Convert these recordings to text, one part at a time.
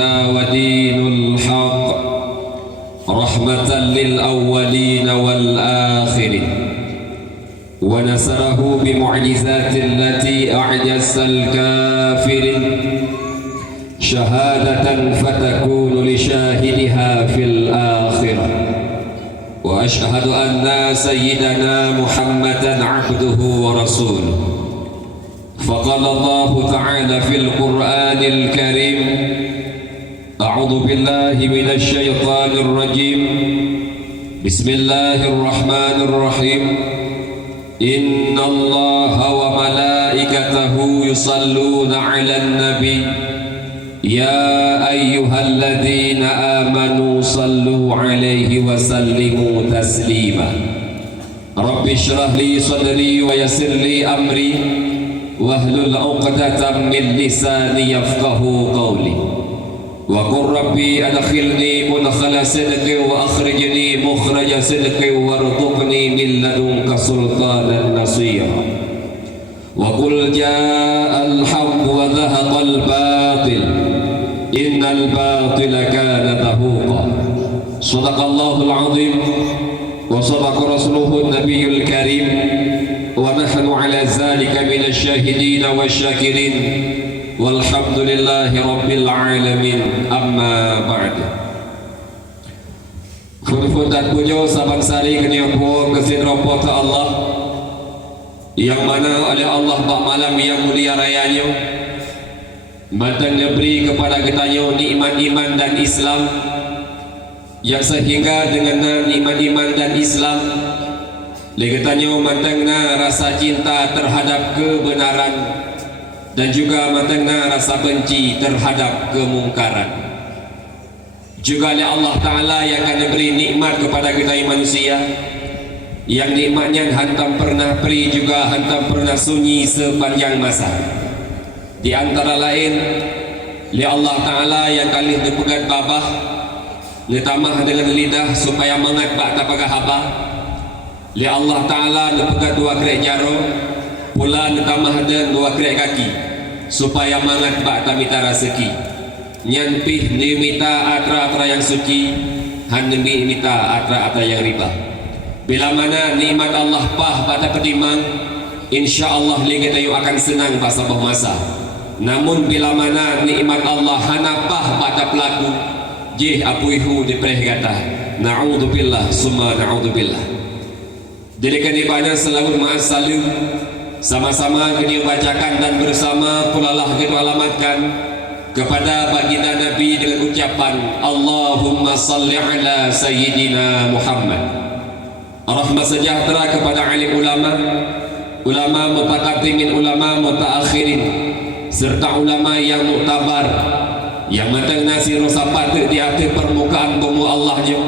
ودين الحق رحمة للأولين والآخرين ونصره بمعجزات التي أعجز الكافرين شهادة فتكون لشاهدها في الآخرة. وأشهد أن سيدنا محمدا عبده ورسوله. فقال الله تعالى في القرآن الكريم: أعوذ بالله من الشيطان الرجيم. بسم الله الرحمن الرحيم. إن الله وملائكته يصلون على النبي يا أيها الذين آمنوا صلوا عليه وسلموا تسليما. رب اشرح لي صدري ويسر لي أمري واحلل عقدة من لساني يفقه قولي. وقل ربي أدخلني مدخل صدق وأخرجني مخرج صدق وارزقني من لدنك سلطانا نصيرا. وقل جاء الحق وذهب الباطل إن الباطل كان زهوقا. صدق الله العظيم وصدق رسوله النبي الكريم ونحن على ذلك من الشاهدين والشاكرين والحمد لله رب العالمين. Amma ba'd. Fun dan pujo sabang sari keniapu kesin ropo ta Allah yang mana oleh Allah pada malam yang mulia rayanya matang diberi kepada kita nikmat iman dan Islam, yang sehingga dengan nikmat iman dan Islam legetanyo matangna rasa cinta terhadap kebenaran dan juga matangna rasa benci terhadap kemungkaran. Juga oleh Allah Ta'ala yang akan memberi nikmat kepada kita manusia, yang nikmatnya hantam pernah beri juga hantam pernah sunyi sepanjang masa. Di antara lain oleh Allah Ta'ala yang kali dipegat babah ditamah dengan lidah supaya mengat bak tapagah haba. Oleh Allah Ta'ala dipegat dua kerek jaro pula ditamah dengan dua kerek kaki supaya mangat bak tamita rezeki. Nyanpih nimita atra-atra yang suci, han nimita atra-atra yang riba. Bila mana nikmat Allah pah pada pedimang, insya-Allah kita akan senang pasal masa. Namun bila mana nikmat Allah hanapah pada pelaku, jih apuihu dipereh kata. Na'udzubillah summa na'udzubillah. Jadi kanibanya selalu ma'asalim sama-sama kini bacakan dan bersama pulalah kita alamatkan kepada baginda Nabi dengan ucapan Allahumma salli ala Sayyidina Muhammad. Rahmat sejahtera kepada alim ulama, ulama mutaqaddimin, ulama mutaakhirin, serta ulama yang muktabar, yang matang nasi rosa patut di atas permukaan bumi Allahnya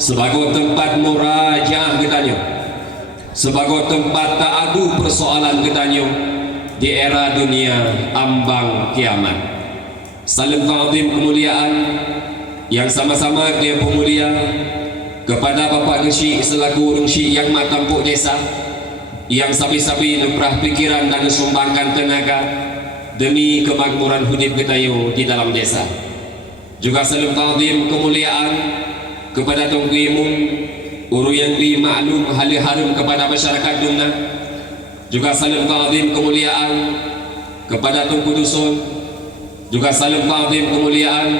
sebagai tempat murajaah kitanya, sebagai tempat ta'adu persoalan kitanya di era dunia ambang kiamat. Salam ta'zim kemuliaan yang sama-sama dia pemulia kepada Bapak Syekh selaku urung Syekh yang matampuk desa, yang sabi-sabi nuprah pikiran dan sumbangkan tenaga demi kemakmuran hidup kita di dalam desa. Juga salam ta'zim kemuliaan kepada Tunggu Imum uru yang maklum hal harum kepada masyarakat Dumna. Juga salam ta'zim kemuliaan kepada Tunggu Dusun. Juga salam ta'zim kemuliaan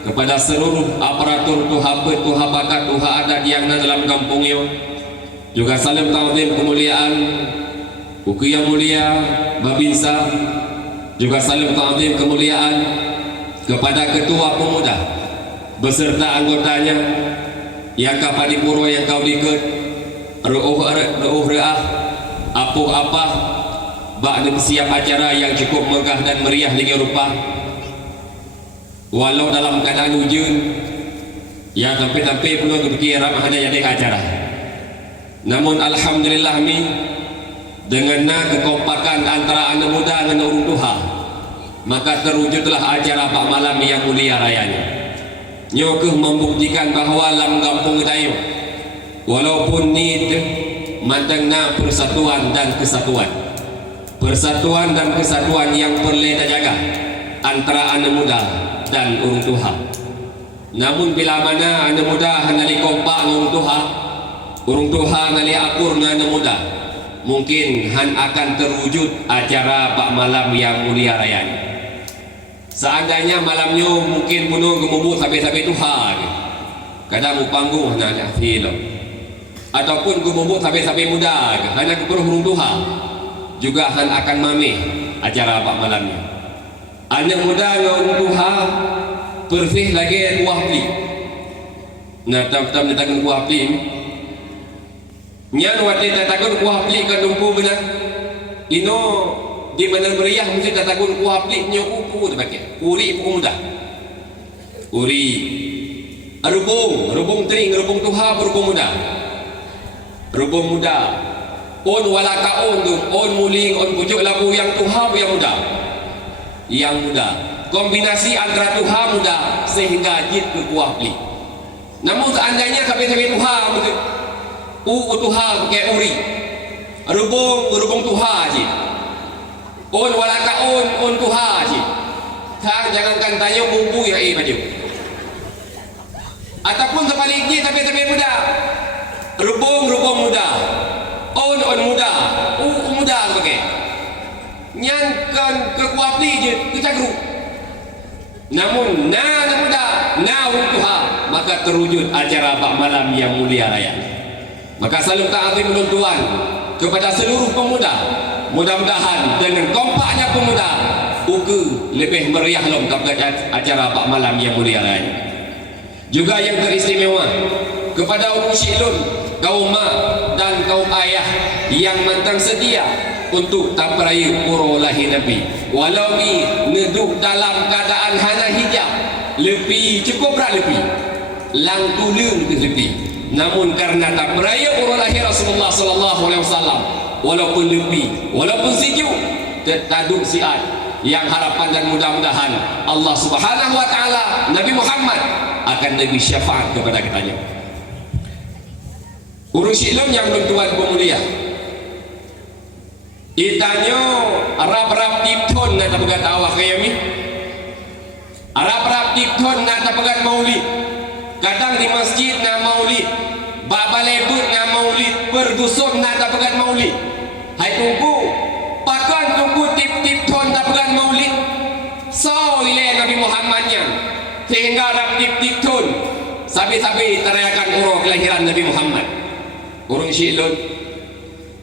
kepada seluruh aparatur tuhabet, tuhabakat, tuha adat yang ada dalam kampungnya. Juga salam ta'zim kemuliaan Buku yang mulia Babinsa. Juga salam ta'zim kemuliaan kepada ketua pemuda beserta anggotanya yang kapadipuro yang kau diket ru'uh re'ah apuh apah bak siap acara yang cukup megah dan meriah dengan rupa. Walau dalam keadaan hujan yang sampai-sampai penuh berfikir ramah ada jadi acara, namun alhamdulillah dengan kekompakan antara anak muda dengan orang tua, maka terwujudlah acara Pak Malam yang mulia rayanya. Nyokuh membuktikan bahawa dalam kampung dayu walaupun nid matangna persatuan dan kesatuan, persatuan dan kesatuan yang perlu kita jaga antara anak muda dan urung Tuhan. Namun bila mana anda muda hanali kompak urung Tuhan, urung Tuhan nali akur anda muda, mungkin han akan terwujud acara pak malam yang mulia raya. Seandainya malamnya mungkin bunuh gemubuk sampai-sampai Tuhan, kadang mu panggung hana film, ataupun gemubuk sampai-sampai muda hanya kepenuh urung Tuhan, juga han akan mamih acara pak malamnya. Anak muda urung Tuhan perfih lagi kuah pli. Nah, tam-tam datang kuah pli. Nyan wati tatakun kuah pli kan dumpu benar. Ino di mana meriah mesti tatakun kuah pli nyo kuku dipakai. Uri kuku muda. Uri. Rubung tering, rubung Tuhan berubung muda. Rubung muda. On walaka on dum, on muling, on pujuk labu yang Tuhan yang muda. Yang muda. Kombinasi antara Tuhan muda sehingga jid ke kuah pli. Namun seandainya sampai-sampai Tuhan betul, Tuhan pakai uri, rubung Tuhan je, on walaka on Tuhan je. Jangankan tanya bumbu ya baju. Ataupun sebaliknya sampai-sampai muda, rubung muda, on muda, muda pakai. Nyankan ke kuah pli je kita guru. Namun anak muda, urung Tuhan, maka terwujud acara pak malam yang mulia raya. Maka selalu ta'zim tuan kepada seluruh pemuda. Mudah-mudahan dengan kompaknya pemuda, uku lebih meriah lom kepada acara pak malam yang mulia raya. Juga yang teristimewa kepada urung syi'lun, kaum mak dan kaum ayah yang mantang sedia untuk tapraya pura lahir Nabi. Walau mi neduk dalam keadaan hana hijab, lebih cukup berat lebih, lang tulung ke lebih. Namun karena tapraya pura lahir Rasulullah sallallahu alaihi wasallam, walaupun lebih, walaupun sejuk, taduk siat yang harapan dan mudah-mudahan Allah Subhanahu wa taala Nabi Muhammad akan lebih syafaat kepada kitanya. Urus syi'lun yang tuan pemulia, itanya Arab tipton nata pegat awak kayami, Arab tipton nata pegat maulid. Kadang di masjid na maulid, baba lebut na maulid, berdusun nata pegat maulid. Hai tunggu, pakan tunggu tipton nata pegat maulid. So ile Nabi Muhammadnya, sehingga Arab tipton sabi-sabi teriakan urung kelahiran Nabi Muhammad. Urung syi'lun,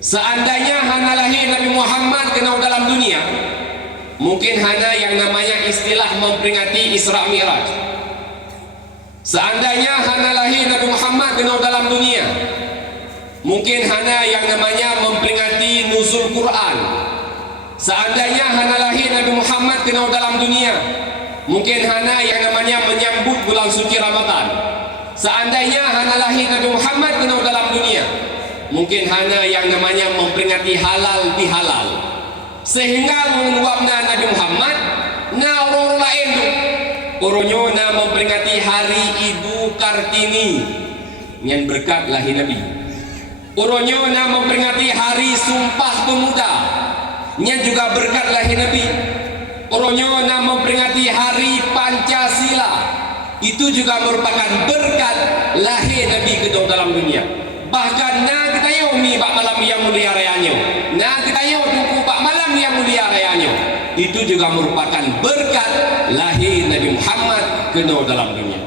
seandainya hana lahir Nabi Muhammad kenal dalam dunia, mungkin hana yang namanya istilah memperingati Isra Mi'raj. Seandainya hana lahir Nabi Muhammad kenal dalam dunia, mungkin hana yang namanya memperingati nuzul Quran. Seandainya hana lahir Nabi Muhammad kenal dalam dunia, mungkin hana yang namanya menyambut bulan suci Ramadan. Seandainya hana lahir Nabi Muhammad kenal dalam dunia, mungkin hana yang namanya memperingati halal bihalal. Sehingga menguapna Nabi Muhammad na orang lain tu orangnya na memperingati hari Ibu Kartini yang berkat lahir Nabi. Orangnya na memperingati hari Sumpah Pemuda yang juga berkat lahir Nabi. Orangnya na memperingati hari Pancasila, itu juga merupakan berkat lahir Nabi ke dalam dunia. Bahkan na kita yomi pak malam yang mulia rayanya, na kita tunggu pak malam yang mulia rayanya, itu juga merupakan berkat lahir Nabi Muhammad ke dalam dunia.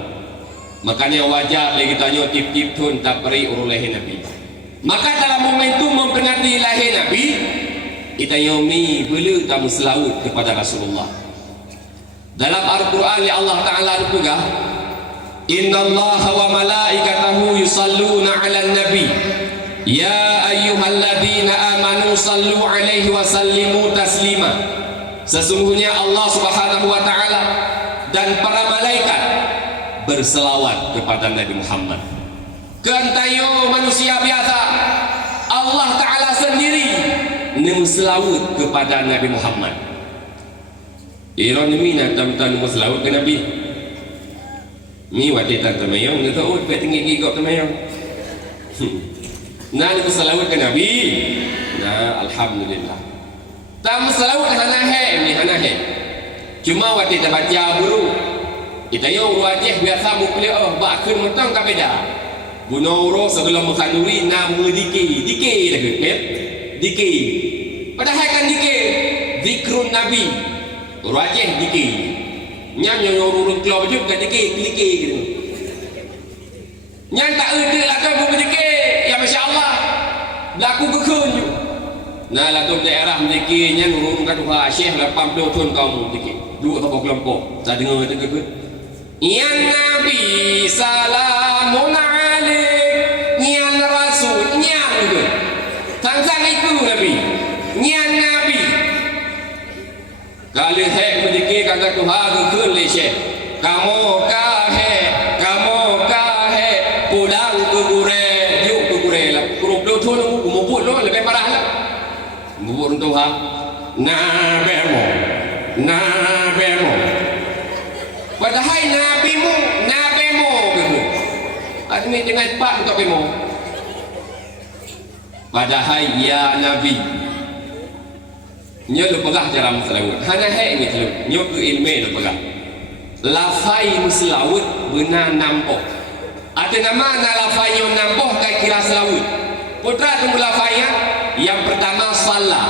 Makanya wajar lagi tanya tip-tip tun tak peri urus lahir Nabi. Maka dalam momentum memperingati lahir Nabi, kita yomi boleh tamu selaut kepada Rasulullah. Dalam Al-Quran Allah Ta'ala berkata, Inna Allah wa malaikatahu yusalluna ala nabi ya ayyuhalladzina amanu sallu alaihi wa sallimu taslima. Sesungguhnya Allah Subhanahu wa Ta'ala dan para malaikat berselawat kepada Nabi Muhammad. Kentayo manusia biasa, Allah Ta'ala sendiri selawat kepada Nabi Muhammad. Ironi nak tam-tam selawat ke Nabi. Ni wati tak temayang, dia tahu tak tinggi gigok temayang. Nah, ni selawat ke Nabi. Nah, alhamdulillah. Tam selawat hana he, ni hana he. Cuma wati tak baca buru. Kita yang wajah biasa mukli bakun mentang tak beda. Bunoro sebelum mengkanduri nama dikir lagi, dikir. Padahal kan dikir zikrun Nabi, wajah dikir. Nyanyi orang keluar juga dikir gitu. Nyan tak ada lah kan bukan dikir, ya Masya Allah. Berlaku kekun juga. Nah lah tu daerah dikir, nyan orang kata Syekh 80 tahun kamu dikir. Dua atau kelompok, tak dengar ke? Ya Nabi salamun alaik, ya Rasul, ya juga. Tang-tang itu Nabi, ya Nabi. Kalau hek berdikir kata Tuhan kekun le Syekh. Kamu kahe, pulang ke gure, yuk ke gure lah. Kurung tu mubut lo lebih parah lah. Mubut Tuhan, na bemo. Padahal nabimu gitu. Ini dengan pak untuk bemo. Padahal ya Nabi. Nyo lu pegah cara selawat. Hana hek ni tu. Nyo ke ilmu lu pegah. Lafai selawat benar nampoh. Ada nama na lafai nyo nampoh kai kira selawat. Putra tunggu lafainya. Yang pertama salah.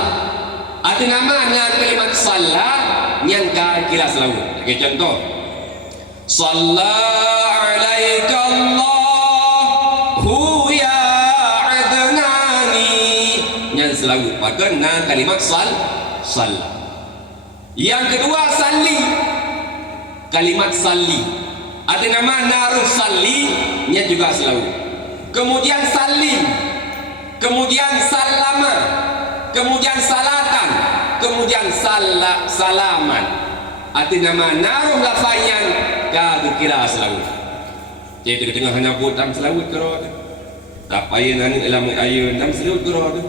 Ada nama na kalimat salah yang kai kira selawat. Okey contoh. Sallallahu alaika Allahu ya adnani. Yang selawat. Maka na kalimat sal. Yang kedua salli. Kalimat salli. Ada nama naruh salli, nya juga selawat. Kemudian salim. Kemudian salama. Kemudian salatan. Kemudian salaman. Ada nama naruh lafayan ka kira selawat. Jadi tengah hanya buat tam selawat kerana. Tak payah nani alam ayun tam selawat kerana.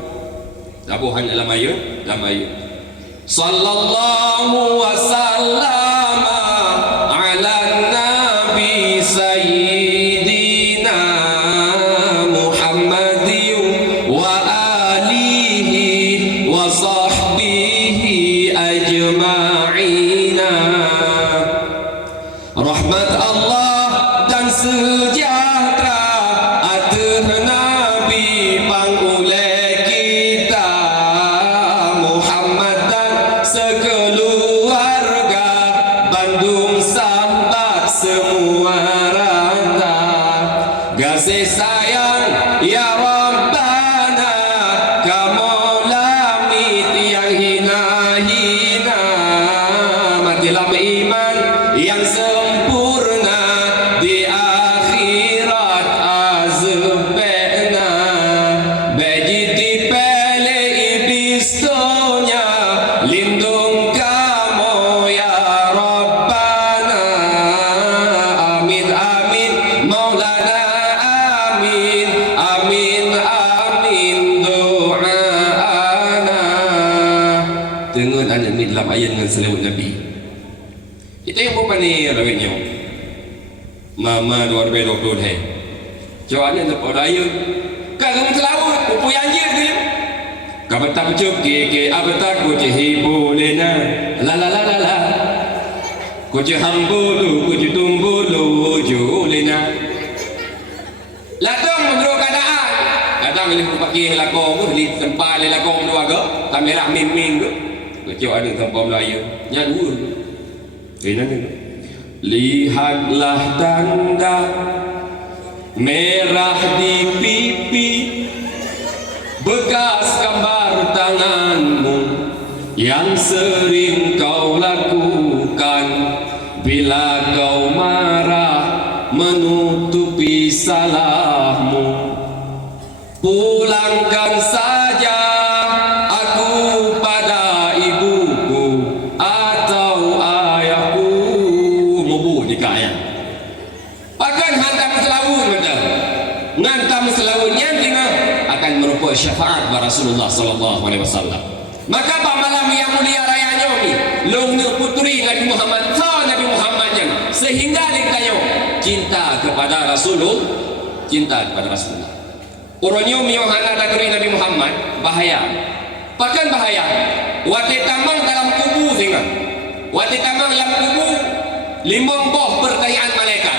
Tak bohan alam ayun, alam ayun. Sallallahu wasallam ala nabi sayyidina Muhammadin wa alihi wa sahbihi ajma'ina. Rahmat Allah dan sejahtera atas Nabi pangulai kita Muhammad dan sekeluarga Bandung sahabat semua rata. Kasih sayang ya Rabbana kamu lamit yang hina-hina. Matilah beriman yang sempurna di akhirat azbena. Bejiti pele ibistonya lindung kamu ya Rabbana. Amin amin Maulana amin amin amin doaana. Tengok anak ni dalam ayat dengan selawat Nabi. Kita yang bukan ni rawitnya. Mama 2020 hai. Jawabnya tak pada ayat. Kalau selawat pupu yang je tu. Kau tak cukup ke apa tak ku hibu lena. La. Ku hambulu ku tumbulu julena. Latong menurut keadaan. Kadang boleh pakai lakong ni tempat le lakong dua ke. Kamera ming tu. Kau ada tempat Melayu. Nyanyi. Lihatlah tanda merah di pipi, bekas gambar tanganmu yang sering kau lakukan bila kau marah menutupi salahmu. Pulangkan saja aku pada ibuku atau ayahku. Mubuh nikah ya. Pakan hantam selawut betul. Ngantam selawutnya dengan akan merupakan syafaat bagi Rasulullah sallallahu alaihi wasallam. Maka pada malam yang mulia raya nyomi, lungnu putri Nabi Muhammad, Nabi Muhammad yang sehingga dikatayo cinta kepada Rasulullah, cinta kepada Rasulullah. Orang nyomi yang hana dagri Nabi Muhammad bahaya. Pakan bahaya. Wati tamang dalam kubu sehingga. Wati tamang dalam kubu limang boh pertanyaan malaikat.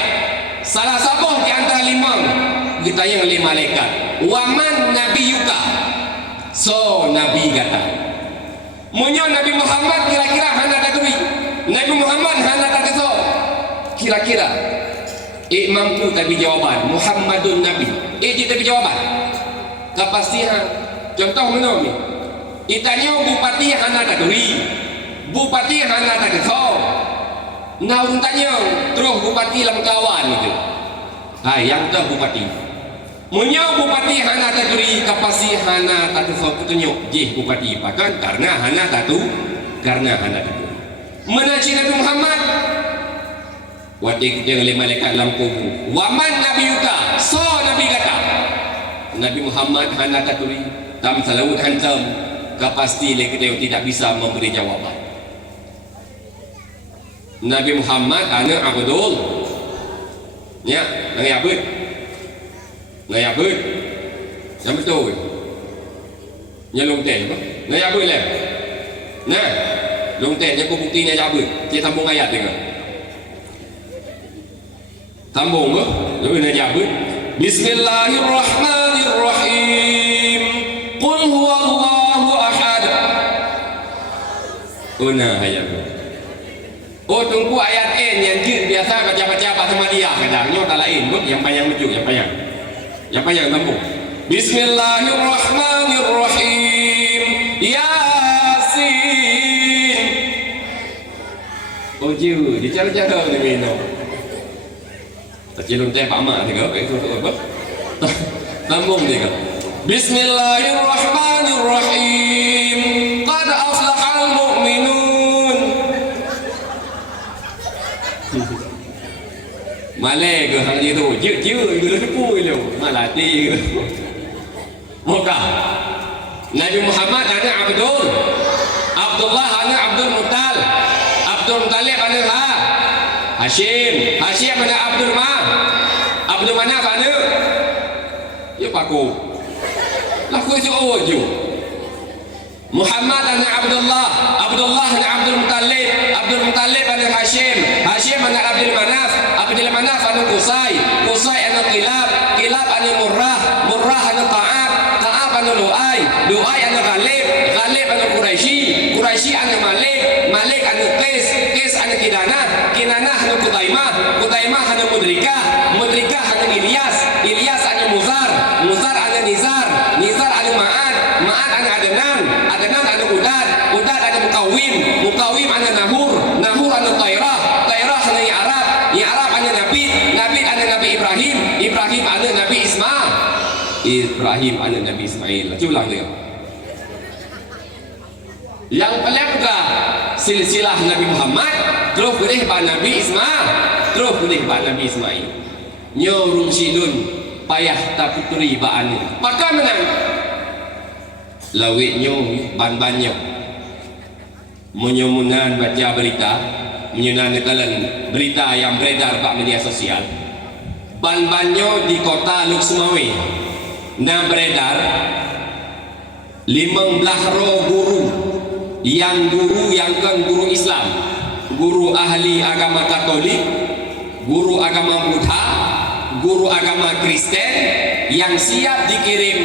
Salah satu di antara limang ditanya oleh malaikat, waman nabi yuka. So nabi kata, munyo Nabi Muhammad kira-kira hana takwi. Nabi Muhammad hana takso. Kira-kira mampu tapi jawaban Muhammadun Nabi. Jadi tapi jawaban. Kepastian. Contoh mana ni? Itanya bupati hana takwi. Bupati hana takso. Naun tanya terus bupati Langkawan itu. Yang tu bupati. Munyo bupati hana takwi kapasi hana takso petunjuk je bupati pakan karena hana tatu karena hana tatu. Menaji Nabi Muhammad wadik dia oleh malaikat lampu. Waman Nabi yuka. So Nabi kata. Nabi Muhammad hana takwi tam salawut hantam kapasti lek dia tidak bisa memberi jawaban. Nabi Muhammad anak Abdul ya, nang abud yang betul nyalung teh apa nang abud lah nah long teh dia buktinya abud dia sambung ayat dengan sambung apa lebih nang abud Bismillahirrahmanirrahim qul huwallahu ahad una ayat. Oh tunggu ayat N yang jin biasa baca-baca sama dia kadangnya tak lain pun yang panjang betul yang panjang sambung. Bismillahirrahmanirrahim Yasin. Oh jiu dicara-cara ni minum. Kecilun teh Pak Mak juga itu apa? Sambung dia. Bismillahirrahmanirrahim qad aflahal mu'minun. Malay ke hang itu je gitu sepui lu malati muka Nabi Muhammad anak Abdullah anak Abdul Muttalib anak Hashim anak Abdul Manaf anak ya paku laku itu ojo Muhammad anak Abdullah anak Abdul Muttalib anak Hashim anak Abdul Manaf anak Qusay anak Kilab anak Murrah anak Ka'ab anak Lu'ay anak Ghalib anak Quraisy anak Malik anak Qais anak Kinanah anak Qutaimah anak Mudrikah anak Ilyas anak Muzar anak Nizar anak Ma'ad anak Adnan anak Udad anak Mukawim anak Nahur anak Tairah anak Ya'rab anak Nabi anak Nabi Ibrahim anak Nabi Ismail. Ulang dia. Yang paling mudah silsilah Nabi Muhammad terus boleh pada Nabi Ismail. Nyorung sidun payah tak putri baan. Maka menang. Lawitnya ban-bannya. Menyomunan baca berita, menyunan kalian berita yang beredar pada media sosial. Ban-bannya di kota Luk Sumawi. Nah beredar 15 guru yang kan guru Islam, guru ahli agama Katolik, guru agama Buddha, guru agama Kristen yang siap dikirim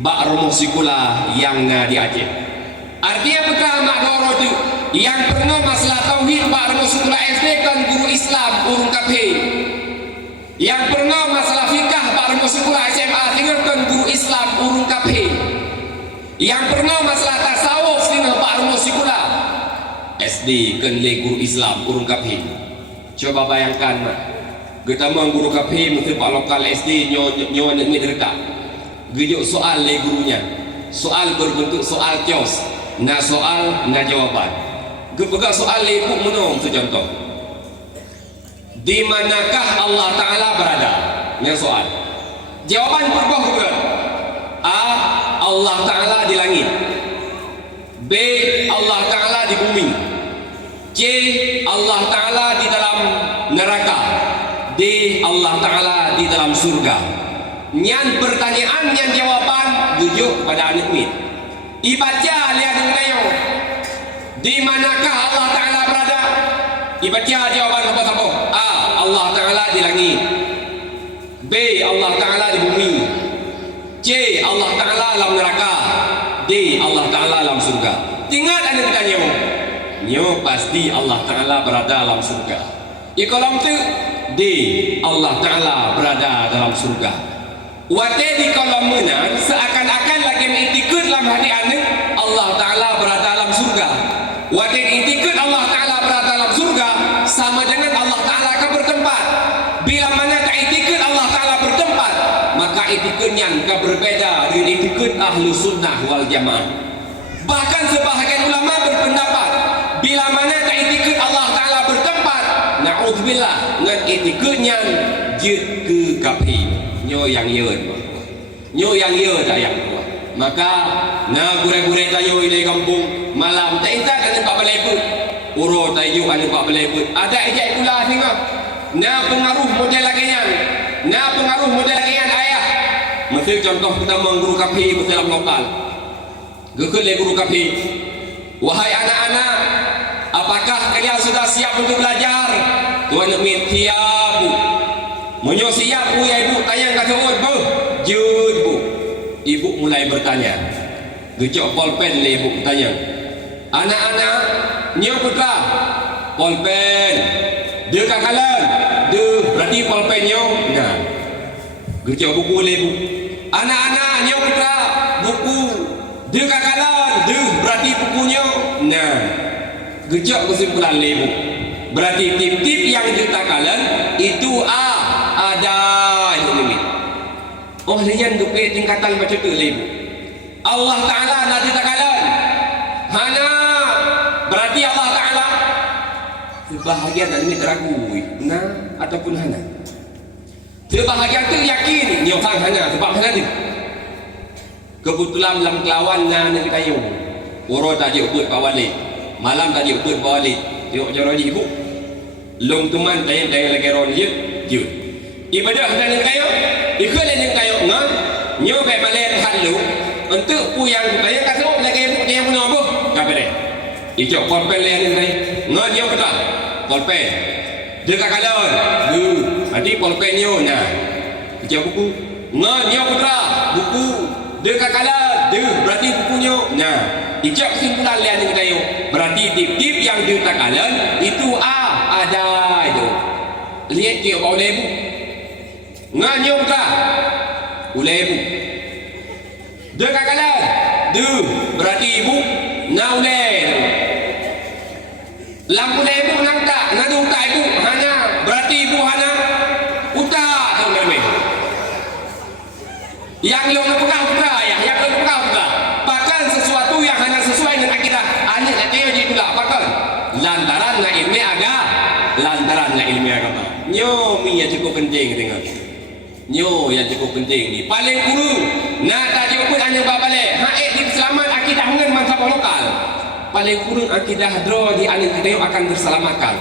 bak romo sekolah yang di Aceh. Artinya bekal mak doro tu yang pernah masalah tauhid bak romo sekolah SD kan guru Islam urung kabeh. Yang pernah masalah fikah bak romo sekolah SMA tinggal kan guru Islam urung kabeh. Yang pernah masalah tasawuf tinggal bak romo sekolah SD kan le guru Islam urung kabeh. Coba bayangkan mak. Kita mau guru kabeh mesti pak lokal SD nyo negeri terdekat. Gejuk soal le gurunya. Soal berbentuk soal kios. Na soal na jawaban. Gepegak soal le ibu menung contoh. Di manakah Allah Taala berada? Yang soal. Jawaban berubah juga. A. Allah Taala di langit. B. Allah Taala di bumi. C. Allah Taala di dalam neraka. D. Allah Taala di dalam surga. Nyan pertanyaan, nyan jawaban tujuh kepada anak mit. Ibaca lihat dengan di manakah Allah Taala berada? Dibaca jawapan apa-apa. A. Allah Ta'ala di langit. B. Allah Ta'ala di bumi. C. Allah Ta'ala dalam neraka. D. Allah Ta'ala dalam surga. Tinggal anda bertanya, nyo pasti Allah Ta'ala berada dalam surga. Di kolom tu D. Allah Ta'ala berada dalam surga. Wate di kolom mana seakan-akan lagi mengikut dalam hati anda Allah Ta'ala berada dalam surga. Wate mengikut Allah Ta'ala berada dalam surga sama dengan Allah Ta'ala akan bertempat. Bila mana tak ikut Allah Ta'ala bertempat, maka ikutnya akan berbeza dengan ikut ahlu sunnah wal jamaah. Bahkan sebahagian ulama berpendapat bila mana tak ikut Allah Ta'ala bertempat, na'udzubillah dengan ikutnya jid ke kafir. Nyo yang yeun, nyo yang yeun tak yang kuat. Maka na gure-gure tayo ilai kampung malam tak ingat ada pak belebut. Uro tayo ada pak belebut. Ada ejak pula tengok. Na pengaruh model lagian. Na pengaruh model lagian ayah. Mesti contoh pertama guru kafir dalam lokal. Gekul guru kafir. Wahai anak-anak, apakah kalian sudah siap untuk belajar? Tuan Amin, siap bu. Menyo siap bu ya ibu, tanya kata bu. Jud bu. Ibu mulai bertanya. Gecok polpen le ibu tanya. Anak-anak, nyo putra. Polpen. Dia kakalan. Dia berarti polpen nyo. Nah. Gecok buku le ibu. Anak-anak, nyo putra. Buku. Dia kakalan. Dia berarti bukunya. Nah. Gecok kesimpulan le ibu. Berarti tip-tip yang ditakalan itu ada ini. Oh lian dupe tingkatan macam tu le ibu. Allah Ta'ala nak ditakalan. Hana berarti Allah Ta'ala sebahagian ini teragui nah ataupun hana. Sebahagian tu yakin nyo sang hana sebab hana ni. Kebetulan dalam kelawan na nak tayo. Oro tak dia buat bawali. Malam tak dia buat bawali. Tengok cara ibu. Long teman tayang lagi ron dia. Ibadah kita ni kayo. Ikut ni kayo ngam. Nyo baik malen halu. Untuk pu yang tayang kasih lagi ibu yang punya apa? Kapere. Ijok polpen le ni kai. Ngam nyo kata. Polpen. Dia kakalon. Du. Nanti polpen nyo nah. Ijok buku. Ngam nyo putra. Buku. Dia kakalan. Dia berarti bukunya. Nah. Ijok kesimpulan le ni kayo. Berarti tip-tip yang ditakalan itu ada itu. Lihat dia bawa lebu. Nganyong ka. Ulebu. Dia kakalan. Dia berarti ibu. Na ulebu. Lampu lebu nangka. Nadu uta ibu. Hanya berarti ibu hana. Uta. Tahu namanya. Yang lo pegang uta ya. Yang lo pegang uta. Bahkan sesuatu yang hanya sesuai dengan akidah. Anak nak tengok je pula. Bahkan. Lantaran na ilmu agama. Lantaran na ilmu agama. Nyo mi yang cukup penting tengok. Nyo yang cukup penting ni. Paling kurung. Nak tak jumpa hanya balik. Haid di selamat akidah dengan mazhab lokal. Paling kurung akidah hadro di anak kita akan terselamatkan.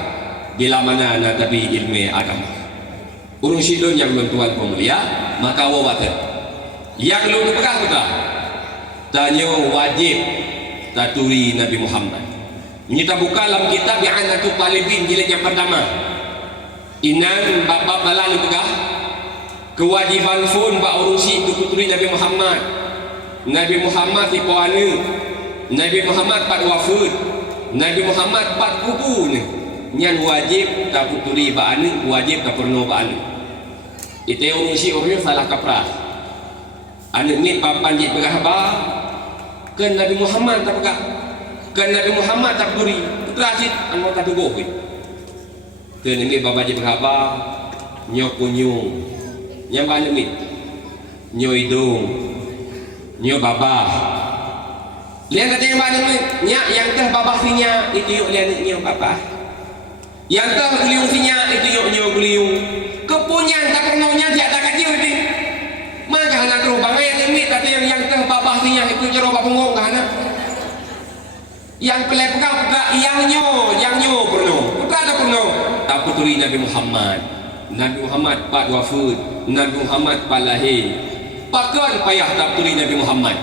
Bila mana nak tapi ilmu agama. Urung sidon yang belum tuan pemulia. Maka wawatan. Yang belum pegang betul. Tanya wajib taturi Nabi Muhammad. Kita buka dalam kitab yang Anatul Talibin jilid yang pertama. Inan bab balan pegah. Kewajiban pun bak urusi untuk puteri Nabi Muhammad. Nabi Muhammad di puana. Nabi Muhammad pat wafud. Nabi Muhammad pat kubur ni. Nyan wajib tak puteri bak ane, wajib tak perlu bak ane. Itu urusi orang salah kaprah. Ane ni papan jid pegah ba. Ke Nabi Muhammad tak pegah. Ke Nabi Muhammad tak puteri. Putra jid anu tak teguh. Ke ni baba jid pegah ba. Nyok kunyung. Yang mana ni? Nyo hidung, nyo babah. Lihat kata yang mana ni? Nyak yang teh babah sinya itu yuk lihat nyo babah. Yang teh guliung sinya itu yuk nyo guliung. Kepunyan tak perlunya dia tak kacau ni. Maka anak terubang yang ni kata yang teh babah sinya itu jeroba punggung kan? Yang pelai pegang putra yang nyo perlu. Putra tak perlu. Tak puteri Nabi Muhammad. Nabi Muhammad pat wafud, Nabi Muhammad pat lahir. Pakon payah tak tuli Nabi Muhammad.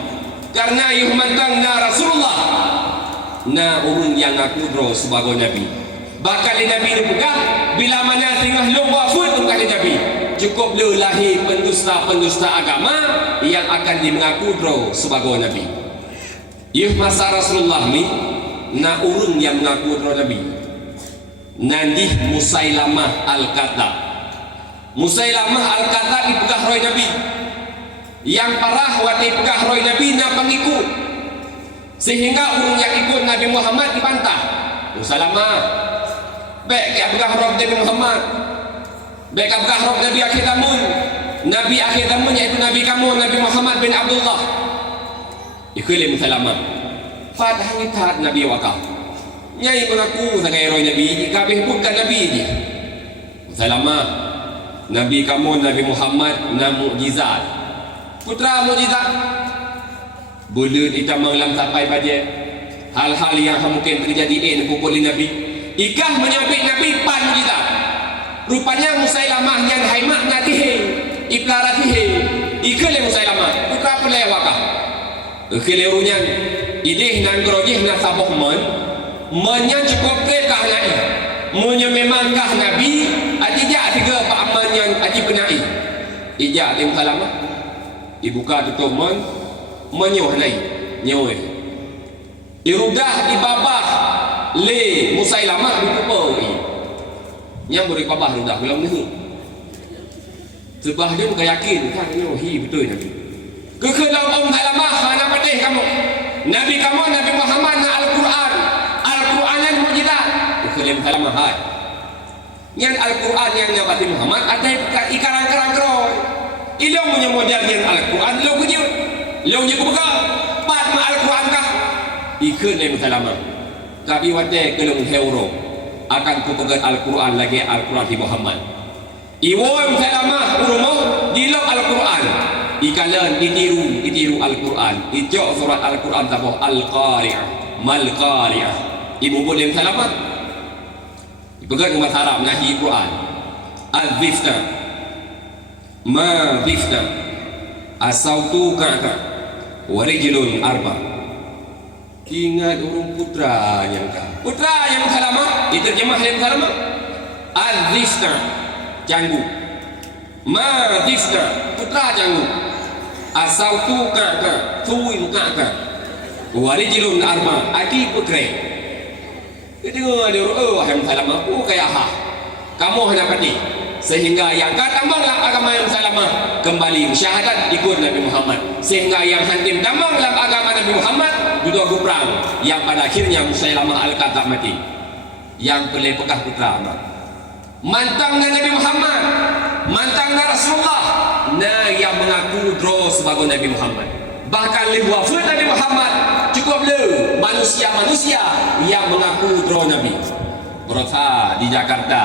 Karena yang mantang na Rasulullah. Na urung yang aku dro sebagai Nabi. Bakal Nabi ni pegang bila mana tengah lomba food untuk kali Nabi. Cukup le lahir pendusta-pendusta agama yang akan dimengaku draw sebagai Nabi. Yuh masa Rasulullah ni na urung yang mengaku draw Nabi. Nandih Musailamah Al-Kadzab. Musailamah Al-Kadzab ipegah roy Nabi. Yang parah wati pegah roy Nabi na pengikut. Sehingga urung yang ikut Nabi Muhammad dibantah. Musailamah baik ke pegah roy Nabi Muhammad. Baik apakah roh Nabi akhir zaman, Nabi akhir zaman iaitu Nabi kamu Nabi Muhammad bin Abdullah. Ikhlas Musailamah. Fatah ni taat Nabi wakaf. Nyai mengaku sebagai roh Nabi, kabeh bukan Nabi dia. Musailamah. Nabi kamu Nabi Muhammad na mukjizat. Putra mukjizat. Bulut itamang lam sampai pada hal-hal yang mungkin terjadi pukul Nabi. Ikah menyabit Nabi pan mukjizat. Rupanya Musailamah yang haimak natihe iplaratihe ikele Musailamah putra pelai wakah ikele runyan idih nan grojih na saboh menyan cukup ke kahnai menyan memang kah Nabi adijak tiga pak aman yang aji benai ijak tim Musailamah dibuka tutup menyuh nai nyoy irudah ibabah le Musailamah ditupai yang beri pabah dah bilang ni sebab dia yakin kan ni hi betul Nabi kekelam om Musailamah mana pedih kamu Nabi kamu Nabi Muhammad na Al-Quran yang mukjizat kekelam Musailamah hai yang Al-Quran yang Nabi Muhammad ada ikarang-karang keroy ilau punya model yang Al-Quran ilau punya buka pat ma Al-Quran kah ikut Nabi Musailamah tapi wate kelung heuro akan kupegat Al-Quran lagi Al-Quran di Muhammad. Iwan Musailamah urumah dilok Al-Quran. Ikalan itiru Al-Quran. Ijak surat Al-Quran tabuh Al-Qari'ah, Mal-Qari'ah. Ibu boleh Musailamah. Ipegat umat Arab nahi Quran. Al-Zifna, Ma Zifna, Asautu Ka'ka, Warijilun Arba. Ingat urung putra yang Musailamah diterjemah oleh Musailamah Al-Zifna janggu Ma-Zifna putra janggu Asautu Ka'ka Tuwi Ka'ka Warijilun Arma Adi putre dia dengar dia wahai Musailamah kayak kamu hanya pati sehingga yang tambanglah agama yang Musailamah kembali syahadat ikut Nabi Muhammad sehingga yang hantim tambang dalam agama Nabi Muhammad duduk perang yang pada akhirnya Musailamah Al-Kadzab mati yang boleh pekah putra mantang Nabi Muhammad mantang Rasulullah yang mengaku draw sebagai Nabi Muhammad bahkan lebih wafat Nabi Muhammad cukup le manusia-manusia yang mengaku draw Nabi berota di Jakarta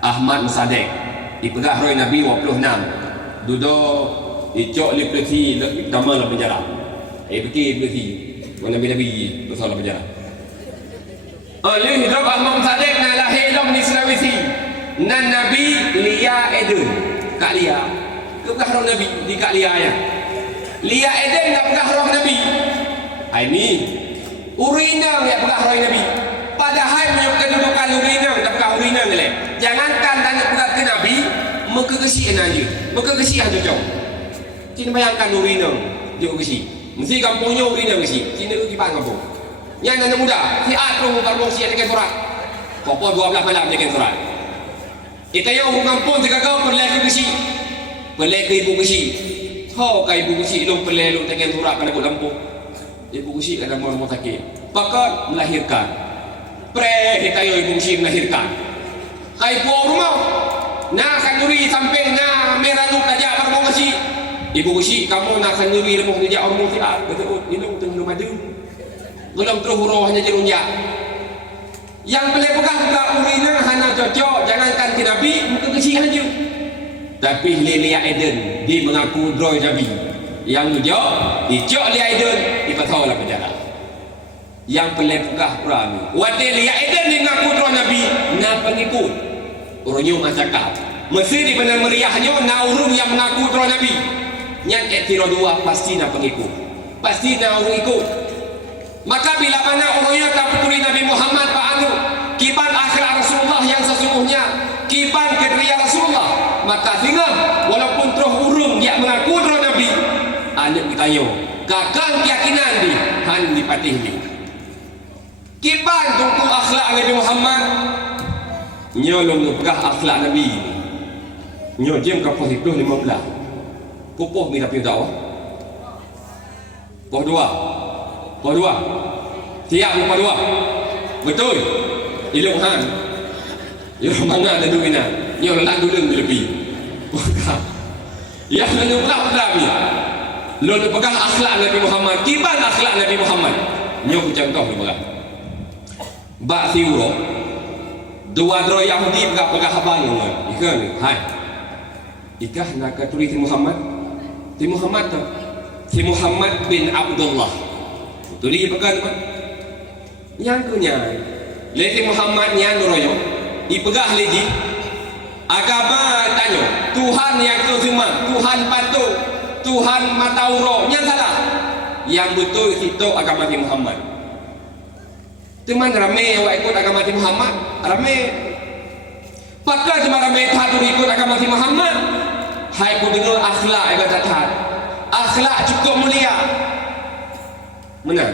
Ahmad Musadek dipegah roy Nabi 26 duduk dicok li peliti nama dalam penjara pergi peliti Nabi-Nabi bersalah penjara oleh hidup Ahmad Musadek na lahir dalam di Sulawesi nan Nabi Lia Eden Kak Lia kepegah roh Nabi di Kak Lia ya Lia Eden nak pegah roh Nabi ini urinang yang pegah roh Nabi padahal punya kedudukan urinang tak pegah urinang ni jangankan tanya pegat ke Nabi muka kesian aja muka kesian tu jauh Cina bayangkan urinang dia kesi mesti kampungnya urinang kesi Cina ke kipan kampung yang anak muda siat tu kampung siat dengan surat pokok 12 malam dengan surat kita yang orang kampung tergagau perlai ke kesi perlai ke ibu kesi ke ibu kesi lu perlai lu dengan surat pada kut kampung ibu kesi ada mau sakit pakat melahirkan kita yang ibu kesi melahirkan kai buang rumah na kanduri sampai na merah lu tajak baru mau kasi ibu kasi kamu na kanduri lemah tajak orang mau siap betul ilung tengah madu belum terus hurahnya jerunja yang boleh pegang urina hana cocok jangankan ke Nabi muka kasi aja tapi Lia Eden dia mengaku droy Nabi yang jauh dicok Lia Eden dipatau lah penjara yang boleh pegang Quran wate Lia Eden dia mengaku droy Nabi na pengikut orangnya cakap mesti di benar meriahnya na urung yang mengaku droy Nabi yang etiro dua pasti na pengikut pasti na urung ikut maka bila mana orangnya tak putri Nabi Muhammad Pak Anu kiban sesungguhnya kiban kedria Rasulullah. Maka tinggal walaupun terus urung yang mengaku terus Nabi. Anak bertanya, kakang keyakinan di han dipatih ni. Kiban tunggu akhlak Nabi Muhammad. Nyolong pegah akhlak Nabi. Nyo jam kapal itu 15. Pupuh minta pergi dakwah. Pupuh dua. Siap pupuh dua. Betul. Ilmu han. Ilmu mana ada duit nak. Nyo lalu lebih. Ya lalu pula ni. Lalu pegang akhlak Nabi Muhammad. Kiban akhlak Nabi Muhammad. Nyo contoh ni pegang. Bak siuro. Dua dro Yahudi pegang abang ni. Ikan ni. Hai. Ikah nak tulis si Muhammad. Si Muhammad tu. Si Muhammad bin Abdullah. Tulis pegang tu. Yang kunya. Lesi Muhammad yang nuroyo. Ipegah lagi. Agama tanya. Tuhan yang tu semua. Tuhan patuh. Tuhan matauro. Yang salah. Yang betul itu agama si Muhammad. Teman ramai awak ikut agama si Muhammad. Ramai. Pakai cuma ramai tak ikut agama si Muhammad. Hai pun dengar akhlak yang kata akhlak cukup mulia. Menang?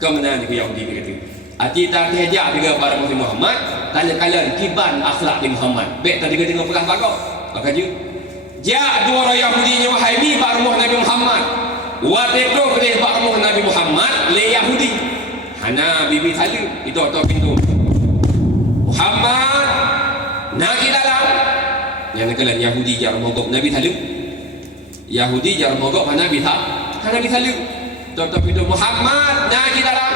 Kau menang di Yahudi dia kata. Ati tak terhejak juga para Muslim Muhammad. Tanya kalian kiban akhlak di Muhammad. Baik tadi kita tengok pegang pakau. Maka je. Ja dua orang Yahudi nya wahai mi barmuh Nabi Muhammad. Wa tekro kedih barmuh Nabi Muhammad le Yahudi. Hana bibi salu itu atau pintu. Muhammad nak kita dalam. Yang kalian Yahudi jar mogok Nabi salu. Yahudi jar mogok Nabi tak. Nabi salu. Atau pintu Muhammad nak kita dalam.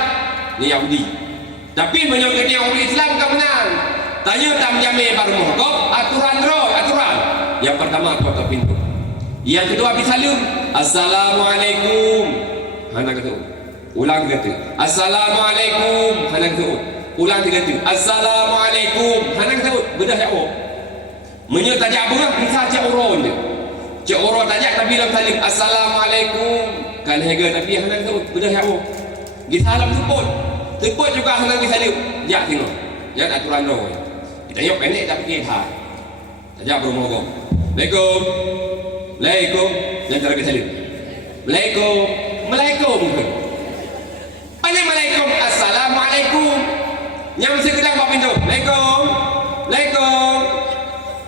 Ni Yahudi. Tapi menyokong dia orang Islam tak menang. Tanya tak menjamin baru mogok aturan. Yang pertama tutup pintu. Yang kedua bisalum. Assalamualaikum. Hana kata. Ulang kata. Assalamualaikum. Hana kata. Ulang kata. Assalamualaikum. Hana kata. Bedah ya Allah. Menyo tajak burang bisa cak uron dia. Cak uron tajak tapi dalam salim Assalamualaikum. Kan harga tapi hana kata. Bedah ya Allah. Gi salam sebut. Sebut juga hana gi salim. Jak tengok. Jak aturan roh. Kita yok pendek tapi kita. Tajak bermogok. Assalamualaikum. Assalamualaikum. Yang cara kita lihat. Assalamualaikum. Assalamualaikum. Assalamualaikum. Yang mesti kedang buat pintu. Assalamualaikum.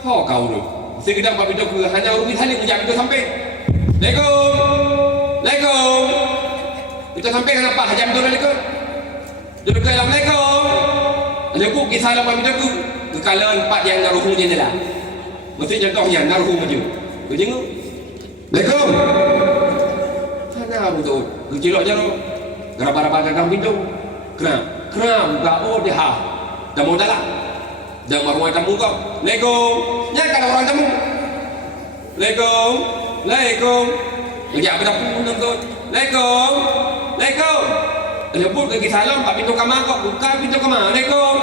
Oh kau tu. Mesti kedang buat pintu ke hanya orang Islam menjak pintu sampai. Assalamualaikum. Kita sampai kenapa? Hajam tu lagi ke? Duduk ke Assalamualaikum. Ada buku kisah dalam pintu ke? Kekalan empat yang naruhung je lah. Mesti contohnya naruh maju. Kau tengok. Assalamualaikum. Mana betul? Kau celok je lo. Gerabah-gerabah dalam pintu. Kenapa buka dia. Dah mau dalam. Dah maruah tamu kau. Assalamualaikum. Jangan kalau orang tamu. Assalamualaikum. Kejap apa dapur nonton. Assalamualaikum. Lebut ke salam pak pintu kamar kau. Buka pintu kamar. Assalamualaikum.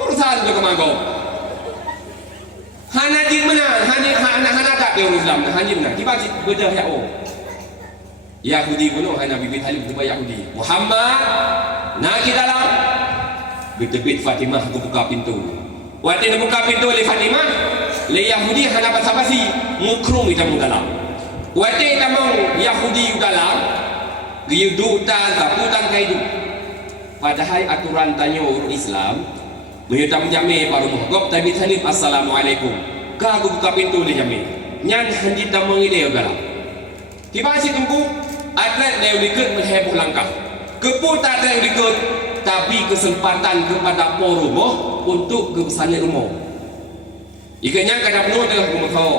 Urusan pintu kamar kau. Hana jin mana? Hana tak dia orang Islam. Hana jin mana? Tiba bedah ya oh. Yahudi pun hana bibi Talib tu Yahudi. Muhammad nak kita dalam. Betul Fatimah tu buka pintu. Waktu dia buka pintu oleh Fatimah, le Yahudi hana basa-basi, mukrum kita mu dalam. Waktu tamu Yahudi dalam, dia dutan taputan kaidu. Padahal aturan tanya orang Islam menyutam jami baru mogok tapi salim assalamualaikum. Kau buka pintu dia jami. Nyan handi tamu ngile dalam. Tiba si tunggu atlet dia ikut mengheboh langkah. Keputar dia ikut tapi kesempatan kepada rumah untuk ke sana rumah. Ikannya kadang penuh dengan rumah kau.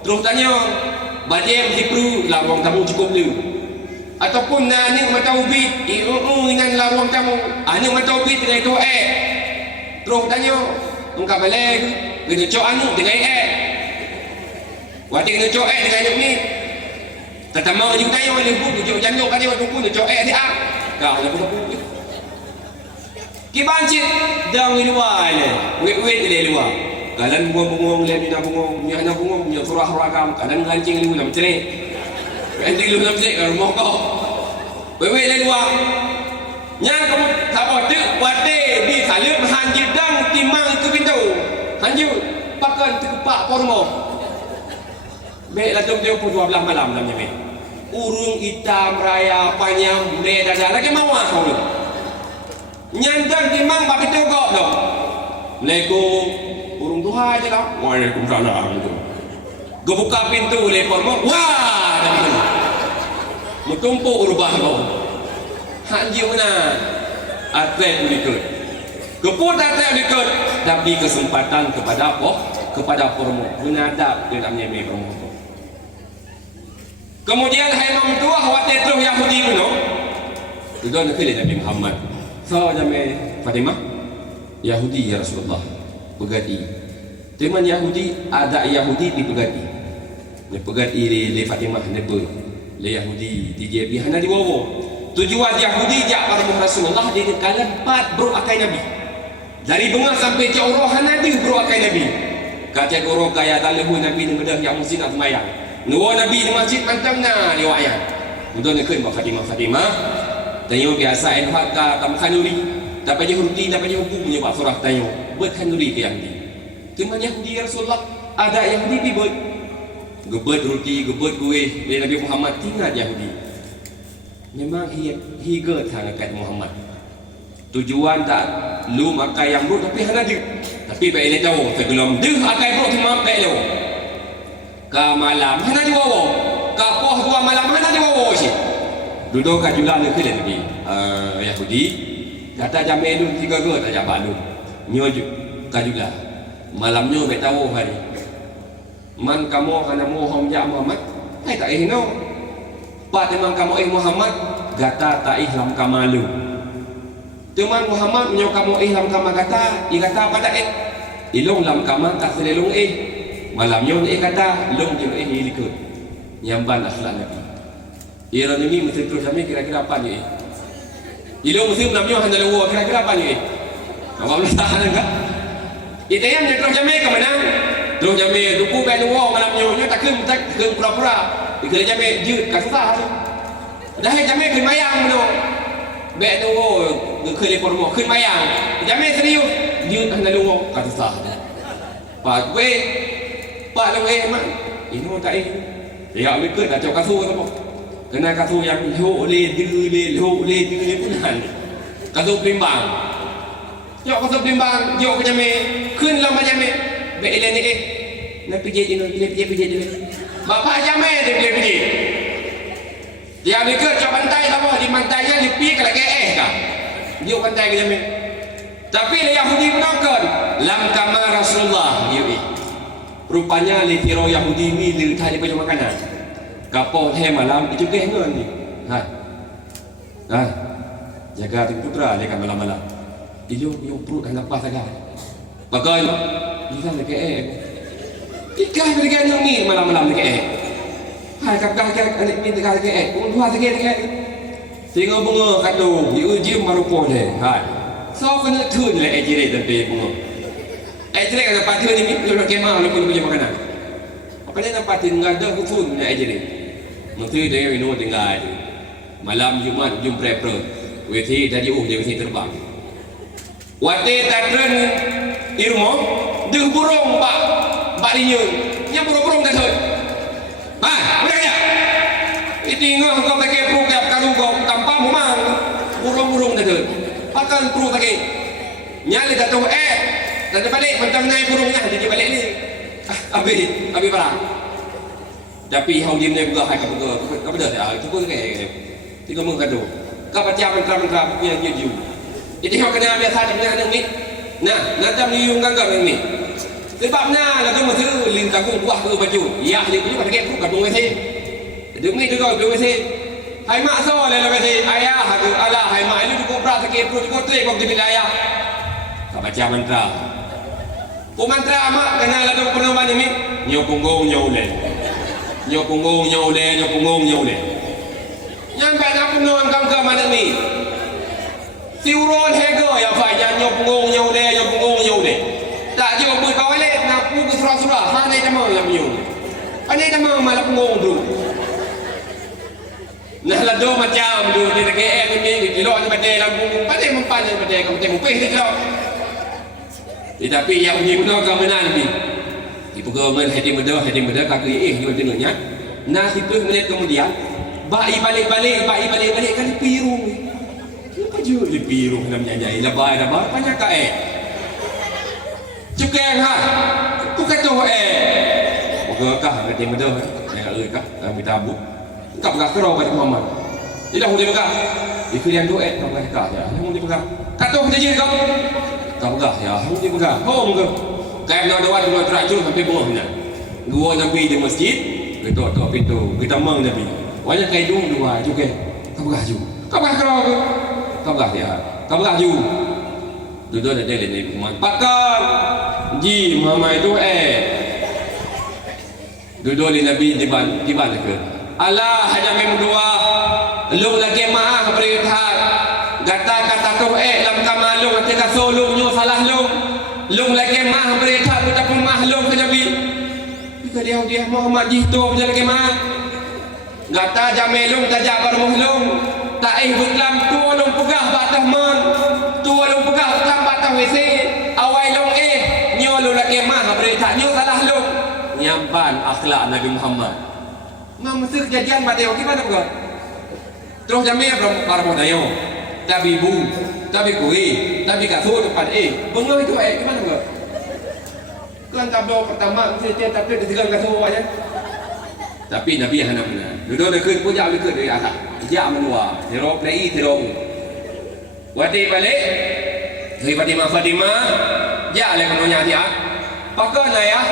Terus tanya, bajem si perlu lawang tamu cukup dulu. Ataupun nanya mata ubit, dengan lawang tamu. Nanya mata ubit dengan itu terus tanya, engkau balik kena cok anu dengan waktu kena cok dengan anu ni. Tetama orang tanya orang lembut, kena janduk kan dia waktu pun kena cok dia. Kau dah pun kibancit dang luar le. Wet dia luar. Kalan bungong le ni nak bungong, ni hanya bungong, ni surah rakam, kalan lancing lu nak cerai. Lancing lu nak cerai rumah kau. Wet le luar. Yang kamu tak boleh wate di salim hanjit dang timang ke pintu. Hanju pakan terkepak pormo. Baiklah jom pun 12 malam dalamnya baik. Urung hitam raya panjang boleh dada lagi mau kau ni. Nyandang timang babi tegak dah. Assalamualaikum. Urung Tuhan je lah. Waalaikumsalam. Gue buka pintu lekor mau. Wah, dah mana? Mutumpuk urubah kau. Hanji mana? Atlet berikut. Keput atlet berikut. Tapi kesempatan kepada apa? Kepada promo. Menadap dalamnya ni promo. Kemudian hai mam tua khawatir terus Yahudi pun. Itu nak pilih Nabi Muhammad. So jame Fatimah. Yahudi ya Rasulullah. Pegati. Teman Yahudi ada Yahudi di pegati. Dia pegati le Fatimah nebo. Le Yahudi di dia hana di wowo. Tujuan Yahudi jak para Rasulullah di kalan 4 bro akai Nabi. Dari bunga sampai ke Urohan Nabi bro akai Nabi. Kata guru kaya talahu Nabi ni bedah yang mesti nak semayang. Nuwa Nabi di masjid mantang na liwayat. Untuk nak kena Fatimah. Tanya biasa en hakka tam khanuri. Tak payah rutin, tak payah hukum punya Pak Surah tanya. Buat khanuri ke Yahudi. Teman Yahudi ya Rasulullah. Ada Yahudi pi buat. Gebet roti, gebet kuih. Dari Nabi Muhammad tinggal Yahudi. Memang higa tangakan Muhammad. Tujuan tak lu makai yang buruk tapi hana dia. Tapi baik dia tahu sebelum dia akai buruk cuma baik dia. Ka malam hana di wawo. Ka poh dua malam hana di wawo sih. Duduk kat jual ni kele Nabi. Yahudi kata jamai dun 3 ge tak jabat dun. Nyo ka jual. Malamnya baik tahu hari. Man kamu hana mu hom ja Muhammad. Hai tak ihno. Pak teman kamu Muhammad gata tak ihlam kamalu. Teman Muhammad menyo kamu ihlam kama kata, i kata pada ilong lam kama tak selelong malamnya ni kata long dia likut. Nyamban akhlak Nabi. Ira ni mesti terus kami kira-kira apa ni? Ilong mesti namanya hanya lawa kira-kira apa ni? Awak boleh tahan enggak? Itu yang terus kami ke mana? Terus kami duku ben lawa malamnya tak kem pura-pura. Dikira kami jut kat susah tu. Dah kami ke mayang tu. Bek tu ke lekor mo ke mayang. Kami serius jut hanya lawa kat susah. Pak gue Pak long mak. Ini tak ya we ke dah cok kasu tu. Kena kasu yang ho le pun han. Kasu pimbang. Cok kasu pimbang, jok kami keun lama jame. Bek ile ni nak pijit ni. Bapak jamai dia pilih. Dia mikir cak pantai sama di pantainya di pi kalau ke kah. Dia pantai ke jamai. Tapi Yahudi menakkan lam kama Rasulullah dia. Rupanya li tiro Yahudi ni li tadi baju makanan. Kapo teh malam itu ke ngan ni. Hai. Jaga tu putra lekan malam-malam. Dia yo perut dah lepas agak. Bagai dia kan ke Ikan berikan yang ni malam-malam dekat hai kakak adik ni dekat dua dekat tengok bunga kado diuji marupo dia hai so kena tun le ejire tempe bunga ejire kan pati ni lu kemah lu punya makanan apa dia nampak tinggal dah kutun le ejire menteri dia ino tinggal malam Jumat jum prepper weti tadi dia weti terbang wate tatren irmo de burung Pak Linyun yang burung-burung dah thôi boleh tak itinggal kau pakai perut kap karu kau kampang memang burung-burung dah thôi pakai perut pakai nyali dah tahu dah balik mentang naik burungnya dia balik ni habis barang tapi hau dia ni juga hai kau betul tak cukup ke tiga mengkado kau baca mantra-mantra yang jujur jadi kau kena biasa dengan ni nah nanti meniung ganggang ni sebabnya lah tu mesti lin kagung buah ke baju ya dia punya pakai pun katung mesti demi tu kau mesti hai mak so le mesti ayah tu ala hai mak ini cukup berat sikit perut cukup trek kau di ayah kau baca mantra mantra mak kena lah tu penuh mana ni nyo punggung nyo le yang banyak penuh angka mana ni siuron hego ya fai nyo punggung nyo le tak jauh pun kau balik nak pergi surah-surah hanai sama lah punya hanai sama malah pengong tu nah lah do macam tu dia ke ni di luar ni badai lampu badai mempan ni badai kau tengok peh dia Tetapi yang punya benda kau menang ni. Ibu gemen hati muda kaki dia dengarnya. Nah itu menit kemudian bai balik kan piru. Apa je di piru nak menyanyi labai banyak ka Cukeng ha. Tu kata Buka kah hati muda yang kah kami tabu. Kau pegang kerau kat Muhammad. Tidak boleh pegang. Ikut yang duet kau pegang ya. Yang boleh pegang. Kata kita je kau. Kau pegang ya. Yang boleh pegang. Oh muka. Kayak nak doa dulu teracun sampai bawah ni. Dua Nabi di masjid, kita tok pintu, kita mang Nabi. Wajah kayak dua juga. Kau pegang ju. Kau pegang kerau ke? Kau pegang ya. Kau pegang ju. Duduk ada ni Muhammad. Pakar. Ji Muhammad itu Duduk di Nabi di mana ke? Allah hanya memdua. Lu lagi maaf berihat. Kata tu lam kamalung ketika solungnya salah lu. Lu lagi maaf berihat kita pun mahlum ke Nabi. Jika dia Muhammad jitu dia lagi maaf. Kata jamelung tajak bermuhlung. Tak butlam tua lu pegah batah man. Tua lu pegah batah WC. Awai lu nyo lu lagi maaf berihat nyo salah lu. Nyampan akhlak Nabi Muhammad. Masa kejadian pada gimana bukan? Terus jamnya para modayo. Tapi bu, tapi kui, tapi kasut depan bengau itu gimana bukan? Kan tablo pertama mesti dia tapi disegang kasut aja. Tapi Nabi hana benar. Duduk dekat pun jauh dekat dari atas. Dia menua, terok play terok. Wati balik. Hari Fatimah, dia lek menunya dia. Pakai lah ya.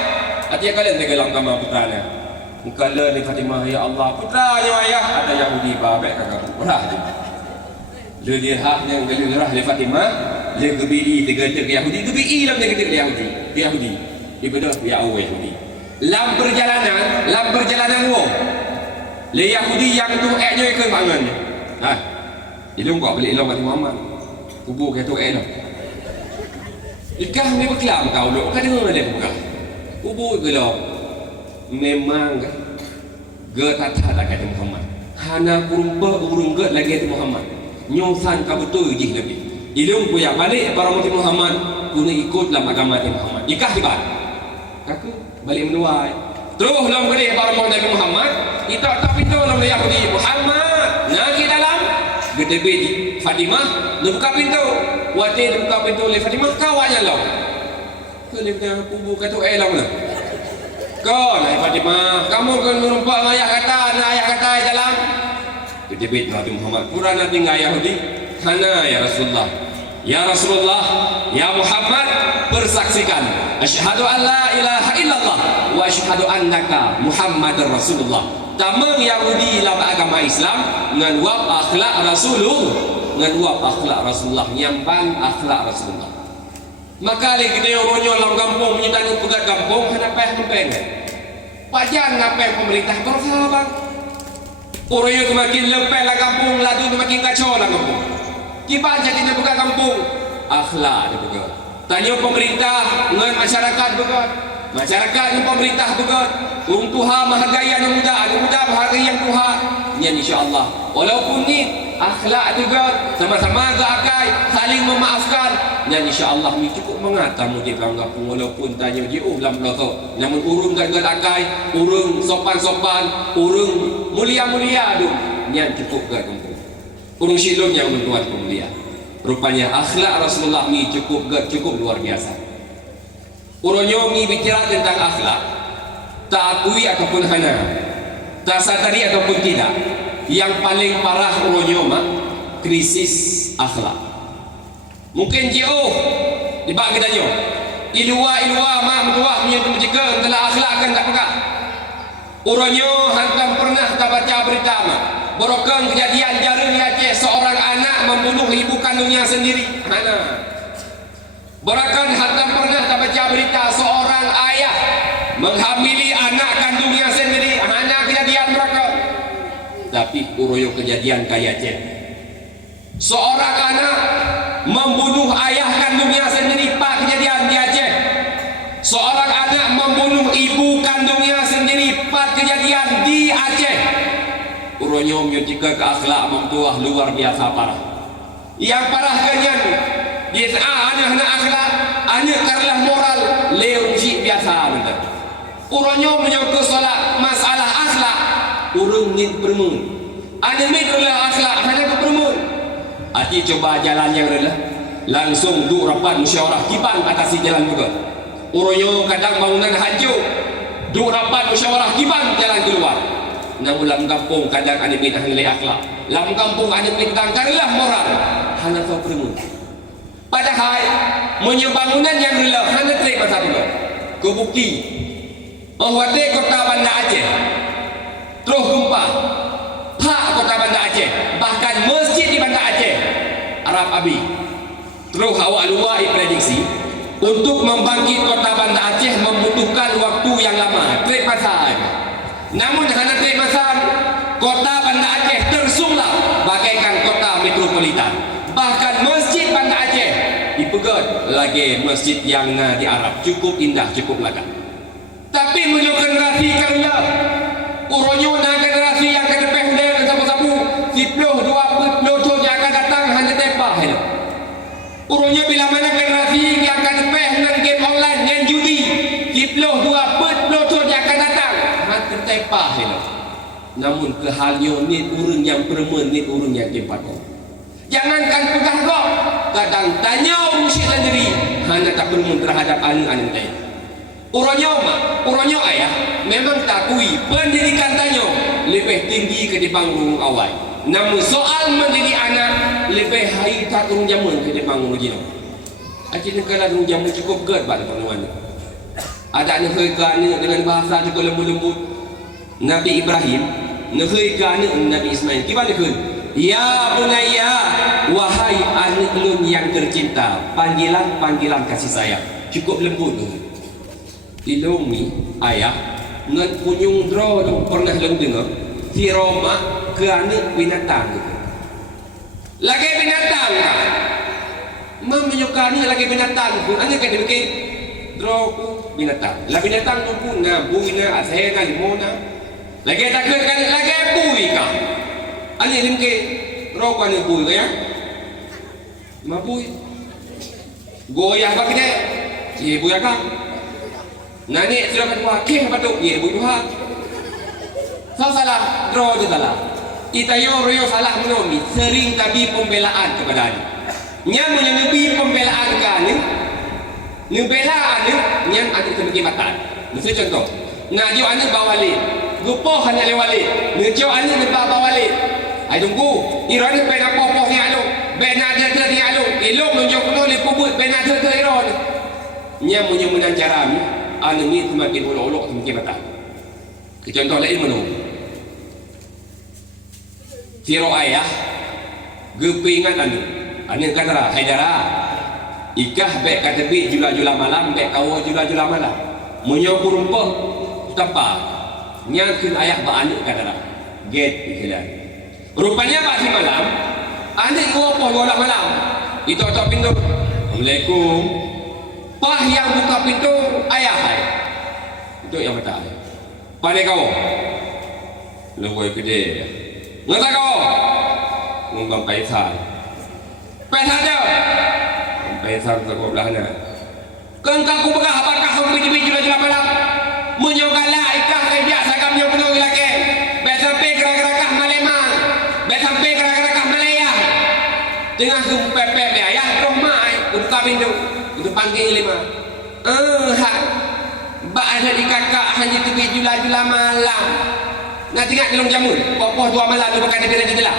Hati kalian tenggelam kamar putranya. Kalau ni Fatimah ya Allah putranya ayah ada Yahudi babek kakak putra je. Dia hak yang gelirah le Fatimah le gebi tiga Yahudi gebi lam dia Yahudi. Ibadah ya Allah Yahudi. Lam perjalanan wo. Le Yahudi yang tu nya ke bangun. Ha. Ilung kau beli ilung Nabi Muhammad. Kubur ke tu lah. Ikah ni berkelam kau lu kan dengar dia bukan. Kubur ke lo memang getata lagi tu Muhammad. Hana urung get lagi tu Muhammad. Nyongsan ka betul je Nabi. Ilung punya balik para umat Muhammad guna ikut dalam agama Muhammad. Ikah tiba. Kaku balik menuai. Terus dalam kali para umat Nabi Muhammad, kita tak pintu dalam Yahudi Muhammad. Nagi dalam gedebe Fatimah, buka pintu. Wati buka pintu oleh Fatimah kawannya lo. Kelipnya kubu kata lah. Kau naik Fatimah, kamu kan merumpak ayah kata dalam. Gedebe Nabi Muhammad. Kurang nanti Yahudi. Hana ya Rasulullah. Ya Rasulullah, ya Muhammad, bersaksikan asyhadu an la ilaha illallah wa asyhadu annaka Muhammadar Rasulullah. Tamang Yahudi dalam agama Islam dengan wab akhlak Rasulullah, nyamban akhlak Rasulullah. Maka lagi kita orang dalam kampung menyitang pegat kampung hendak hempeng. Pajan ngapain pemerintah bersahabat. Orang yang semakin lepeh lah kampung, ladu semakin kacau lah kampung. Kiban jadi dia pegat kampung, akhlak dia pegat. Tanya pemerintah dengan masyarakat pegat. Masyarakat dengan pemerintah pegat. Orang Tuhan menghargai yang muda menghargai yang Tuhan. Yang insya-Allah. Walaupun ni akhlak juga sama-sama gakai, saling memaafkan. Yang insya-Allah ni cukup mengata mu di kampung walaupun tanya dia dalam belakang. Namun urung gakai, urung sopan-sopan, urung mulia-mulia tu. Yang cukup kat kampung. Urung silum yang mentuan pemulia. Rupanya akhlak Rasulullah ni cukup luar biasa. Urunyo ni bicara tentang akhlak, tak akui ataupun hana, tak sadari ataupun tidak. Yang paling parah urunyo mah krisis akhlak. Mungkin jauh dibak kita nyo. Ilua mak mentua punya jika telah akhlak kan tak pegang. Urunyo hantam pernah tak baca berita mah. Borokang kejadian jaring di Aceh, seorang anak membunuh ibu kandungnya sendiri. Mana? Borokang hantam pernah tak baca berita seorang ayah menghamili anak kandungnya sendiri. Mana kejadian mereka? Tapi uroyo kejadian kaya Aceh. Seorang anak membunuh ayah kandungnya sendiri. Pak kejadian di Aceh. Seorang anak membunuh ibu kandungnya sendiri. Pak kejadian di Aceh. Uronyo menyucikan ke akhlak memtuah luar biasa parah. Yang parah kenyan Dia anak akhlak, anak karlah moral, leu ji biasa betul. Urangnya menyangka solat masalah akhlak, urang ni bermun. Anak ni karlah akhlak, anak bermun. Ati coba jalan yang rela, langsung duk rapat musyawarah kiban atas jalan juga. Urangnya kadang bangunan hancur, duk rapat musyawarah kiban jalan keluar. Namun dalam kampung kadang anak ni tahan leh akhlak. Dalam kampung anak ni karlah moral, hana tahu bermun. Padahal bangunan yang rela hanya terik pasal juga. Kebukti bahwa di kota Banda Aceh terus gempa hak kota Banda Aceh, bahkan masjid di Banda Aceh Arab Abi terus awak luar prediksi untuk membangkit kota Banda Aceh membutuhkan waktu yang lama. Terik pasal, namun hanya terik pasal kota Banda Aceh tersulap bagaikan kota metropolitan. Bahkan masjid Banda Aceh dipegat lagi masjid yang di Arab cukup indah, cukup laga. Tapi menuju generasi kerja uronyo na generasi yang ke depan dan sapu-sapu 10, 20 tahun yang akan datang hanya tepah ini. Uronyo bila mana generasi yang akan depan dengan game online dan judi 10, 20 tahun yang akan datang hanya tepah ini. Namun kehalnya ni urang yang permen ni urang yang tempat. Jangankan pegang kau, kadang tanya musyrik sendiri hanya tak permen terhadap anak-anak lain. Orangnya ayah memang takui pendidikan tanya lebih tinggi ketimbang urung awal. Namun soal mendidik anak lebih hari tak urung jaman ketimbang urung jino. Acik negara urung jaman cukup ged bang teman-teman. Ada negara dengan bahasa cukup lembut-lembut. Nabi Ibrahim negara Nabi Ismail. Gimana kun? Ya bunayya, wahai anak lun yang tercinta, panggilan kasih sayang. Cukup lembut tu. Ilumi ayah ngan punyung dro dong pernah lang dengar si Roma ke anak binatang gitu. Lagi binatang lah mam menyukani lagi binatang pun anak kan bikin dro ku binatang lah binatang tu pun na bui na asena limona lagi takut kan lagi bui ka anak limke dro ku anak bui kaya ma bui goyah bakne si bui ka Nani sudah kedua, keh batuk, ye bujuha. Salah, draw je salah. Itayo royo salah menomi, sering tabi pembelaan kepada anda. Nyam menyebi pembelaan kan, ngebelaan nyam ada sebagai matan. Misal contoh, ngajo anda bawa wali, gupo hanya lewali, ngajo anda bawa wali. Ay tunggu, iron pena popo ni alo, benader ni alo, ilok nunjuk no lipubut benader tu iron. Nyam menyemunan jarami. Anu ni semakin olok-olok semakin batang. Contoh lain mana? Siro ayah gepingan anu kata Haidara ikah bek kata bi jula-jula malam bek kawo jula-jula malam menyokur rumpah tapa nyangkin ayah ba anu kata get ikilan rupanya pak si malam anak ngopo bola malam itu atau pintu Assalamualaikum. Pah yang buka pintu ayah hai. Itu yang betul. Pandai kau. Lewai gede. Ngata kau. Ngomong paisan. Paisan dia. Paisan sekop belahna. Kau kaku begah apakah kau biji-biji jula malam. Menyogala ikah kerja sagam yang penuh lagi. Bet sampai gerak-gerakah Malemang. Bet sampai gerak-gerakah Malaya. Tengah pepek dia ayah roh mai buka pintu. Untuk panggil lima. Bak ada di kakak hanya tepi jula-jula malam. Nak tengok gelung jamun. Popoh 2 malam tu pakai dia jelah.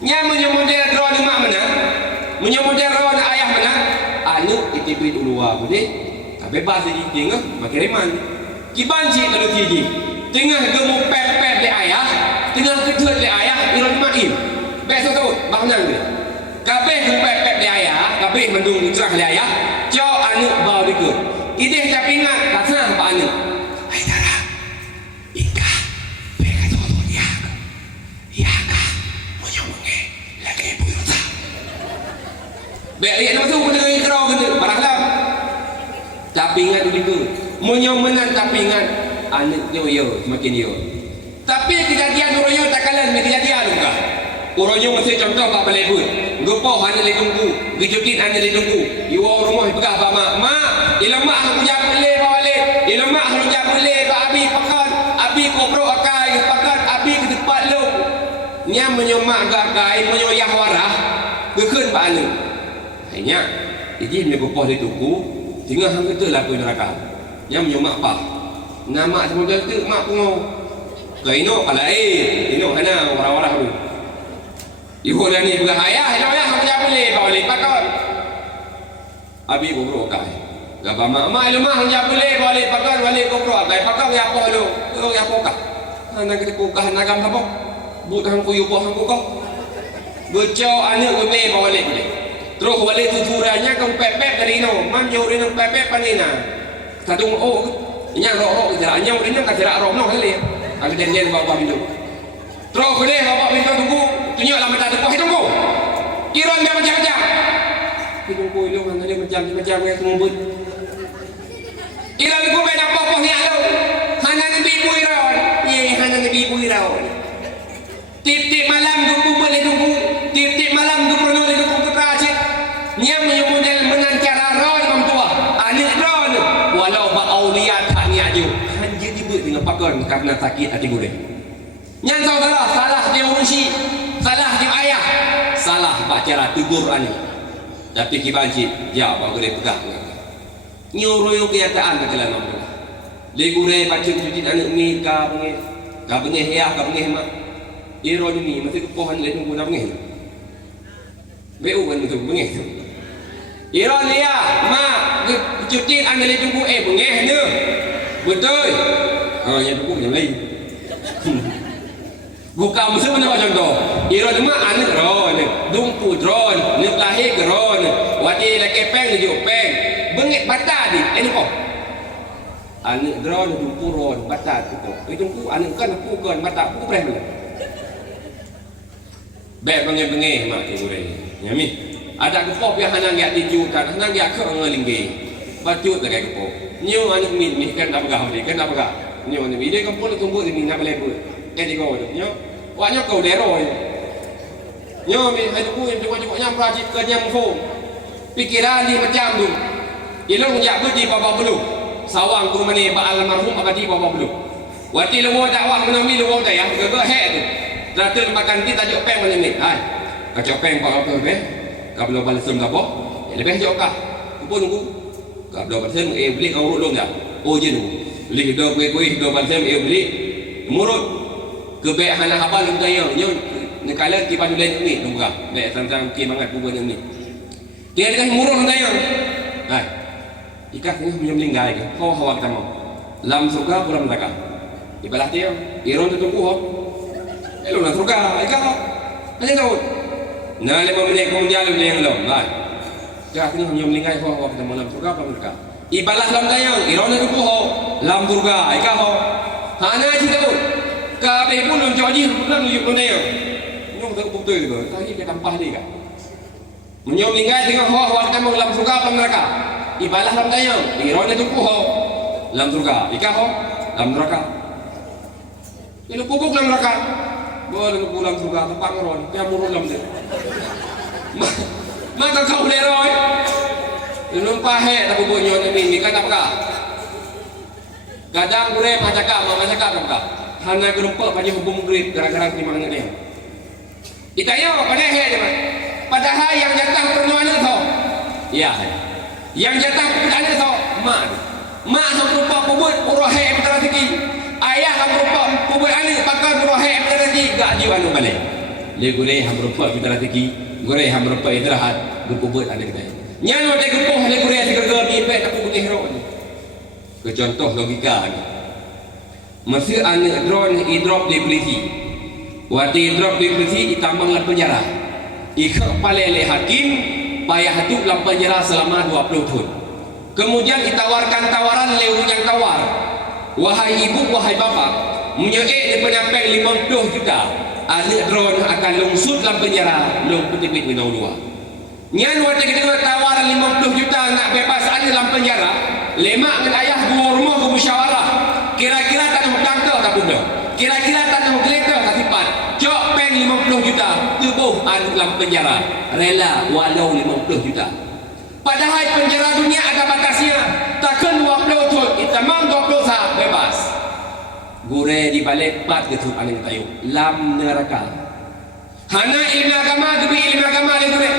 Nya menyemudel draw di mak mana? Menyemudel draw ayah mana? Anu itipi dulu aku deh. Tak bebas jadi tengah makin reman. Kibanci kalau tiji. Tengah gemu pep-pep le ayah, tengah kedut le ayah iron main. Besok tu bangun dia. Kabeh pep-pep le ayah, kabeh mendung cerah le ayah. Cok anu bau dikut. Ideh capingan pasang apa anu? Haidara. Ikah. Beka tu dia. Ya kah. Moyong-moyong lagi buta. Bek dia masuk ke dengan ikrau kena parahlah. Capingan dulu. Moyong menan capingan anu yo semakin yo. Tapi kejadian royo tak kalah kejadian juga. Orangnya masih contoh pak balai pun. Gepoh hanya le tunggu, gejokin hanya le tunggu. Iwa rumah pegah pak mak, ilamak aku jam boleh pak balik. Ilamak aku jam boleh pak abi pakan, abi kopro akai pakan, abi ke tempat lu. Nya menyomak gagai, menyoyah warah, gekun pak anu. Hanya, izin dia gepoh le tunggu, tinggal hang kita lah pun neraka. Nya menyomak pak. Nama semoga tu mak pungau. Kaino kalau ino kana warah-warah tu. Ibu ni bukan ayah, aku tak boleh balik pakon. Abi kubro kai. Gapa mak lemah aku tak boleh balik pakon, balik kubro kai. Pakon ya apa lu? Oh ya apa kah? Anak kita kukah nagam apa? But hang kuyu boh hang kukah. Bocau anak gue balik boleh. Terus balik tujurannya kau pepek dari no. Mam nyuri nang pepek panina. Satu nya roh jaraknya udah kan jarak roh no kali. Aku janjian bawa pintu. Terus boleh bawa pintu tunggu. Tunjuklah mata tepuh tunggu. Kiron dia macam-macam. Tunggu lu kan dia macam-macam yang sembut. Kiron ku ben apa-apa ni lu. Hana nabi buiron. Ye hana nabi buiron. Tip-tip malam tunggu boleh tunggu. Tip-tip malam tunggu boleh tunggu putra cik. Nya model menancara roh imam tua. Anak roh ni. Walau ba aulia tak niat je. Hanya dibut dengan pakon karena sakit hati gurih. Yang salah dia urusi. Salah dia ayah, salah pak cara tegur ani. Tapi kibanci, ya apa boleh pegang. Nyuruh kenyataan kecelakaan orang. Legure baca cuci anak mi ka bengeh ya ka bengeh mak. Iro ni masih kepohan le tunggu nak bengeh. Beu kan betul bengeh. Iro ni ya, mak cuci anak le tunggu bengeh ni. Betul. Yang tunggu yang lain. Bukan mesti mana contoh. Iro cuma anak ron, dumpu ron, nak lahir ron, wati laki peng ni peng. Bengit batat di, ini kok. Anak ron, dumpu ron, batat tu kok. Dumpu anak kan aku kan batat, aku berapa? Baik bengih mak tu boleh. Nyami. Ada kepop yang hanang ya dijukan, hanang ya ke ngelinggi. Bacut tak kayak kepop. Nyu anak mi kan apa gah ni, kan apa gah. Nyu anak mi dia kan pun tumbuh ni nak boleh. Jadi kau tu, nyo, wanya kau dero, nyo, hai tu yang cukup nyam rajit ke nyam fo, pikiran ni macam tu, ilmu jak berdi bapa belum, sawang tu mana ba almarhum abadi bapa belum, wati luar dakwah menami luar daya, gege hek tu, teratur makan ti tajuk peng macam ni, hai, kacau peng apa apa, kau belum balas sem apa, lebih jauh kah, tu nunggu, kau belum balas sem, beli kau urut dong tak, oh je nunggu, beli hidup kue hidup balas sem, beli, murut. Kebek hana haba lu tayang nyo nekala ki padu lain ni tunggu baik tentang ki mangat bubunya ni dia dekat murung tayang hai ikat ni punya melinggai ke kau hawa kita mau lam surga pulang neraka ibalah dia iron tu tunggu ho elo na surga ikat aja tahu na 5 minit kemudian lu yang long hai ya ni punya melinggai kau hawa kita mau lam surga pulang neraka ibalah lam tayang iron tu tunggu ho lam surga ikat ho hana ji tahu kabeh pun orang jadi bukan tunjuk benda yang nyong tak betul ke tadi dia tampah dia kan menyom linggai tengah hawa kamu dalam surga dalam neraka ibalah dalam tayang iron itu kuho dalam surga ikaho dalam neraka ini pupuk dalam neraka boleh pulang surga tempat ngeron yang murun dalam dia maka kau leroi lumpah he tapi bunyo ini kan apa kadang gue macakak apa hana gerumpak pada hubung grip gara-gara terima anak dia. Itanya apa pada he dia. Padahal yang jatah perlu anak tau. Ya. Yang jatah perlu anak tau mak. Mak hang berupa pubut urohe betara segi. Ayah hang berupa pubut anak pakai urohe betara segi gak jiwa anu balik. Le gure hang berupa betara segi, gure hang berupa istirahat berpubut anak kita. Nyano de gepoh le gure segerga mipet aku putih ro ni. Ke contoh logika ni. Masa anak drone drop di polisi, waktu drop di polisi ditambanglah penjara. Ikut palele hakim payah hidup dalam penjara selama 20 tahun. Kemudian ditawarkan tawaran lewat yang tawar. Wahai ibu, wahai bapa, menyek daripada 50 juta, anak drone akan lungsut dalam penjara, long putih-putih minau dua. Nyan waktu kita tawaran 50 juta nak bebas anak dalam penjara, lemak dengan ayah dua rumah bermusyawarah. Kira-kira tak ada hutang tak pun dah. Kira-kira tak ada geleta tak simpan. Cok peng 50 juta. Tu dalam penjara, rela walau 50 juta. Padahal penjara dunia ada batasnya. Takkan 20 tahun, itamam 20 tahun bebas. Gure di balik 4 keturunan paling tayu lam neraka. Hana ilmu agama demi ilmu agama le gure.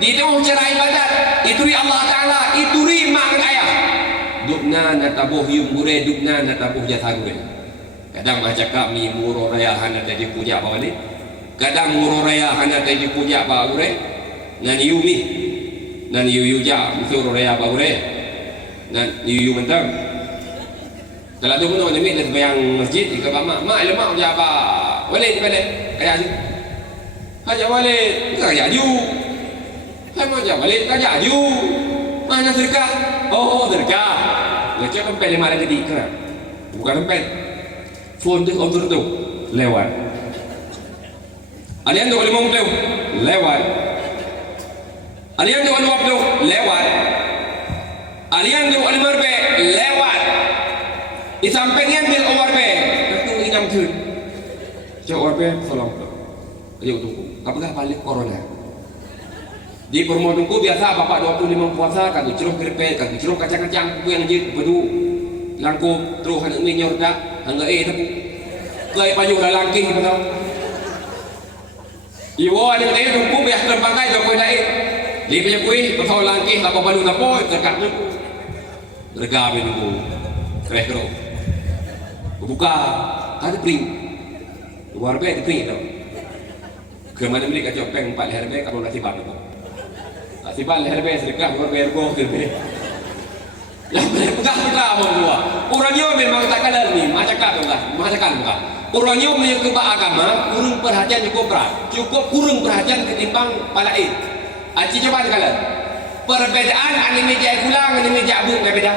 Di tu cara ibadat, ituri Allah Taala, ituri mak ayah. Dukna natabuh yum gure, dukna natabuh jasa gure. Kadang macam kami muro raya hana tadi puja balik. Kadang muro raya hana tadi puja ba gure. Nan yumi. Nan yu ja muro raya ba gure. Nan yu mentang. Kalau tu pun ni mila bayang masjid ke mak lemak dia apa? Balik kayak ni. Haja balik, kerja ju. Hai macam balik kerja ju. Mana sedekah? Oh sedekah. Leceh tempat 5 lagi dikira. Bukan tempat. Phone tu order tu lewat. Ada yang tu 50 lewat. Ada yang tu 20 lewat. Ada yang tu 50 lewat. Di sampingnya bil overpay, itu inyam thun. Cak overpay tolong. Ayo tunggu. Apakah balik corona? Di permohon tunggu biasa bapak 25 puasa kan celup keripik, kan celup kacang-kacang ku yang jik bedu langkup terus hendak minyor dak, hangga tapi kai payung dah langking betul. Iwo ada tadi tunggu biasa terpakai jok lain. Li punya kuih betul langking apa balu apa dekat tu. Rega tunggu. Kero. Buka, ada pring. Luar biasa pring tu. Kemana beli kacau peng 4 leher be kalau nak tiban tu. Tak tiban leher be sedekah luar biasa go tu be. Yang boleh buka pun dua. Orangnya memang tak kalah ni, macam tu lah, macam buka. Orangnya punya kebak agama, kurang perhatian cukup berat. Cukup kurang perhatian ketimbang palaid. Aci coba kalah. Perbezaan anime jaya kulang, anime jaya buk beda.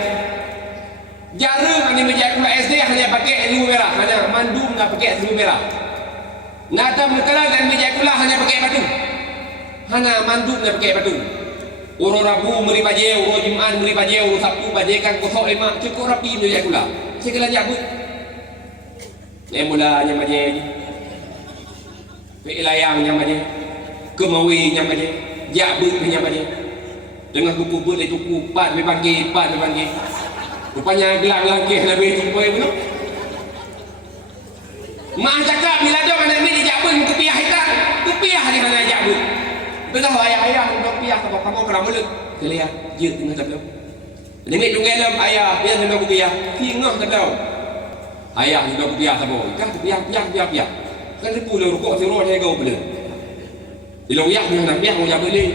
Jarang anime jaya kulang SD hanya pakai ilmu merah, hanya mandum nak pakai ilmu merah. Nata berkelas anime jaya kulang hanya pakai batu. Hanya mandum nak pakai batu. Uro Rabu beri baju, uro Jumaat beri baju, uro Sabtu bajekan kosong 5 cukup rapi beli jaya kulang. Sekali jabut. Mulanya baju. Pelayang yang baju. Kemawi yang baju. Jabut punya baju. Dengan kuku but itu kupat berpanggil. Rupanya bilang lagi lebih tinggi pun. Mak cakap bila dia mana ni dijabun kepiah hitam. Kepiah di mana jabun. Betul ayah untuk piah kalau kamu pernah mulut. Kalian je tengah tak tahu. Dengar dungel dalam ayah dia hendak kepiah. Tingah tak tahu. Ayah hendak kepiah sabo. Kan kepiah. Kan sepuluh rukuk suruh dia kau bela. Ilong yak nak piah mau jabun ni.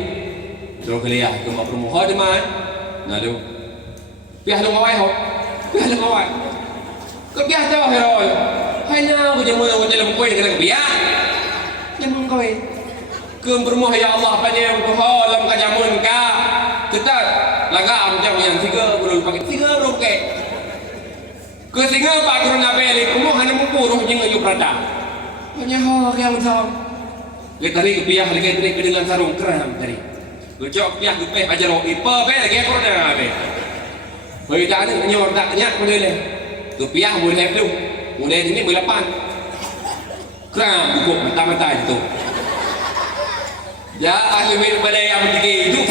Terus kalian ke mak permohon teman. Lalu piah dong awai ho. Piah dong awai. Kepiah tahu hero. Hanya aku jamu dalam kuih kena kepiah. Jamu kau Kem bermoh ya Allah pada yang Tuhan dalam kajamun ka. Tetap lagam macam yang 3 berul pakai 3 roket. Ke singa pak kurang beli bermoh hanya mupuruh jeung ayu prada. Hanya ho yang tahu. Le tari kepiah lagi tari kedengan sarung keram tadi. Gocok piah gupeh ajaro ipa be lagi corona be. Bagi jangan nyor tak nyak boleh le. Kepiah boleh belum. Mulai ini 18. Keram buku mata-mata itu. Ya ahli pada yang dikit itu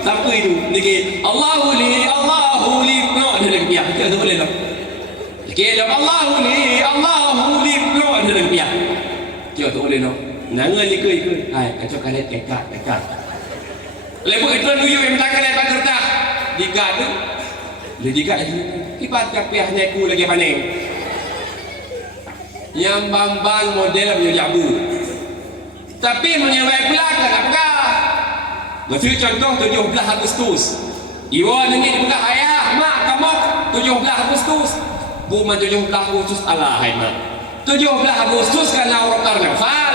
siapa itu dikit Allahu li no ada lagi piah itu boleh tak dikit Allahu li no ada lagi piah dia tu boleh tak nangan ikut hai kacau karet dekat lepas itu nuyu yang tak karet pakerta digat tu le digat ibarat piahnya ku lagi paning yang bambang model punya jabu. Tapi menyewai belakang apakah? Beri contoh 17 Agustus. Iwa nengit buka ayah, mak kamu 17 Agustus. Bukan 17 Agustus Allah hai mak. 17 Agustus karena urut karnaval.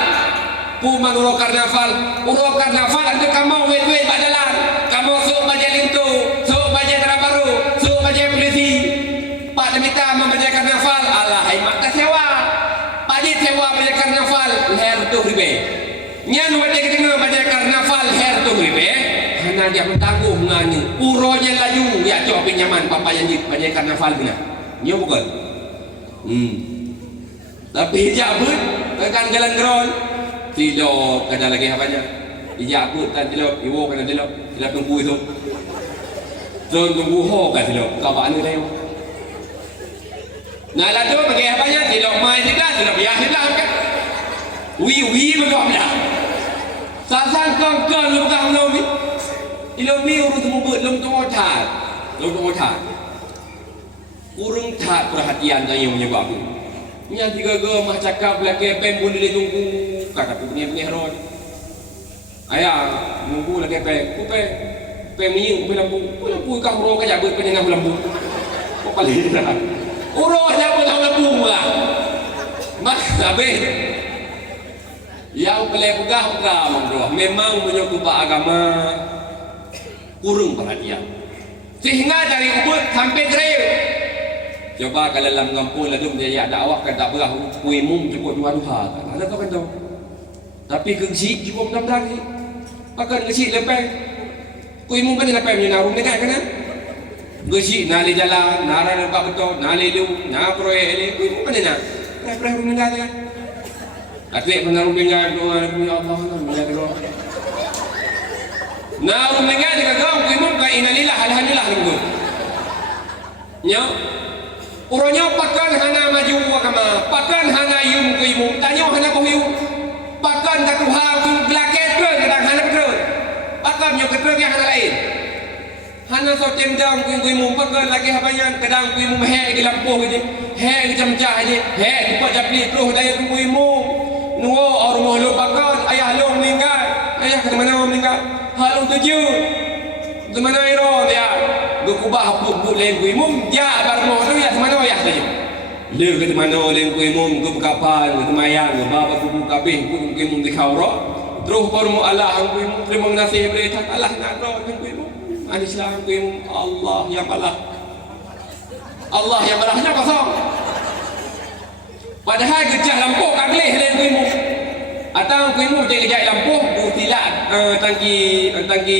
Bukan urut karnaval ada kamu wet badalan. Kamu suruh baca lintu, suruh baca terabaru, suruh baca polisi. Pak Demita membaca karnaval Allah hai mak sewa. Pak Demita sewa baca karnaval leher tu ribe. Nyan wajah kita baca karnaval her tu ribe. Hana dia bertanggung ngani. Uronya laju ya jawab pinjaman papa yang baca karnaval guna. Nyo bukan. Tapi jabut akan jalan geron. Tilo kena lagi apanya? Iya aku tak tilo, iwo kena tilo tunggu itu. Zon tunggu ho kan tilo, kawan ni tayo. Nah lalu bagi apanya? Tilo mai tidak, tilo biar tidak kan? Wi betul ya. Sasan kong lu kang lu ni. Ilo mi urut mubut lum tu otat. Urung tak perhatian tayo menyebab aku. Nya tiga mah cakap lagi pem pun dia tunggu kata punya ron. Ayah nunggu lagi pem ni lampu kau ro ka jabut penyenang lampu. Kok paling dah. Uro jabut lampu lah. Mas habis. Yang pegang memang menyokong agama kurang perhatian. Sehingga dari Ubud sampai Trail. Coba kalau dalam kampung lalu dia dakwah kan tak berah kuimum cukup dua duha. Ada kau kan tahu. Tapi kecil cukup enam lagi. Pakai kecil lepas. Kuimum kan lepas punya narum dekat kan? Kecil nali jalan, nara nampak betul, nali lu, na proyek ni kuimum kan nak. Pernah rumah dekat kan? Atik menaruh pinggan doa ya Allah nak doa. Naruh pinggan dekat kau kuimum ka innalillah alhamdulillah nunggu. Nya urangnya pakan hana maju agama, pakan hana yum kuimum, tanya hana ko yum. Pakan ka Tuhan ku glaket ke kadang hana betul. Pakan yo betul ke hana lain. Hana so tendang kuimum pakan lagi habanyan kadang kuimum he di lampu je. He di camcah je. He cepat japli terus daya kuimum. Nuo orang lu pakan ayah lu meninggal. Ayah ke mana meninggal? Halu tujuh. Di mana iro dia? Gukubah pun len kuimum dia barmo tu ya mana ayah saja. Lu ke mana len kuimum gu kapan gu mayang gu bapa ku kabeh ku kuimum di kauro. Terus baru Allah ang kuimum terima kasih berita Allah nak ro kuimum. Islam kuimum Allah yang Allah. Allah yang Allahnya kosong. Padahal gejah lampu kagleh len kuimu. Atau kuimu dia gejah lampu butilat tangki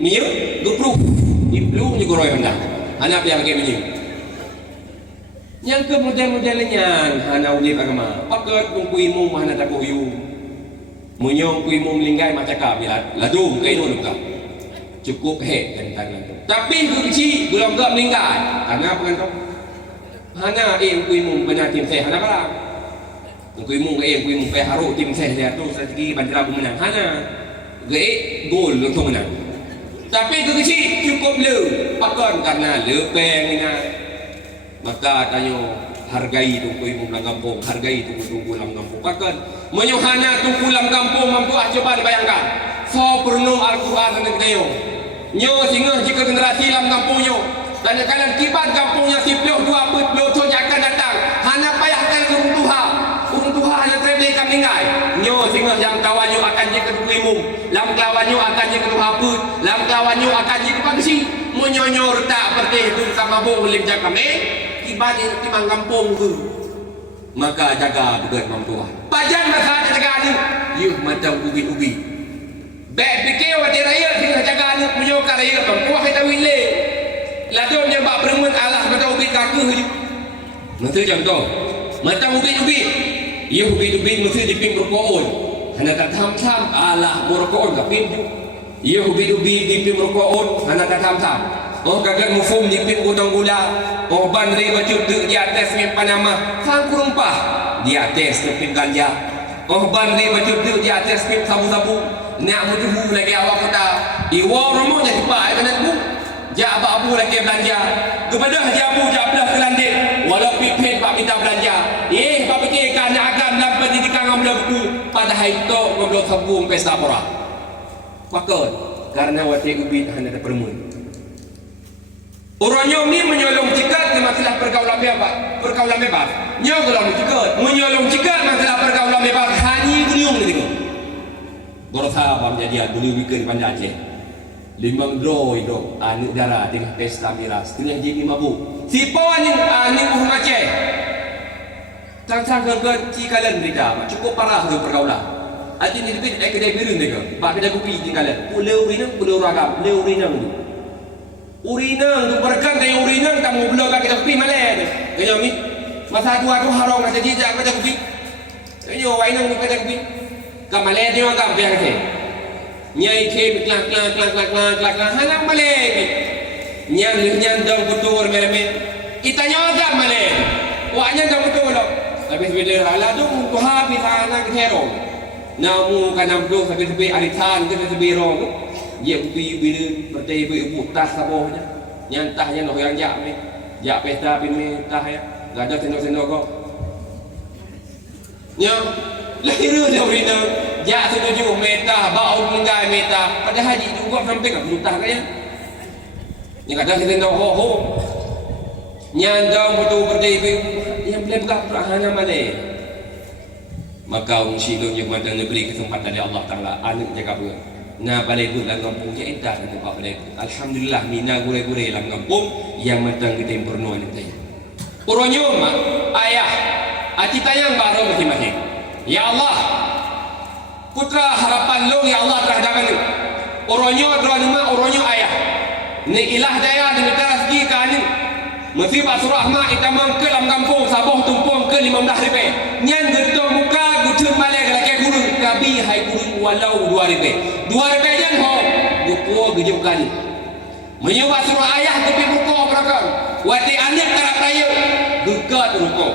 minyak gupru. Iblu ni goroi hendak. Hana apa yang pakai minyak. Yang ke model-modelnya hana ulil agama. Pakat kuimu hana tak kuyu. Munyong kuimu melinggai macam kabilat. Ladum kainu luka. Cukup tentang itu. Tapi kunci belum tak meninggal. Karena apa kan kau? Hana kuimu benar tim saya hana barang. Kuimu kuimu pe haru tim saya dia tu strategi Bandar Lampung menang. Hana gol untuk menang. Tapi kunci cukup le. Pakan karena lepeng ingat. Maka tanya hargai tu kuimu dalam kampung, hargai tu dalam kampung. Pakan menyuhana tu dalam kampung mampu coba dibayangkan. So perenung Al-Quran dan kita nyo singa jika generasi dalam kampungnya dan kalian kibat kampungnya 10 20 tahun yang akan datang hana payahkan urung tuha hanya terlebih kami meninggal nyo singa yang kawannya akan jadi keduimum lam kawannya akan jadi keduhaput lam kawannya akan jadi pagsi menyonyor tak pertih tu sama boleh jaga kami kibat di timang kampung tu maka jaga betul mampu pajan masa jaga ni yuh macam ubi-ubi baik fikir wajah raya tinggal jaga anak menyokar raya perempuan kita wile lalu dia bak beremut Allah kata ubit kaku mesti contoh macam ubit-ubit ia ubit-ubit mesti dipim berkoon hanya tak tham-tham Allah berkoon tak pim ia ubit-ubit dipim berkoon hanya tak tham-tham oh gagal mufum dipim gudang gula oh bandri baju di atas min Panama sang kurumpah di atas dipim ganja oh bandri baju di atas min sabu-sabu nak bertubuh lagi awak kata iwa romo jadi pak kena tu jak abu lagi belanja kepada jamu jak belah kelanding walau pipin pak minta belanja pak fikirkan nak agam dalam pendidikan ngam buku pada hari itu ngam sabung pesta pora pakon karena wati ubit hanya ada permun orang ni menyolong cikat masalah pergaulan bebas nyolong cikat menyolong cikat masalah pergaulan bebas hanya geliung ni tengok Borsa bang jadi dulu weekend Bandar Aceh. 5 droi dok anu darah dengan pesta miras. Tengah jadi mabuk. Si pawan ni anu Aceh. Sang-sang ke cikalan berita. Cukup parah tu pergaulan. Hati ni dekat kedai biru ni ke? Bak kedai kopi tinggalan. Pulau ragam, pulau urinang tu. Urinang tu berkan dari urinang tak mau belah kedai kopi malah tu. Kaya ni masa tu aku haram kata jejak kedai kopi. Kaya wainang tu kedai kopi. Malay dia agak biar ke. Nyai ke kelak hanang Malay. Nyang dong betul meremeh. Itanya agak Malay. Waknya dong betul loh. Habis bila lalu tuha pisana ketero. Namu kanam do sampai aritan ke sampai rong. Dia bila bertai ibu tas sabohnya. Nyantahnya noh yang jak me. Jak pesta pin tah ya. Gada sendok-sendok kok. Nya lahir dia urina. Jak setuju meta, bau mengai meta. Pada haji juga sampai kat mutah kaya. Nya kata sendok ho. Nyandang betul bertai yang boleh buka perahana mana. Maka orang silung yang mata negeri kesempatan dari Allah Ta'ala. Anak jaga pun. Nah balai pun dalam kampung je entah kata Pak balai pun. Alhamdulillah mina gure-gure dalam kampung yang matang kita yang pernuan kita. Uronyo mak ayah ati tayang baru masing-masing. Ya Allah, putra harapan lo ya Allah terhadap ni. Uronyo drama uronyo ayah. Ni ilah daya dengan rezeki kan. Mesti Pak Surah mak itamang ke dalam kampung Sabah tumpung ke 15 ribu. Nyan getong muka gutun balik lagi guru kabi hai guru walau 2 ribu. 2 ribu jan ho gupo gejukan. Menyubat surah ayah tepi buku belakang. Wati anak karap raya gegat ruko.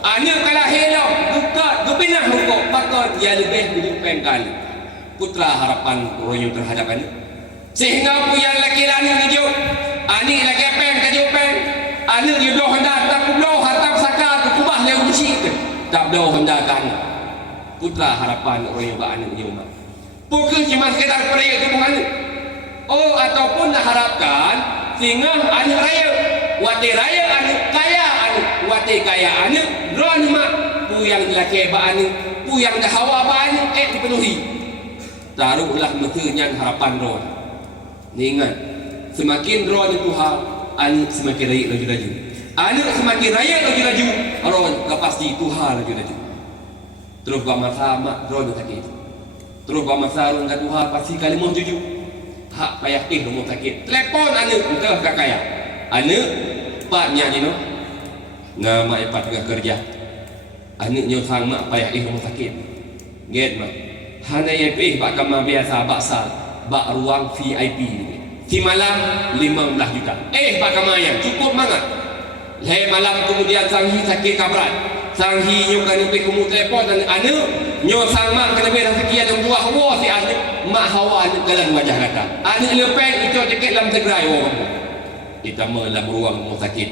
Anak kalah hilang gegat gepinah ruko. Pakar dia lebih gejukan kali. Putra harapan royo terhadap anak. Sehingga punya laki-laki hijau. Ani laki pen kejupan. Anak dia doh hendak tak doh harta sakar kubah yang musik tak doh hendak kan putra harapan orang yang anak dia mak bukan cuma sekedar peraya itu bukan ataupun nak harapkan sehingga anak raya wati raya anak kaya anak wati kaya anak ron mak pu yang laki ba anak pu yang dah hawa ba anak dipenuhi taruhlah mestinya harapan ron ni ingat semakin ron itu anak semakin raya laju-laju. Anak semakin raya laju-laju. Ron pasti Tuhan laju-laju. Terus masa mak ron sakit. Terus masa ron kat Tuhan pasti kalimah jujur. Hak payah rumah sakit. Telepon anak entah kat kaya. Anak paknya ni no. Nama ipat tengah kerja. Anaknya sang mak payah rumah sakit. Get mak. Hana yang pak kamar biasa baksa bak ruang VIP. Si malam 15 juta. Pak Kamayang cukup banget. Lai malam kemudian sanghi sakit kabrat. Sanghi nyo kan pergi kumut telepon dan anu nyo sang mak kena beri sekian yang buah hawa si anak mak hawa anak dalam wajah kata. Anak lepek itu dekat dalam segrai orang. Kita dalam ruang rumah sakit.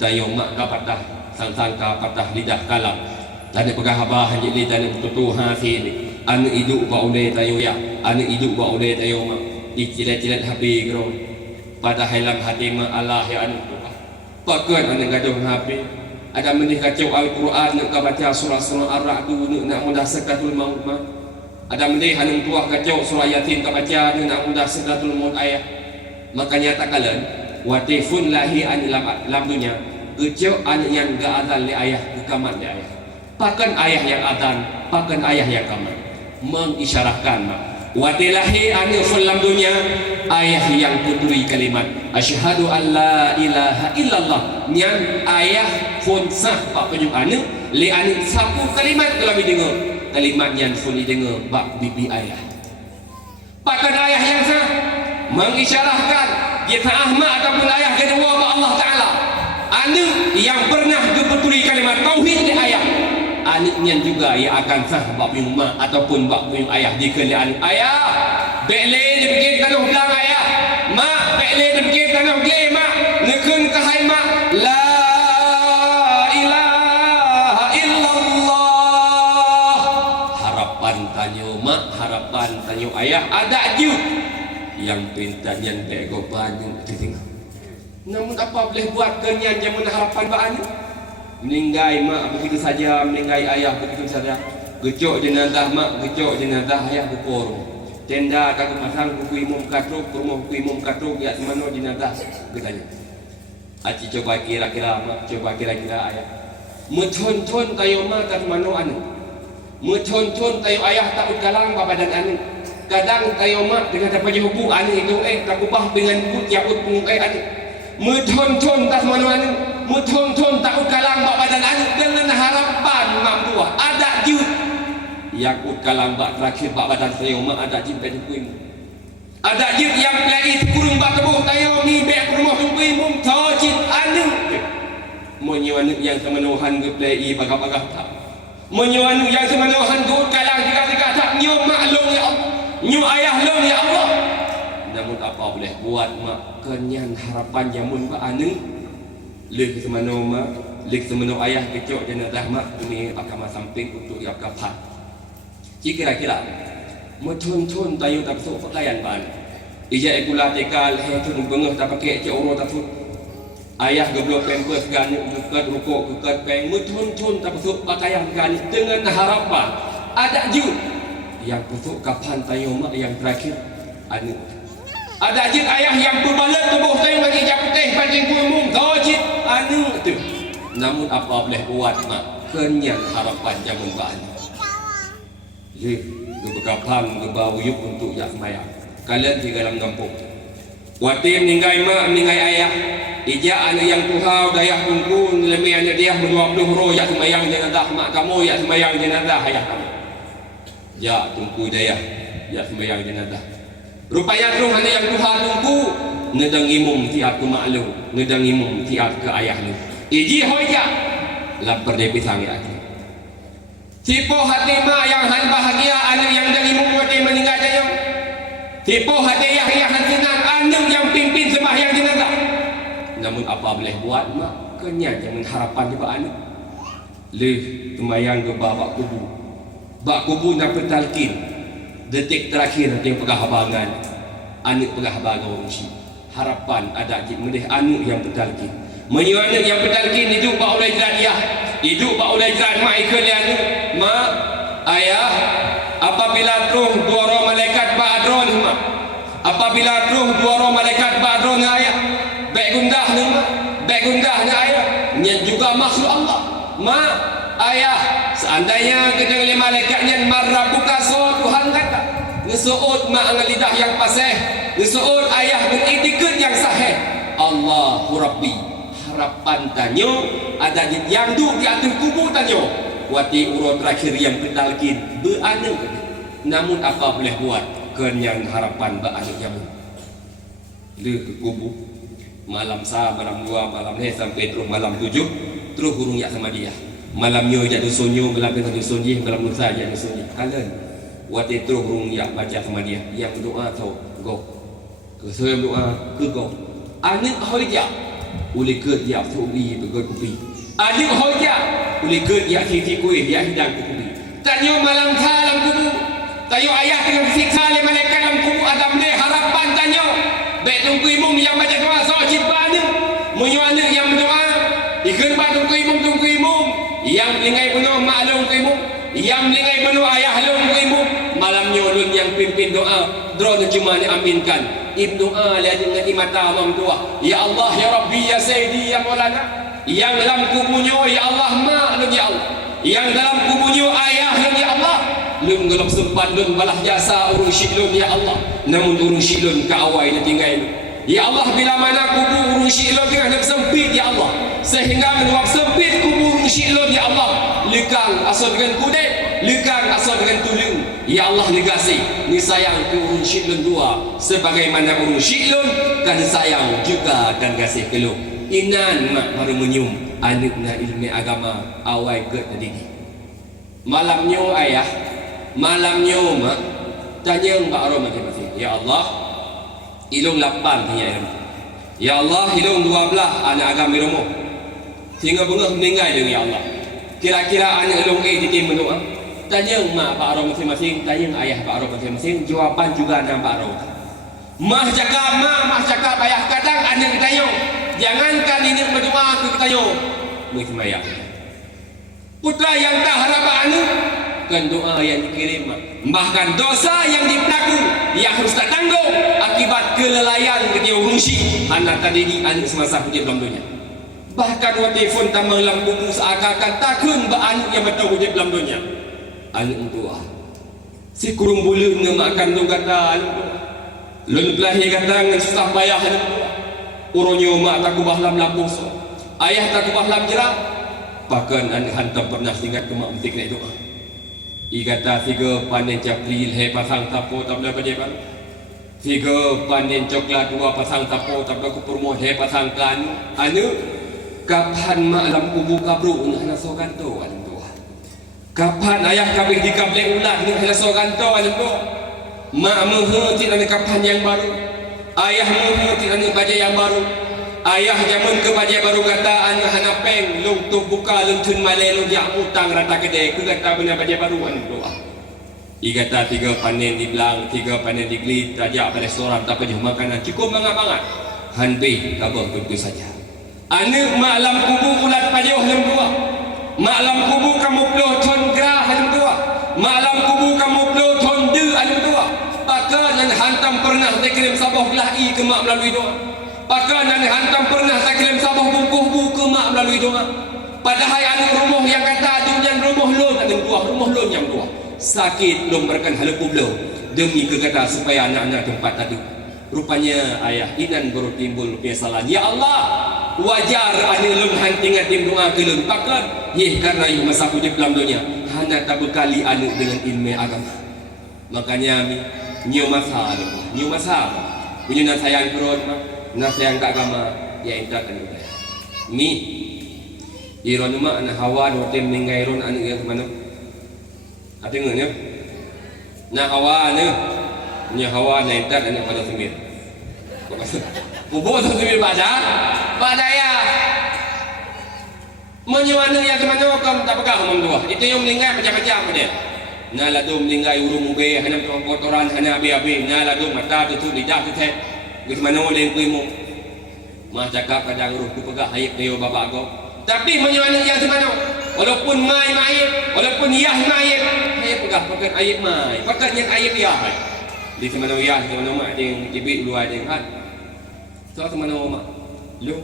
Tayo mak kapatah sang-sang kapatah lidah kalam. Tadi pegah abah jadi tadi betul hasil. Anak hidup ba oleh tayo ya. Anak hidup ba oleh tayo mak. Dicilat-cilat habis gerong pada hilang hati ma Allah ya anu pakun anu gaduh habis ada menih kacau Al-Quran nak baca surah-surah Ar-Ra'd nak mudah sekatul maut ma ada menih anu tuah kacau surah Yasin tak baca nak mudah sekatul maut ayat makanya tak kalan watifun lahi an lam dunia kecau anu yang ga azan li ayah kekaman li ayah pakan ayah yang azan pakan ayah yang kaman mengisyarahkan ma watilahi anu dalam dunia ayah yang kuturi kalimat asyhadu an la ilaha illallah nyan ayah pun sah pak penyuk anu li anu sapu kalimat kalau dengar kalimat yang pun dengar bak bibi ayah pakan ayah yang sah mengisyarahkan dia ahmad ataupun ayah kedua bak Allah Ta'ala anu yang pernah kuturi kalimat tauhid di ayah anaknya juga yang akan sah bak puyung mak ataupun bak puyung ayah jika dia anak ayah bekle dia fikir tanah belang ayah mak bekle dia fikir tanah belang mak nekun kahai mak la ilaha illallah harapan tanya mak harapan tanya ayah ada je yang pintannya bego banyak tinggal namun apa boleh buat kenyan yang harapan banyak meninggai mak begitu saja, meninggai ayah begitu saja. Gecok jenazah mak, gecok jenazah ayah bukur. Tenda kagak masang buku imam katruk, rumah buku imam katruk ya semano jenazah. Katanya. Aci coba kira-kira mak, coba kira-kira ayah. Mucon-con tayo mak kat mano anu. Mucon-con tayo ayah tak ukalang badan anu. Kadang tayo mak dengan dapat hukum anu itu tak ubah dengan tiaput pung anu. Mucon-con tas mano anu. Muthon-thon tak ukalang badan anak dengan harapan mampu ada jut yang utkalam bak terakhir bak badan saya mak ada jin pen kuim. Ada jin yang lagi kurung bak tubuh tayo ni bek rumah kuim mum tajid anu. Menyuanu yang semenuhan ke play bagah-bagah tak. Menyuanu yang semenuhan ke utkalam tiga-tiga tak nyu maklum ya Allah. Nyu ayah long ya Allah. Namun apa boleh buat mak kenyan harapan jamun bak anu. Lek semano mak lek semano ayah kecok jenazah mak ini akan samping untuk diapkan. Kira-kira macun-cun tayo tak sok pakaian ban. Ija ekula tekal he cun bengah tak pakai cok uro tak sok. Ayah goblok pampers gan dekat rukuk dekat peng macun-cun tak sok pakaian gan dengan harapan ada ju yang pusuk kapan tayo mak yang terakhir anu. Ada jin ayah yang berbalat tubuh tayo bagi jak putih pancing kumum tajid anu tu. Namun apa boleh buat mak kenyan harapan jamun ban. Ye, kebekapan kebawuyuk untuk jak sembahyang. Kalian di dalam kampung. Watim ninggai mak ninggai ayah. Ija anu yang tuhau dayah tungku lebih anu dia 20 roh jak sembahyang jenazah mak kamu jak sembahyang jenazah ayah kamu. Ya tungku dayah jak sembahyang jenazah. Rupanya tu hanya yang Tuhan tungku ngedang imum tiap ku maklum, ngedang imum tiap ke ayah ni. Iji hoja lapar dia pisang ya. Tipu hati mak yang han bahagia anu yang dang imum mati meninggal dayo. Tipu hati yang senang anu yang pimpin sembahyang jenazah. Namun apa boleh buat mak kenyang jangan harapan di anu. Leh sembahyang ke bak kubu. Bak kubu nak talqin. Detik terakhir yang pegah habangan anak pegah habangan orang syi harapan ada jin medih anak yang bertalqin menyu anak yang bertalqin hidup ba ulai jiran dia hidup ba ulai jiran mak ikut dia anak mak ayah apabila truh dua roh malaikat ba'dron mak apabila truh dua roh malaikat ba'dron ayah baik gundah ni mak baik gundah ni ayah nyen juga makhluk Allah mak ayah seandainya kedeng lima malaikatnya marrabuka so Tuhan kata ngesuut mak dengan lidah yang pasih ngesuut ayah dengan itikad yang sahih Allahu Rabbi harapan tanyo ada yang duduk di atas kubur tanyo wati urut terakhir yang bertalqin beranang namun apa boleh buat kenyang harapan beranang jamu le ke kubur malam sah malam 2 malam ni sampai terus malam 7 terus hurung yak sama dia malamnya jadi sonyo malam dengan sonyi malam lusa jadi sonyi kalian waktu itu hurung yang baca sama dia yang doa tau go ke saya doa ke go anik hoja uli ke dia tubi begot kupi anik hoja uli ke dia sisi kuih dia hidang kupi tanyo malam salam kubu tayo ayah dengan siksa le malaikat dalam kubu adam le harapan tanyo baik tunggu imum yang baca doa so cipanya munyo anak yang berdoa ikut ba tunggu imum yang lingai penuh maklum ke imum yang lingai penuh ayah lum ke imum malam nyolun yang pimpin doa drone cuma diaminkan ibnu lihat dengan imata amam doa ya Allah ya Rabbi ya Sayyidi ya Maulana yang dalam kubunya ya Allah maklum ya Allah yang dalam kubunya ayah ya Allah lum gelap sempat lum balah jasa urung syilum ya Allah namun urung syilum ke awai dia tinggal ya Allah bila mana kubur urung syilum tengah sempit ya Allah sehingga menuap sempit kubur urung syilum ya Allah lekang asal dengan kudet lekang asal dengan tulung ya Allah negasi ni sayang ke urung syilum dua sebagaimana urung syilum kan sayang juga dan kasih keluk inan mak baru menyum anaknya ilmu agama awai ke tadi malamnya ayah malamnya mak tanya Mbak Rom masing-masing ya Allah ilung 8 tanya ya Allah ilung 12 anak agama ilmu sehingga bengah meninggal dengan ya Allah kira-kira anak ilung dikim mendoa tanya mak Pak Rom masing-masing tanya ayah Pak Rom masing-masing jawapan juga anak Pak Rom mah cakap ayah kadang anak tanya jangankan ini berdoa ke tanya bersemayang putra yang tak harapan anak kan doa yang dikirim bahkan dosa yang dipelaku yang harus tak tanggung akibat kelelayan ketika urungsi anak tadi di anak semasa hujat dalam dunia bahkan waktu telefon tambang lampu seakan-akan takun anak yang betul hujat dalam dunia anak doa si kurung bulun ngemakan tu kata anak doa lun pelahir kata dengan susah payah anak doa urunnya mak tak kubah lam lampu so ayah tak kubah lam jerak bahkan anak hantar pernah ingat ke mak mesti kena doa Igata tiga panen April he pasang tapo tabla pada baru. Tiga panen coklat dua pasang tapo tabla kupurmo he pasang kan. Anu kapan malam kubu kabru untuk hana sokan tu alam tua. Kapan ayah kami dikablek ulat untuk hana sokan tu alam tua. Mak muhe tidak kapan yang baru. Ayah muhe tidak baca yang baru. Ayah jaman ke baca baru kata anu hana peng long tu buka long tun malai long jak utang rata kedai ke kata benar baca baru alam tua. Igata tiga panen di belang, tiga panen di glit, tajak pada restoran tak penuh makanan cukup bangat-bangat. Hanbi kabar begitu saja. Anu malam kubu ulat pajuh yang dua. Malam kubu kamu puluh ton gerah yang dua. Malam kubu kamu puluh ton de yang dua. Pakan yang hantam pernah dikirim sabah lahi ke mak melalui doa. Pakan yang hantam pernah dikirim sabah bungkuh bu ke mak melalui doa. Padahal anu rumah yang kata yang rumah lon yang dua, rumah lon yang dua. Sakit belum berkan halapu belum demi kekata supaya anak-anak tempat tadi. Rupanya ayah inan baru timbul penyesalan. Ya Allah, wajar ane lun hantingan tim doa ke lun pakat ye karena ieu masa hidup dalam dunia hana tak bekali ane dengan ilmu agama. Makanya nyu masa punya nak sayang kurun nak sayang tak agama ya inta kan udah. Mi iron mak anak hawa do tim ningai ron ane yang mana? Ada ngenya? Nak hawa ane nya hawa na inta ane pada semir. Kubu semir baca ya menyuana yang kemana kamu tak pegang umum dua itu yang meninggal macam-macam dia naladu meninggal urung ube hanya kotoran hanya abe-abe naladu mata tutup lidah tu teh di mana oleh kuimu mah cakap kadang ruh tu pegah hayat dia bapak kau tapi menyuana yang kemana walaupun mai walaupun yah mai hayat pegah pakai ayat mai pakai yang ayat yah di mana yah di mana mak yang tibik dulu ada yang hat so mana mak lu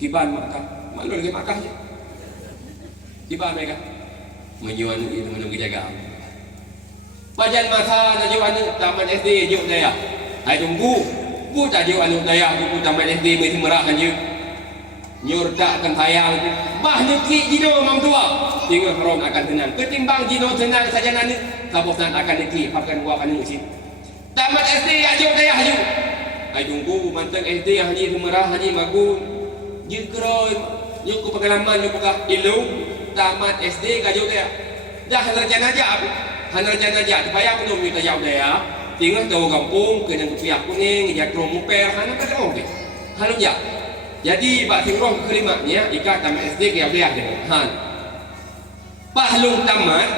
kiban makan malu lagi makan je kiban mereka menyuan itu menunggu jaga pajan masa na juan taman SD juk daya ai tunggu bu tak juk anu daya bu taman SD mesti merahkan je nyur tak kan sayang bah neki jino mam tua tinggal ron akan tenang ketimbang jino tenang saja nanti sabosan akan neki akan buat kan usin taman SD juk daya aju ai tunggu manteng SD haji merah haji magun jikroy nyuku pengalaman nyuku ilmu tamat SD gajau dia dah rencana aja rencana aja supaya belum minta jauh dia tinggal tahu kampung ke yang pihak kuning jak romuper hana kata okey halu ya jadi pak singrong kelimanya ikat tamat SD ke dia han pak lung tamat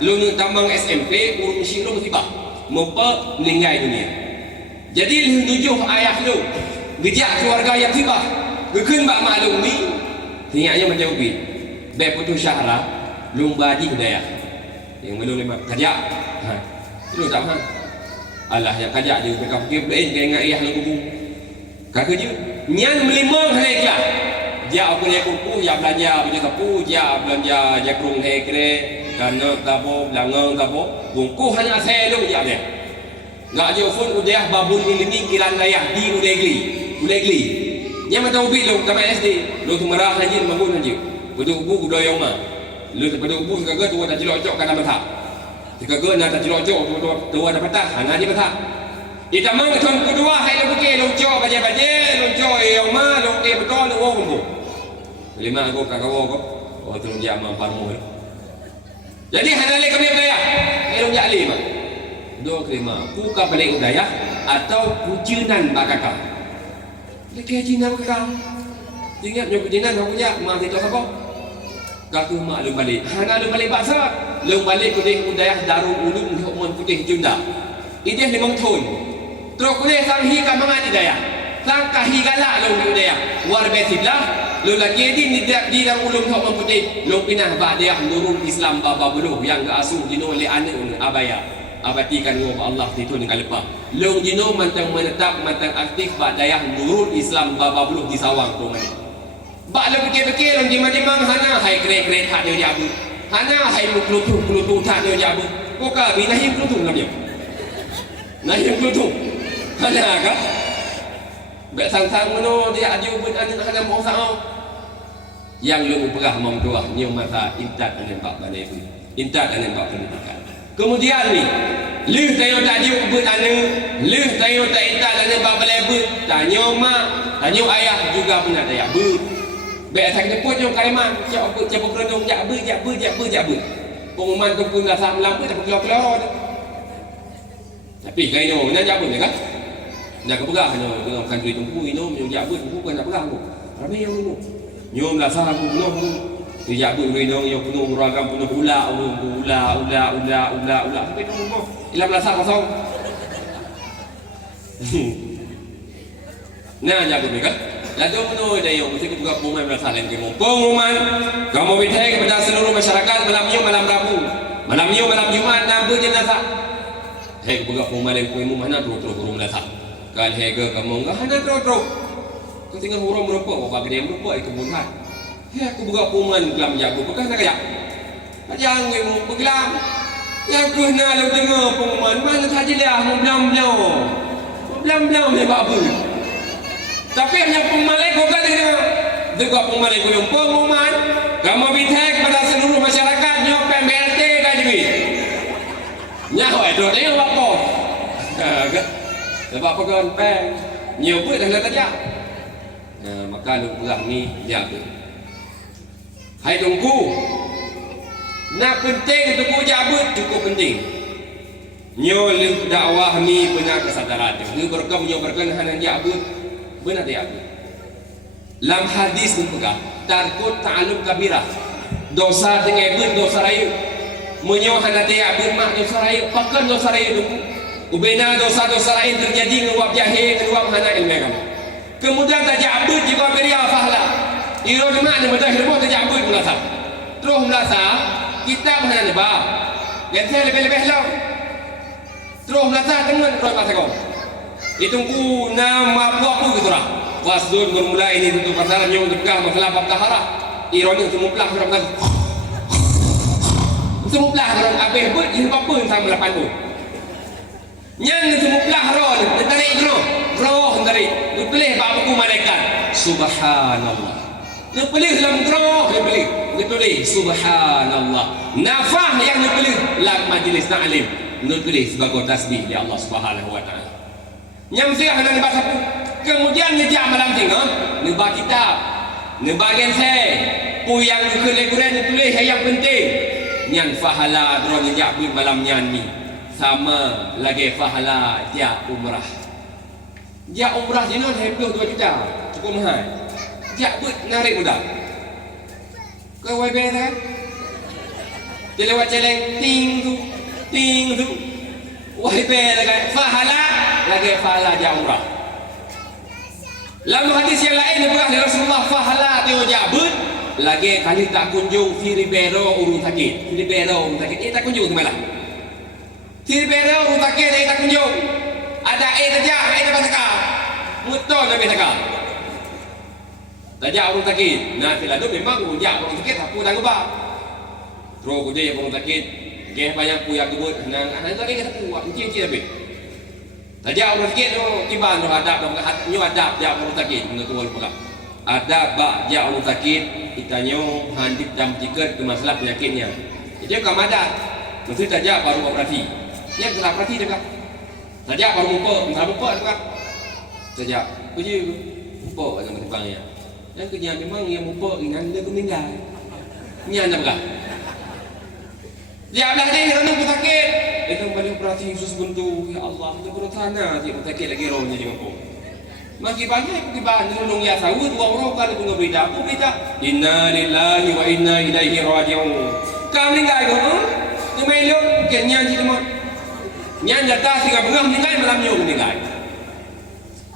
lung tambang SMP urung singrong tiba mopa meninggal dunia jadi tujuh ayah lu gejak keluarga yang tiba gekun bak maklum ni niatnya menjauhi baik putus syahra lumba di budaya yang belum lima kajak itu tak faham Allah yang kajak dia mereka fikir lain kaya ingat ayah lagu kaka je nyan melimang hari dia dia apa dia kuku dia belanja punya sapu dia belanja jakrung hekre karena tabo belangang tabo bungkuh hanya saya lu dia dia enggak je pun udah babun ini kilan layah di ulegli nya mata ubi lu kama SD lu tu merah haji bangun haji betul bu doyong mah lu pada bu kagak tu ada cilocok kana mata kagak na ta cilocok tu ada patah hana di patah ita mang ton kedua hai lu ke lu cok baje lu cok yang mah lu ke betul lu bu lima aku kagak wo oh tu dia mamparmu jadi hana le kami daya lu jak lima do kelima buka balik udaya atau kujinan bakaka lagi jinan kakak ingat nyok jinan aku punya mak itu apa kaku mak lu balik hana lu balik bahasa lu balik kudih udayah darul ulum hukmun putih junda ideh limang tahun terus kudih sanghi kamangan idayah sangkahi galak lu udayah war besiblah lu lagi di dalam ulum hukmun putih lu pinah ba'diyah nurul Islam baba buluh yang asuh dino oleh anak abaya abatikan wa Allah itu dengan lepas long jino mantang menetap mantang aktif bak dayah nurul Islam baba buluh di sawang rumah bak le fikir-fikir long jimang hana hai kre-kre tak dia jabu hana hai klutu tak dia jabu buka binahim klutu namanya nahim klutu hana kan bak sang-sang mano dia aju ben anak hana mau sao yang lu perah mau doa nyu masa intat dan pak balai intat dan pak pendidikan Kemudian ni, leh tayo tadi ubut ana, leh tayo tak etal ana babal but, tanya mak, tanya ayah juga pun ada ya but. Baik saya jemput jom kaliman, cak but, cak berkerudung, jak but. Pengumuman tu pun dah sama lampu tak keluar-keluar. Tapi kaino nak jak but kan? Nak keberah no, dengan kandui tunggu minum, nyom jak but, tunggu kan nak berah tu. Ramai yang minum. Nyom dah sah aku minum. Dia buat minum yang penuh ragam penuh ula sampai tu rumah ilam rasa kosong. Nah jago mereka. Lalu penuh dia yang mesti kita pengumuman berasa lain pengumuman. Kamu minta kepada seluruh masyarakat malam Rabu, malam Jumaat nampu jenazah. Hei kepada pengumuman lain pengumuman mana terus hurung jenazah. Kan hega kamu enggak hana terus. Kau tinggal hurung merupuk apa gede merupuk itu bukan. Ya aku buka pengumuman kelam jago bekas nak kayak jangan kamu berkelam yang aku nak lu dengar pengumuman mana saja dah mau belam ni apa tapi hanya pengumuman lagi kau kan dengar juga pengumuman lagi pengumuman kamu minta kepada seluruh masyarakat nyok PMBLT dah jadi nyawa itu dia apa sebab apa kan peng nyobut dah saja maka lu belah ni jago. Hai tunggu. Nak penting tunggu jabut cukup penting. Nyol dakwah ni benar kesadaran. Ni berkam nyo berkan hanan jabut benar dia. Lam hadis ni pegang tarkut ta'alum kabirah. Dosa tengebut dosa rayu. Menyo hanan dia mak dosa rayu, pakan dosa rayu tunggu. Ubena dosa-dosa lain terjadi nguap jahil, nguap hanan ilmu agama. Kemudian tajabut juga beri fahla. Iro di mana mereka hidup tak jambut merasa. Terus merasa kita mana nebak. Yang saya lebih-lebih lah. Terus merasa dengan terus masa kau. Itungku nama apa gitu lah. Wasdun bermula ini tentu pasaran yang terpegang masalah bab tahara. Iro ni semua pelah orang kata. Semua pelah orang abih pun ini apa pun sama 8 pun. Yang semua pelah roh tarik roh tarik. Dipilih bab buku malaikat. Subhanallah. Dipilih dalam roh, dipilih subhanallah. Nafah yang dipilih dalam majlis ta'lim, dipilih sebagai tasbih di Allah Subhanahu wa taala. Nyamsiah dan bahasa pun. Kemudian ngejak malam tengah, nebak kitab, nebagian saya, pu yang dikulen dipilih yang penting. Yang fahala drone ngejak pu malam nyanyi. Sama lagi fahala dia umrah. Dia umrah jenon hampir 2 juta. Cukup mahal. Jak but narik mudah. Kau YB kan? Dia lewat celeng ting tu. YB lagi fahala dia umrah. Lalu hadis yang lain dibahas dari Rasulullah fahala dia jabut lagi kali tak kunjung si Ribeiro urut sakit. Tak kunjung ke mana? Si Ribeiro urut sakit dia tak kunjung. Ada dapat sekal. Muton Nabi sekal. Tajak orang sakit. Nah, sila tu memang rujak orang sakit apa dah gebak. Terus dia orang sakit, dia banyak puyak gebut. Anak tadi kata puak, encik tapi. Tajak orang sakit tu tiba tu adab nyu adab jak orang sakit menurut orang pula. Adab bak jak orang sakit, kita nyu handip jam tiket ke masalah penyakitnya. Dia kamadat. Mesti tajak baru operasi. Yang kena operasi dekat. Tajak baru mumpuk dekat. Tajak. Puji mumpuk dengan tempangnya. Dan kerja memang yang mumpuk dengan dia meninggal. Ini anda berkah. Dia belah dia kerana sakit. Dia kembali operasi khusus bentuk. Ya Allah, dia perlu tanah. Dia sakit lagi rohnya di kampung. Maki banyak pergi bahan nolong ya sawut 2 orang kali tunggu berita. Apa berita? Inna lillahi wa inna ilaihi raji'un. Kau meninggal ke? Dia main lihat kenyan je teman. Nyan jatah sehingga bengah meninggal malam ni meninggal.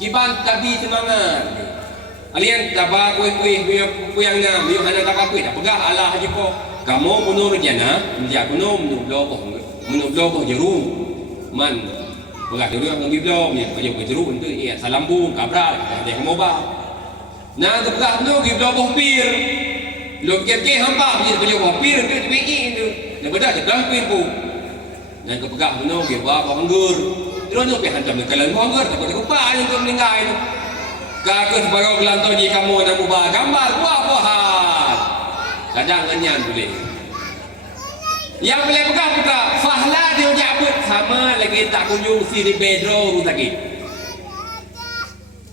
Kiban tabi semangat. Alian tabak kuih yang na biyo hana tabak kuih dah pegah Allah haji po kamu bunuh jana dia bunuh bloboh jerum man pegah dulu yang ngambil ni pegah jerum tu iya salambung kabral dia moba nah tu pegah tu bloboh pir lo ke hampa dia bloboh pir tu beki tu dia bedah dia dah pir pu dan ke pegah bunuh dia bawa anggur terus tu pergi hantam kalau anggur tak boleh lupa yang tu meninggal itu. Kakak sebagai gelantau di kamu nak ubah gambar buah-buahan. Kadang ngenyan boleh. Yang boleh pegang buka fahla dia jabut sama lagi tak kunjung si di bedro rutaki.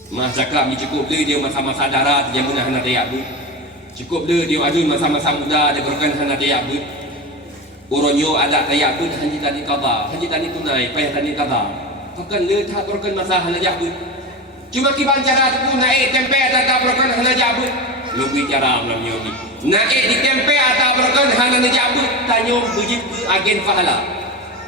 Mas cakap ni cukup dia masa-masa darat dia guna hana dayak bu. Cukup dia adun masa-masa muda dia berkan hana dayak bu. Uronyo ada dayak bu hanji tadi qada, hanji tadi tunai, payah tadi qada. Pakan le tak berkan masa hana dayak bu. Cuma kiban cara tu naik tempe tak berkan hana dayak bu. Lebih cara malam ni. Naik di tempe atau berkan hana jabut tanya bujit ke agen pahala.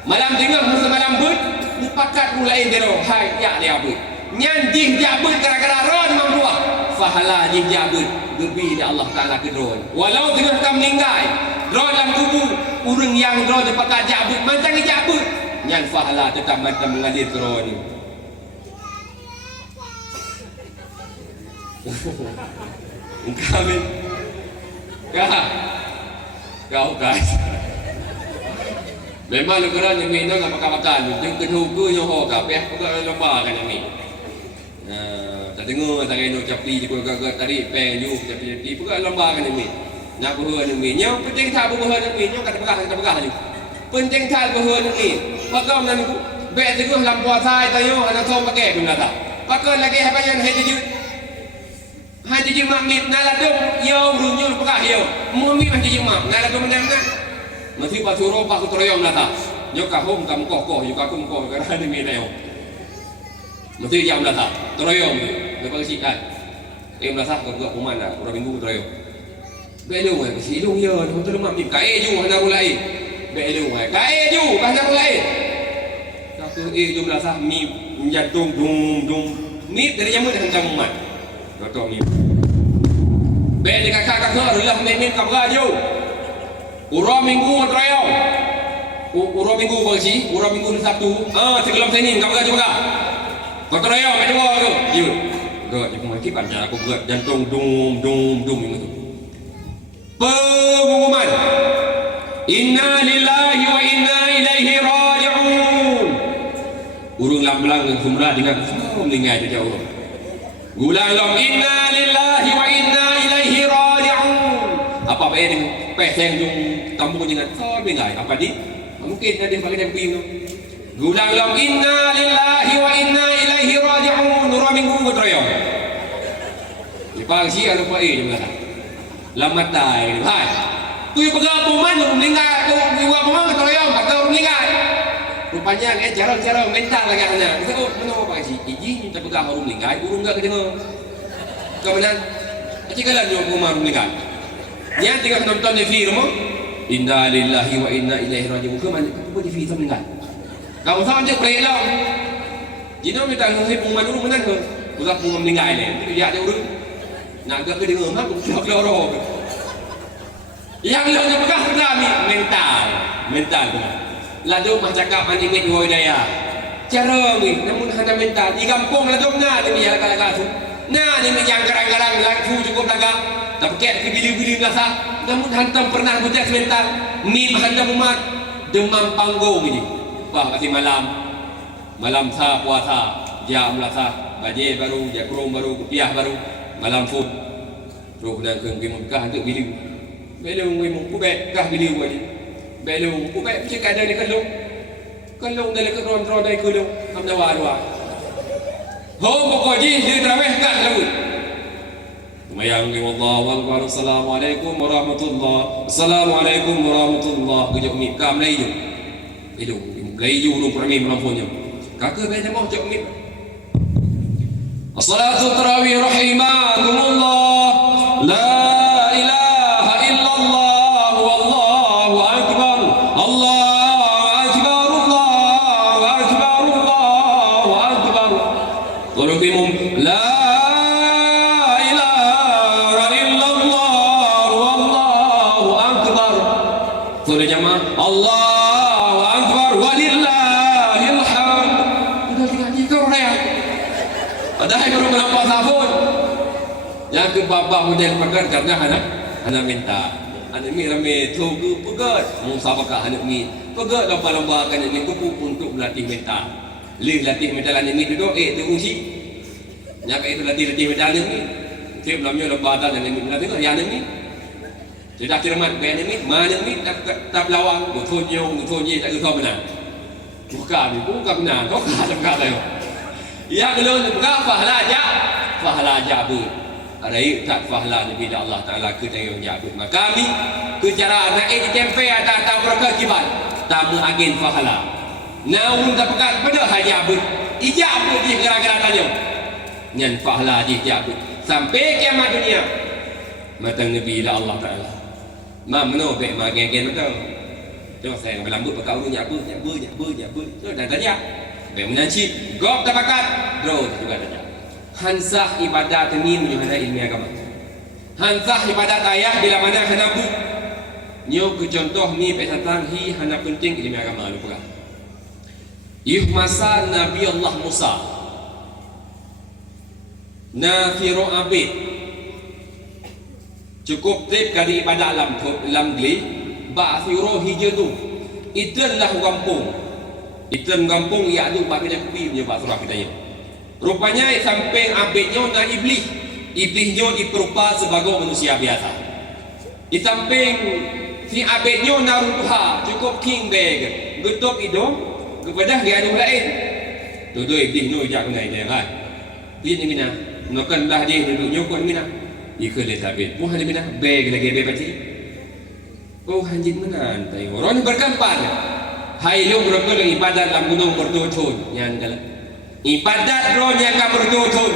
Malam tengah masa malam but mupakat mulai dero hai ya jabut. Nyan jing jabut gara-gara ron mambuah. Pahala jing jabut lebih di Allah Taala ke ron. Walau tengah kam meninggal ron dalam tubuh urang yang ron dipakat jabut macam jabut. Nyan pahala tetap macam mengalir ke ron. Kami kau guys memang lu kena yang minum nak makan-makan yang kena ke yang ho kapeh bukan lomba kan ni tak dengar tak kena capi je kau gagak tarik pen you capi bukan lomba kan ni nak berhua ni yang penting tak berhua ni yang kata begah ni penting tak berhua ni pakau nan bet teguh lam puasa tayo anak kau pakai pun tak pakau lagi apa yang hedi Haji Jumat mit naladum yo runyo pakah yo mumi haji Jumat naladum mana mesti pasuro pas troyom lata yo kahum kam kokoh yo kakum koh gara ni mi leo mesti jam lata troyom lepas si kan lata ko gak pumana ora minggu troyom belu ai si lu yo tu mak mi kae ju hana ulai belu ai kae ju hana ulai satu jumlah sah mi jantung dum mi dari jamu dah hentam umat Betul ni. Baik dekat kakak adalah memin kabraju. Urang minggu terayau. Urang minggu bersi, urang minggu Sabtu. Sekelam Senin kabraju juga. Kau terayau macam apa tu? You. Gak je mati panjang aku berat jantung dum itu. Pengumuman. Inna lillahi wa inna ilaihi raji'un. Urang lamlang semula dengan meninggal je jauh. Ulang long inna lillahi wa inna ilaihi raji'un. Apa bae dengan peseng jung kampung jangan so bingai apa di mungkin ada pakai yang pinu. Ulang long inna lillahi wa inna ilaihi raji'un. Nurah minggu gotroyo. Ipang si alo pa je belah. Lamat dai hai. Tu pegang puman meninggal tu buat puman gotroyo tak tahu meninggal. Rupanya cara mental lagi anak. Kita menurut apa sih? Iji kita pegang harum meninggal, urung enggak kedengar. Kemudian, cikalah dia rumah meninggal. Dia tengah nonton TV rumah. Inna lillahi wa inna ilaihi raji'un. Ke mana? Kau TV tu meninggal. Kau sama je break lah. Jino minta ngehip rumah dulu menang ke? Udah rumah meninggal ni. Dia ada urung. Nak agak kedengar mak keluar. Yang dia pegang kami mental tu. Lalu mah cakap mandi mit dua daya. Cara ni namun hanya mental. Di kampung lalu na ni ya laga-laga tu. Nah ni yang garang-garang lagu cukup laga. Tak pakai bila-bila biasa. Namun hantam pernah buat mental. Mi hantam umat demam panggung ni. Wah kasi malam sa puasa jam lasa baje baru jakrum baru kupiah baru malam food. Ro dan kengkim kah untuk bila. Bila ngui kubek kah bila buat belum, kubek macam kadang ni kalung dari keron-keron dari kulung, hamda warwa. Hom pokoknya dia terawih kat laut. Mayang Allah wa assalamualaikum warahmatullahi kejok mi kam lai ju. Lai ju lu permi melampunya. Kakak baca mau jok mi. As-salatu tarawih rahimakumullah. La ke bapa model pakai karena anak minta anak mi ramai tu ke pegat musabakah anak mi pegat lomba-lomba kan ini kupu untuk melatih mental latih mental anak mi duduk tu fungsi nyapa itu latih mental anak mi tiap namanya lomba dan anak mi latih ya anak mi Sudah cermat bayar ni mana ni tak belawang thôn nhung thôn gì tak thôn mana. Bukan benar. Kau kata yo. Ya belum bukan pahala aja bu. Ada tak pahala Nabi Allah Taala ke tayong ya bu. Maka kami ke cara anak tempe atau berkat kibat. Tamu agen pahala. Naun tak pekat pada haja bu. Ijab bu di gara-gara tanya. Nyan pahala di ijab bu. Sampai kiamat dunia. Matang Nabi Allah Taala. Mana baik magen-gen betul. Tengok saya berlambut pakai urut nyapa. Tu dah tanya. Baik menanci, gop tak pakat. Bro juga tanya. Hansah ibadat ini menyuhana ilmu agama. Hansah ibadat ayah bila mana hana bu. Nyo ke contoh ni petang hi hana penting ilmu agama lupa. Masa Nabi Allah Musa. Nafiru abid. Cukup trip kali ibadah lam gli ba'thiru hijatu itlanlah kampung ya tu bagi dia kupi punya bahasa kita ya rupanya samping abidnya na iblisnya diperupa sebagai manusia biasa di samping si abidnya na ruha cukup king bag getuk hidung kepada dia yang lain tu iblis nu jak nai dia kan dia ni mina nokan dah dia duduknya kon mina ikut dia tabit. Puhan dia bina beg lagi beg pasti. Oh hanjit menan tayo. Orang berkampan. Hai lu berapa ibadat dalam gunung berdocun. Yang dalam ibadat roh yang akan berdocun.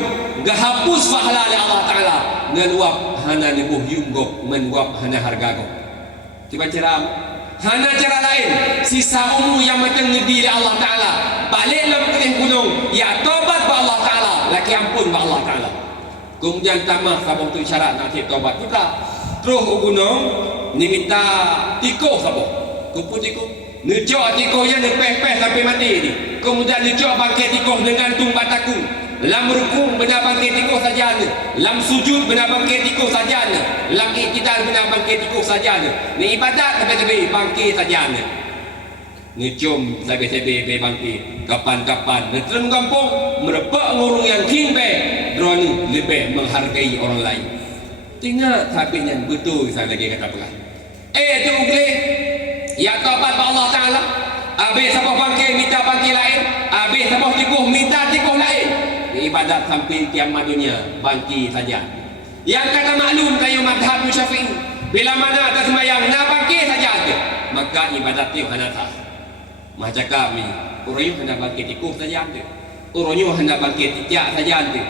Gak hapus pahala oleh Allah Taala. Ngeluap hana nibuh yunggok menuap hana harga kau. Tiba ceram. Hana cara lain. Sisa umur yang macam nabi Allah Taala. Balik dalam gunung. Ya tobat ba Allah Taala. Laki ampun ba Allah Taala. Kemudian tamah sabung tu syarat nak tip taubat putra. Terus gunung ni minta tiko sabung. Kupu tiko. Necok tiko yang nepeh-peh sampai mati ni. Kemudian necok bangkit tiko dengan tung bataku. Lam rukuk benar bangkit tiko saja ni. Lam sujud benar bangkit tiko saja ni. Lam iktidal benar bangkit tiko saja ni. Ni ibadat sampai bangkit saja ni. Ngecum sabi-sabi bangkit. Kapan-kapan netrem kampung merebak ngurung yang tingbe drone lebih menghargai orang lain. Tengok habisnya betul saya lagi kata apa. Tu ugle ya tobat Allah Taala. Habis siapa bangkit minta bangkit lain. Habis siapa tikuh minta tikuh lain. Ibadat sampai kiamat dunia bangkit saja. Yang kata maklum kayu madhab Syafi'i bila mana atas sembahyang nak bangkit saja maka ibadat itu hanatah. Macam kami orangnya hendak bangkit tikuh saja anda. Orangnya hendak bangkit tiak saja anda.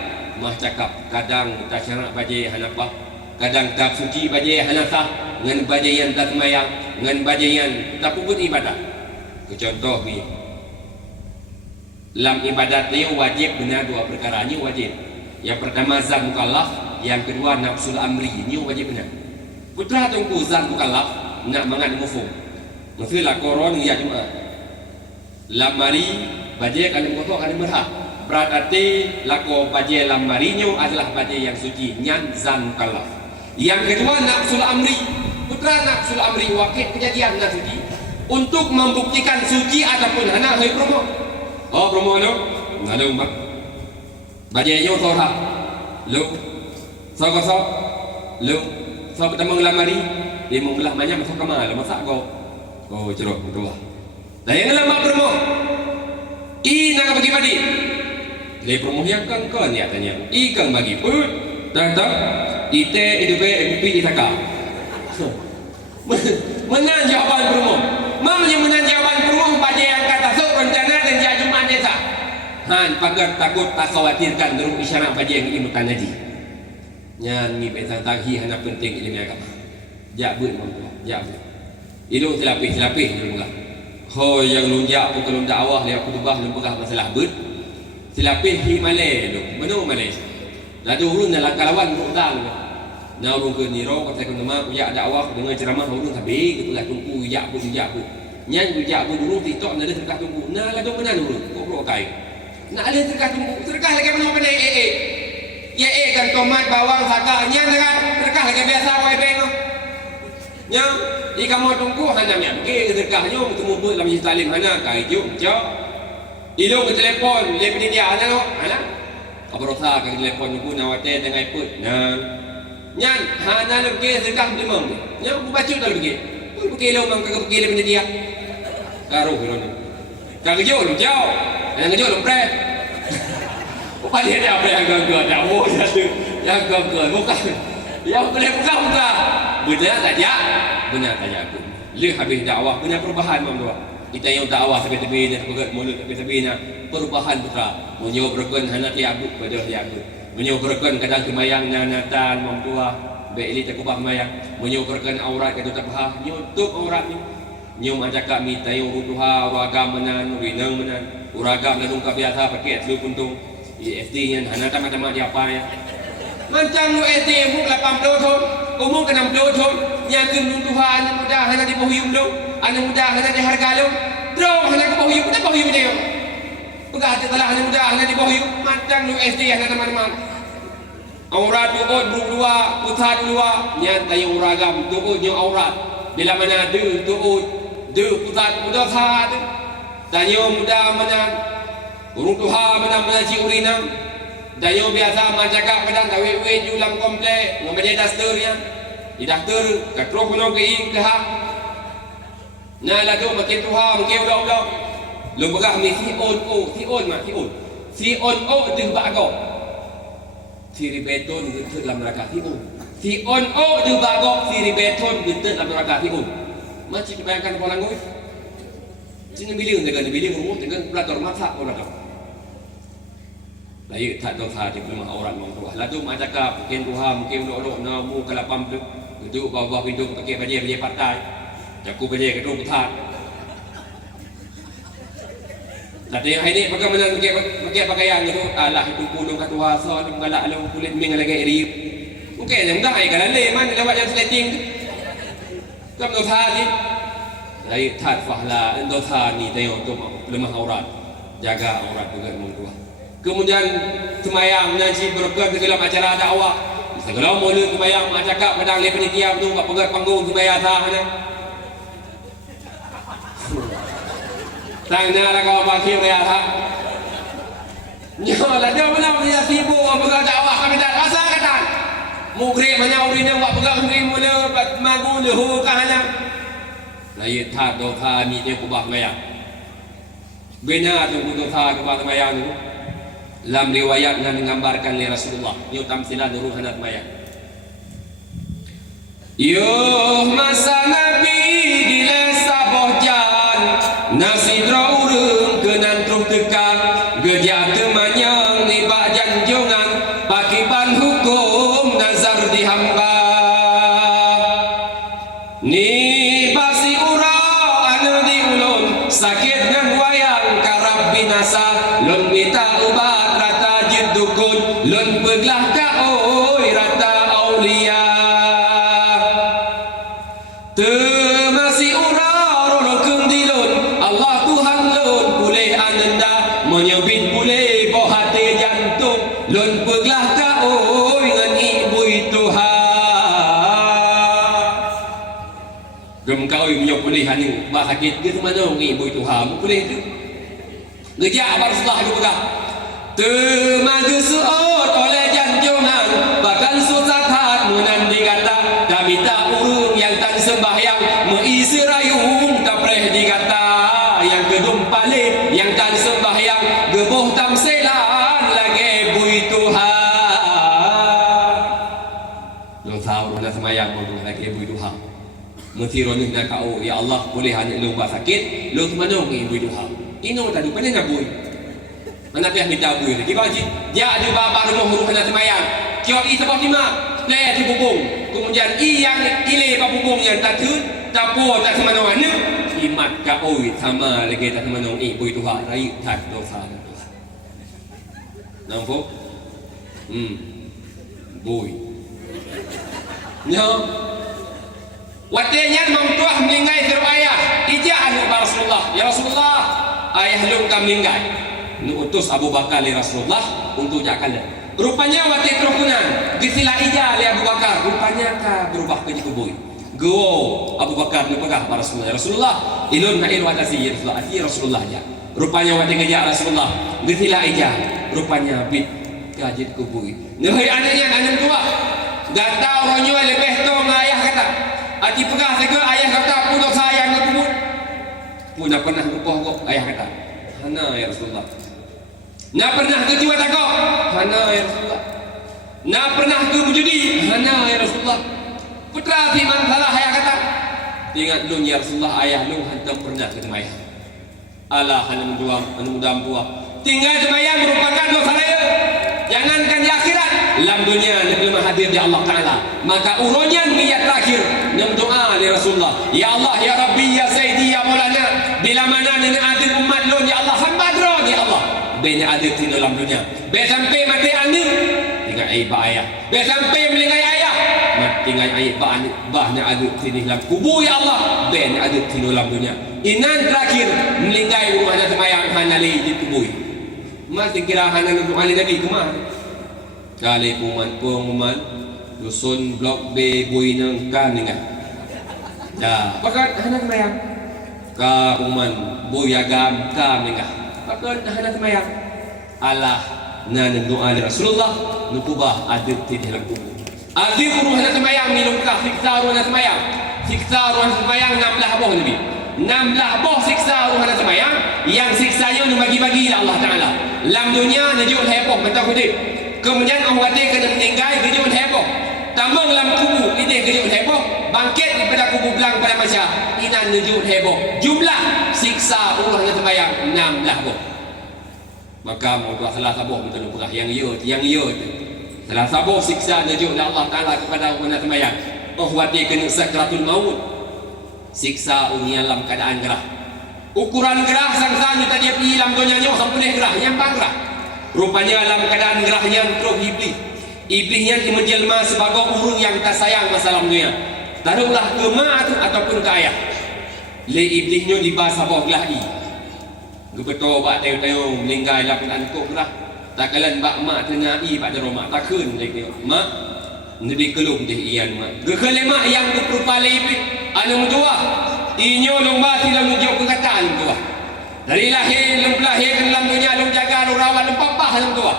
Mah cakap kadang tak syarat baje hanapah, kadang tak suci baje hanasah, ngan baje yang tak semayang, ngan baje yang tak puput ibadat. Contoh ni, dalam ibadat ni wajib benar dua perkara ni wajib. Yang pertama zat mukallaf, yang kedua nafsul amri ni wajib benar. Putra tunggu zat mukallaf nak mangat mufum. Mestilah koron ya cuma lamari baje kalau kotor kalau merah. Berarti lako baje lamarinya adalah baje yang suci nyan zan mukallaf. Yang kedua nafsul amri. Putra nafsul amri wakil kejadian nak suci untuk membuktikan suci ataupun hana hai promo. Oh promo lo. Ngalo mak. Baje nyo sorah. Lo. Sok. Lo. Sok kita lamari dia membelah banyak masuk kamar masak kau. Oh cerok betul. Dah yang lama promo. Nak bagi padi. Le promo yang kang ya tanya. Kang bagi put. Dah. Ite hidup kupi itaka. Menan jawaban promo. Mamnya menan jawaban promo baje yang kata sok rencana dan dia Jumat desa. Han pagar takut tak khawatirkan derung isyarat baje yang ilmu tanaji. Nyan ni petang tanghi hana penting ilmu agama. Jabut mampu. Jabut. Ilmu selapih dulu lah. Ho yang lunjak pun kalau dakwah lihat khutbah lembagah masalah bet. Silapih hi Malay tu. Mana Malay? Lalu urun dalam kalawan berudang. Nah urun ke niro kata ke nama uyak dakwah dengan ceramah urun habis gitu lah tunggu uyak pun. Nyan uyak pun dulu TikTok ada terkah tunggu. Nah lalu mana urun? Kok bro kai. Nak ada terkah tunggu. Terkah lagi mana pada Ya kan tomat bawang saka nyan terkah lagi biasa wae beng. Nya jika mau tunggu hanamnya pergi terkahnya bertemu pun dalam majlis taklim hana kai jom jauh. Ilung ke telefon, lebih dia ana lo, ana. Apa rosa ke telefon ibu nawate dengan iPod. Nah, Nyan hana lagi sedekah limang. Nya baca dah lagi. Pergi lo mang kagak pergi le dia. Karo kilo ni. Kagak jauh lu jauh. Yang jauh lu pre. Bukan dia dah pre yang gagak dah. Oh satu. Yang gagak bukan. Yang boleh bukan. Benar tak ya? Benar tak ya aku. Leh habis dakwah punya perubahan mam tua. Kita yang dakwah sampai tebinya, pegat mulut sampai tebinya. Perubahan putra. Menyobrakan hana tiabu pada tiabu. Menyobrakan kadang kemayangnya natan mam tua. Baik tak kubah mayang. Menyobrakan aurat kata tak faham. Nyutup aurat ni. Nyom ajak kami tayo rutuha uragam menan, rinang menan. Uragam na ka biasa pakai selu puntung. SD nya hana tama-tama dia apa ya. Macam lu SD mu 80 tahun, umur ke 60 tahun. Nyakeun rutuha anak muda hana di bohuyum do. Anak muda hana di harga lo. Drong hana ke bohuyum, tak bohuyum dia. Pegah telah anak muda hana di bohuyum. Macam lu SD hana teman-teman. Aurat tuut dua, putar dua, nyan tayo uragam tuut nyo aurat. Bila mana de tuut, de putar muda tha de. Tayo muda mana urung tuha mana melaji urinam. Tayo biasa majaga pedang tawe julang komplek, ngombe daster ya. Di daster katro kuno ke ing ha. Na la do makin tuha makin udah. Lu begah mi si on ma si on. Si on de bago. Siri beton gitu dalam neraka tiun. Si on di bagok siri beton gitu dalam neraka tiun. Macam bayangkan orang gue. Sini biling dengan biling rumah dengan pelator mata orang tu. Layu tak tahu hati belum orang orang tua. Lalu macam kap mungkin Tuhan mungkin orang namu kalapam tu. Duduk bawah pintu pakai baju partai. Jaku baju kedua putar. Tapi hari ni pakai mana pakai pakaian itu alah itu pulung kat wasa ni galak lu kulit ming lagi iri. Mungkin yang dah ai kan le man lewat yang setting tu. Kam dosa ni. Lai tat fahla dosa ni tayo tu lemah aurat. Jaga aurat dengan mengtua. Kemudian semayang ngaji berkat dalam acara dakwah. Segala mulut semayang cakap padang le penitia tu buat pegat panggung semayang sah ni. Tang na kau pakai dia ha. Nyo la dia mana dia sibuk pegang dakwah kami tak rasa kata. Mugri mana urina buat pegang ngri mula magu lehu kahana. Lai tha do tha ni dia kubah mayang. Bena tu dosa kubah mayang tu. Dalam riwayat yang menggambarkan oleh Rasulullah. Ni tamsilan nurul hanat mayang. Yo masa Nabi gila saboh jan. Nasi urung kenan terus tekak gejak temanyang ni bak janjongan pakiban hukum nazar dihamba ni basi ura anu diulun sakit ngan wayang karab binasa lun minta ubat rata jiddukun lun peglah kaoi rata aulia masih ura rolokun dilun Allah Tuhan lun pulih ananda menyebit pulih boh hati jantung lun peglah kaoi ngan ibu Tuhan gem kaoi menyok pulih anu bah sakit ke mana ibu Tuhan pulih tu gejak Rasulullah juga pegah temaga suot oleh janjongan bahkan susah hat munan digata kami tak urung yang tak sembahyang meisi rayung tak preh digata yang gedung paling yang tak sembahyang gebuh tamselan lagi bui Tuhan lo tahu nak sembahyang mau lagi bui Tuhan mesti ronih nak kau ya Allah boleh hanya lu sakit lu mana bui Tuhan ino tadi pandai nak bui mana pihak minta bui lagi baji dia ada bapa rumah huruf nak sembahyang kio i sebab lima le di bubung kemudian i yang ile pa bubung yang tak tu tak po tak semana mana imat ka oi sama lagi tak semana i bui Tuhan rai tak dosa Tuhan nampak bui nyo watenya mangtuah meninggai terayah ija anu Rasulullah ya Rasulullah ayah lu kami meninggai utus Abu Bakar li Rasulullah untuk jakan rupanya waktu kerukunan gisilah ija li Abu Bakar rupanya ka berubah ke kubui go Abu Bakar ni pegah para Rasulullah ilun na ilu atasi Rasulullah ya rupanya waktu kerja Rasulullah gisilah ija rupanya bit gajit kubui nehai anaknya anak tua Data orangnya lebih tu ayah kata. Ati pegah sega ayah kata pulau sayang ke pun. Pun nak pernah lupa kok ayah kata. Hana ya Rasulullah. Nak pernah ke jiwa takut? Hana ya Rasulullah. Nak pernah ke berjudi? Hana ya Rasulullah. Putra firman salah ayah kata. Ingat lu ya Rasulullah ayah lu hantam pernah ke tempat ayah. Allah hana mendam buah. Tinggal semayang merupakan dosa raya. Jangankan di akhirat, dalam dunia lebih hadir di Allah Ta'ala. Maka urunyan niat terakhir nam doa di Rasulullah. Ya Allah, Ya Rabbi, Ya Sayyidi, Ya Maulana. Bila mana nina adil umat lu, Ya Allah, hamba drone, Ya Allah. Banyak adil di dalam dunia. Bila sampai mati anda, tinggal aibah ayah. Bila sampai melingai ayah, tinggal aibah bahnya adil di dalam kubur, Ya Allah. Banyak adil di dalam dunia. Inan terakhir melingai rumah dan semayang hanali di kubur. Masih kira hana untuk ahli Nabi kemana? Kali pengumuman dusun blok B Buinang kan dengan. Dah, pakat hana semayang. Ka pengumuman Buyagam kan dengan. Pakat hana semayang. Allah na doa Rasulullah nukubah adil di dalam kubur. Adil ruh hana semayang minum kah siksa ruh hana semayang. Siksa ruh hana semayang 16 boh Nabi. 16 boh siksa ruh hana semayang yang siksanya bagi-bagi Allah Ta'ala. Dalam dunia najul heboh mata kudip. Kemudian orang kata kena meninggal kejut heboh. Tambang dalam kubur ini kejut heboh. Bangkit daripada kubur belang pada masa inan najul heboh. Jumlah siksa Allah yang terbayang 16 boh. Maka mereka salah sabuh betul betul yang ya. Salah sabuh siksa najul Allah Taala kepada orang yang terbayang. Orang kata kena sakratul maut. Siksa orang dalam keadaan gerah. Ukuran gerah sang-sang kita dia pergi dalam dunia ni orang boleh gerah yang gerah. Rupanya dalam keadaan gerah yang teruk iblis. Iblisnya menjelma sebagai urung yang tak sayang masalah dunia. Taruhlah ke mak ataupun ke ayah. Le iblisnya di bahasa bawah gelahi. Gebetul bak tayo-tayo meninggal dalam keadaan teruk gerah. Tak kalan bak mak tengah pada rumah takun lagi mak nabi kelum deh ian mak. Gekelemak yang berupa iblis anu menjuah. Inyo lomba tidak menjauh kekataan tua. Dari lahir ke dalam dunia lom jaga lom rawat lom papah lom tua.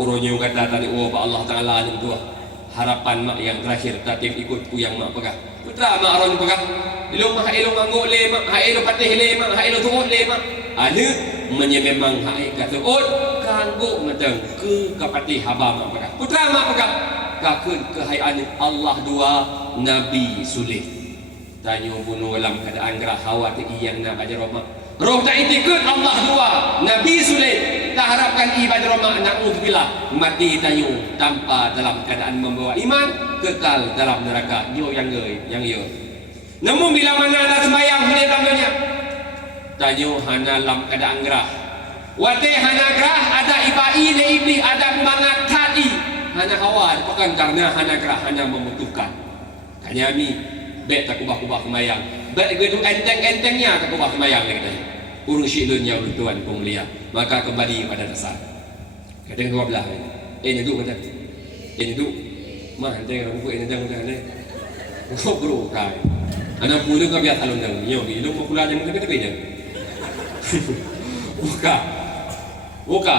Urunyo kata tadi Allah Taala lom tua. Harapan mak yang terakhir tatip ikutku yang mak pegang. Putra mak aron pegang. Ilmu mak ilmu angguk le mak, hak ilmu patih le mak, hak ilmu turun le mak. Ada memang hak kata ot kangguk matang ke kapati haba mak pegang. Putra mak pegang. Kakun kehayaan Allah dua Nabi Sulih. Tanya bunuh dalam keadaan gerah hawa tu yang nak ajar romak. Roh tak ikut Allah dua Nabi Sulaim tak harapkan ibadah romak na'udzubillah mati tayu tanpa dalam keadaan membawa iman kekal dalam neraka yang namun bila mana nak sembahyang boleh tangganya tanya hana dalam keadaan gerah wate hana gerah ada ibai le iblis ada mangat tadi hana hawa bukan karena hana gerah hana membutuhkan kami bet tak kubah-kubah kemayang. Bet gitu enteng-entengnya tak kubah kemayang lagi tadi. Urung syilun ya tuan pemulia. Maka kembali pada dasar. Kadang dua belah. Ini duduk kata. Ini duduk. Mah enteng orang buat ini dah kata. Ngobrol kai. Anak pula kau biar salon dah. Nyo, ilmu mau kuliah jangan tapi nya. Buka.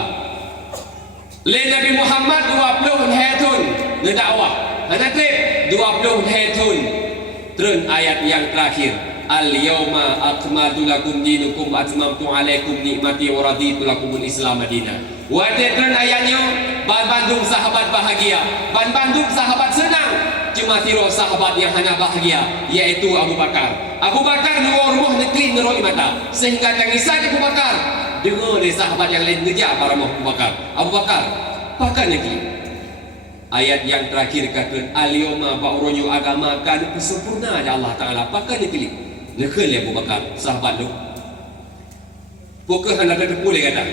Le Nabi Muhammad 20 hetun dakwah. Anak trip 20 hetun. Turun ayat yang terakhir al-yawma akmaltu lakum dinukum wa atmamtu alaikum nikmati wa raditu lakumul Islam madinah. Wa turun ayatnya bandung sahabat bahagia, bandung sahabat senang. Cuma tiro sahabat yang hanya bahagia yaitu Abu Bakar. Abu Bakar nurul rumah negeri nurul mata sehingga tangisan Abu Bakar dengar dari sahabat yang lain ngejar para Abu Bakar. Abu Bakar pakai negeri. Ayat yang terakhir kata al-yawma ba'uronyo agama kan sempurna ada Allah Taala pakai dipilih. Nekal Abu Bakar sahabat lu. Pokok hendak boleh kata.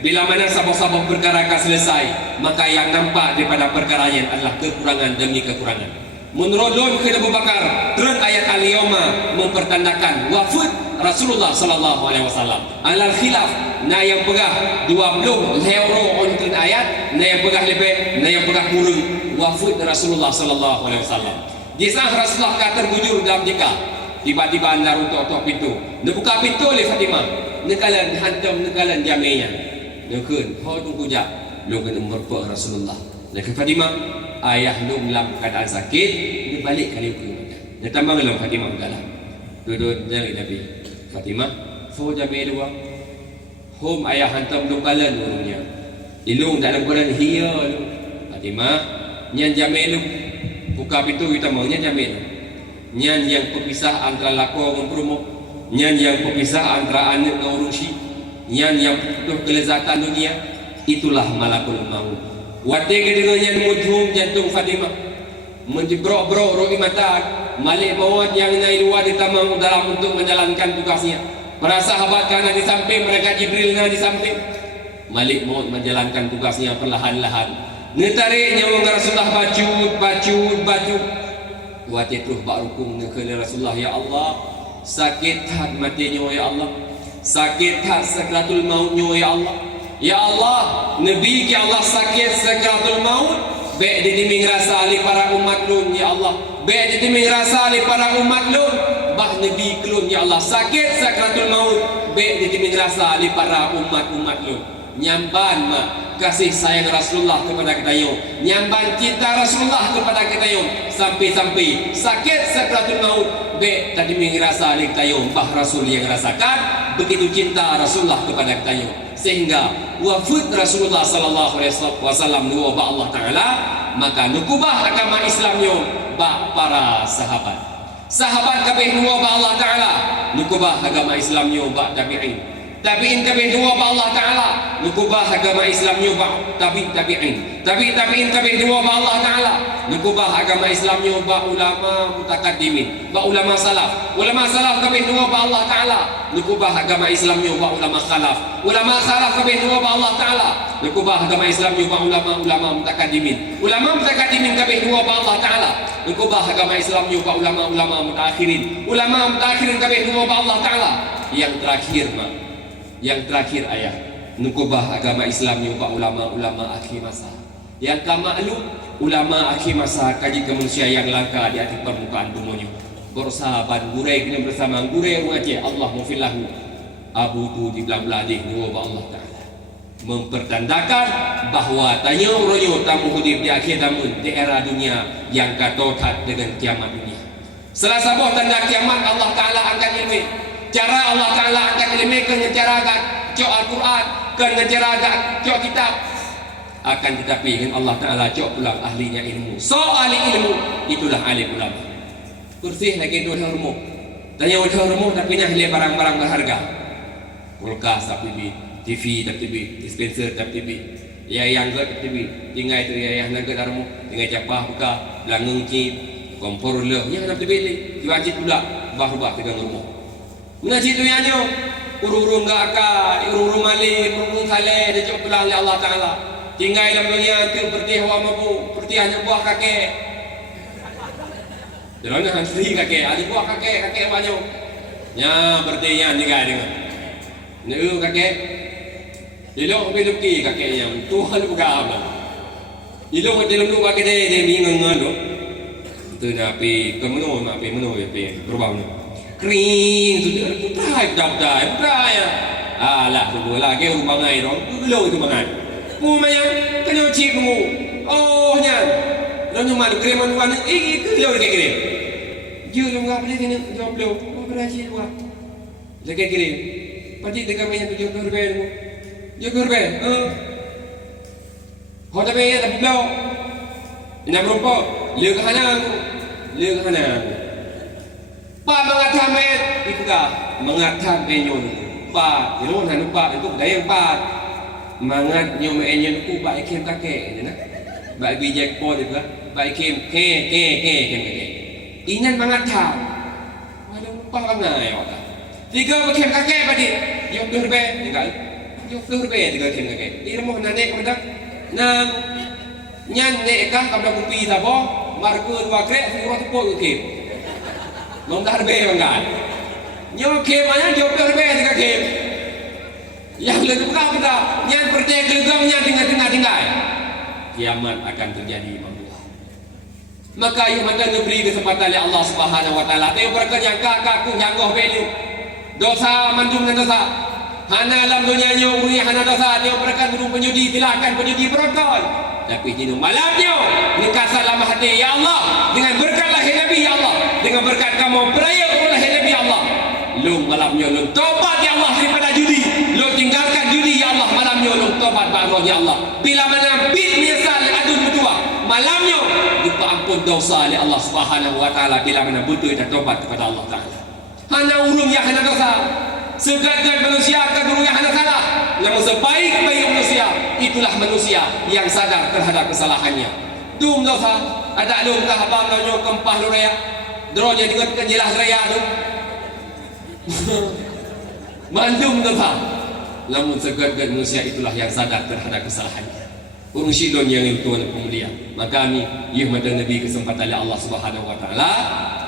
Bila mana sabab-sabab perkara akan selesai, maka yang nampak daripada perkaranya adalah kekurangan demi kekurangan. Menurut ke Abu Bakar, turun ayat al-yawma mempertandakan wafat Rasulullah sallallahu alaihi wasallam. Alal khilaf na yang pegah 20 euro untuk ayat, na yang pegah lebih, na yang pegah kurang wafat Rasulullah sallallahu alaihi wasallam. Di saat Rasulullah kata terbujur dalam jika tiba-tiba anda runtuk pintu. Dia buka pintu oleh Fatimah. Nekalan hantam nekalan jaminya. Nekun, kau tunggu jap. Lu kena merpa Rasulullah. Dan Fatimah, ayah lu dalam keadaan sakit, dia balik kali ke rumah. Dia tambah dalam Fatimah dalam. Duduk dari Nabi. Fatimah, so jabe dua. Home ayah hantam lu kalan urungnya. Ilung dalam Quran hiya lu. Fatimah, nyan jabe lu. Buka pintu kita maunya jabe lu. Nyan yang pemisah antara lako dengan perumah. Nyan yang pemisah antara anak dengan urusi. Nyan yang penuh kelezatan dunia. Itulah malakul maut. Wate dengan nyan mujhum jantung Fatimah. Menjebrok-brok rohi mata. Malik maut yang naik luar di tamang dalam untuk menjalankan tugasnya. Para sahabat kerana di samping mereka Jibril di samping. Malik maut menjalankan tugasnya perlahan-lahan. Netariknya Rasulullah bacut. Wati terus barukum kepada Rasulullah, ya Allah, sakit hat matinya ya Allah, sakit hat sakratul mautnya ya Allah. Ya Allah, Nabi ki Allah sakit sakratul maut, baik dia merasa ali para umat lun ya Allah, baik dia merasa ali para umat lun, bah Nabi kelun ya Allah sakit sakratul maut, baik dia merasa ali para umat lun. Nyamban mak kasih sayang Rasulullah kepada kita yo, nyamban cinta Rasulullah kepada kita yo, sampai-sampai sakit sakratul maut be tadi merasa kita yo, bah Rasul yang rasakan begitu cinta Rasulullah kepada kita yo, sehingga wafat Rasulullah sallallahu alaihi wasallam dua ba Allah taala, maka nukubah agama Islam yo ba para sahabat kabeh dua ba Allah taala, nukubah agama Islam yo ba tabi'in kabeh dua ba Allah taala, nukubah agama Islam yo ba tabi'in kabeh dua ba Allah taala, nukubah agama Islam yo ba ulama mutakaddimin, ba ulama salaf kabeh dua ba Allah taala, nukubah agama Islam yo ba ulama khalaf kabeh dua ba Allah taala, nukubah agama Islam yo ba ulama mutakaddimin kabeh dua ba Allah taala, nukubah agama Islam yo ba ulama mutakhirin kabeh dua ba Allah taala. Yang terakhir ayah, nukubah agama Islam yo ba ulama akhir masa. Yang kamalu ulama akhir masa kaji kemanusia yang langka di atas permukaan bumi. Bersahabat gurai kena bersama gurai mengaji Allah mufillahu abu tu di belah-belah di dua ba Allah taala. Mempertandakan bahawa tanya royo tamu hidup di akhir zaman di era dunia yang katotat dengan kiamat dunia. Salah satu tanda kiamat Allah taala angkat ilmu. Cara Allah taala angkat ilmu ke cara agak cok Al-Quran, ke cara agak cok kitab. Akan tetapi dengan Allah taala cok pulang ahlinya ilmu. So ahli ilmu itulah alim ulama. Kursi lagi tu ilmu. Tanya ilmu tapi nak pilih barang-barang berharga. Kulkas tak TV, TV tak TV, dispenser tak TV. Ya yang tak TV. Tinggal itu ya yang nak darmu, tinggal capah buka, langeng cip, kompor leh. Ya nak pilih. Wajib pula bah-bah tegang rumah. Mengaji tu yang nyo, urung-urung gak akal, urung-urung malik, urung-urung saleh, dia cok pulang oleh Allah Ta'ala. Tinggal dalam dunia tu bertih hawa mabu, bertih hanya buah kakek. Dalamnya hansri kakek, ada buah kakek banyak. Ya, bertihnya tinggal dengan. Ini kakek. Ilok beluki kakek yang Tuhan buka apa. Ilok dalam lu kakek dia bingung tu. Itu napi, kemana napi mana napi, berubah tu. Kering tu dah ya. Alah tu lagi rumah ngai dong. Belum tu mangai. Mu mayang kena cip mu. Oh nya. Ron yang malu krim anu anu kilo lagi krim. Ju lu ngap boleh sini jawab lu. Oh berhasil buat. Lagi krim. Pati dekat mayang tu jawab berbe mu. Jawab berbe. Hot tapi ya tapi belum. Ina berapa? Liu kahana. Pak mengatam itu kah? Mengatam enyon. Pak, itu kan lupa itu budaya pak. Mangat nyom enyon ku baik kem kakek, nak? Baik bijak po itu kan? Baik kem kakek. Inyan mengatam. Walau lupa kan ngai awak. Tiga kem kakek padi. Yok durbe, tinggal. Yok durbe tinggal kem kakek. Ini mau nanek pada. Nang nyan nek kah kabla kupi sabo? Markun wakrek suruh tepuk kem. Mong dah be bangkan. Nyo kem mana jauh be dengan kem. Yang lebih buka kita, yang percaya gelagangnya tinggal. Kiamat akan terjadi mampulah. Maka yuk maka beri kesempatan oleh Allah Subhanahu Wa Taala. Tapi mereka yang kakakku yang goh belu. Dosa mandum dan dosa. Hana alam dunianya uri hana dosa dia berkat burung penyudi silakan penyudi beronton. Tapi jinu malamnya nikah salam hati ya Allah dengan berkat lahir Nabi ya Allah, dengan berkat kamu beraya lahir Nabi ya Allah. Lu malamnya lu tobat ya Allah daripada judi. Lu tinggalkan judi ya Allah malamnya lu tobat baru ya Allah. Bila mana bid menyesal adun berdua malamnya lupa ampun dosa oleh Allah Subhanahu wa taala bila mana butuh dan tobat kepada Allah taala. Hana urung yang hana dosa. Segagal manusia kadang yang hana salah. Namun sebaik-baik manusia itulah manusia yang sadar terhadap kesalahannya. Dum dosa ada lu kah apa namanya kempah lu raya. Dronya dengan jelas raya tu. Mandum dosa. Namun segagal manusia itulah yang sadar terhadap kesalahannya. Urung syidon yang itu kemudian. Maka kami ia madan Nabi kesempatan oleh Allah Subhanahu wa taala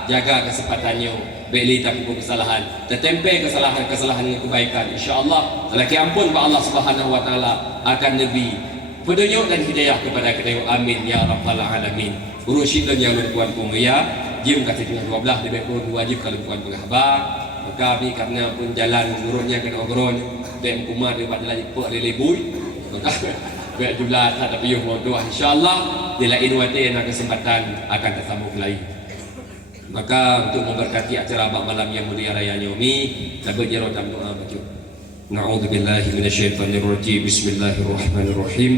jaga kesempatannya. Beli tak pun kesalahan, tertempe kesalahan-kesalahan dengan kebaikan. InsyaAllah, laki ampun Allah Subhanahu Wa Taala akan Nabi petunjuk dan hidayah kepada kita. Amin ya rabbal alamin. Urusin dan yang tuan pun ya, jam kata tengah 12 lebih pun wajib kalau tuan berkhabar. Maka kami karena pun jalan menurunnya kena ogron dan kumar dapat lagi per lebui. Maka baik jumlah tak tapi mau doa insya-Allah di lain waktu yang kesempatan akan tersambung lagi. Maka untuk memberkati acara malam yang mulia raya Yomi, sahabat jero dalam doa baca. Na'udzubillahi minasyaitonir rajim. Bismillahirrahmanirrahim.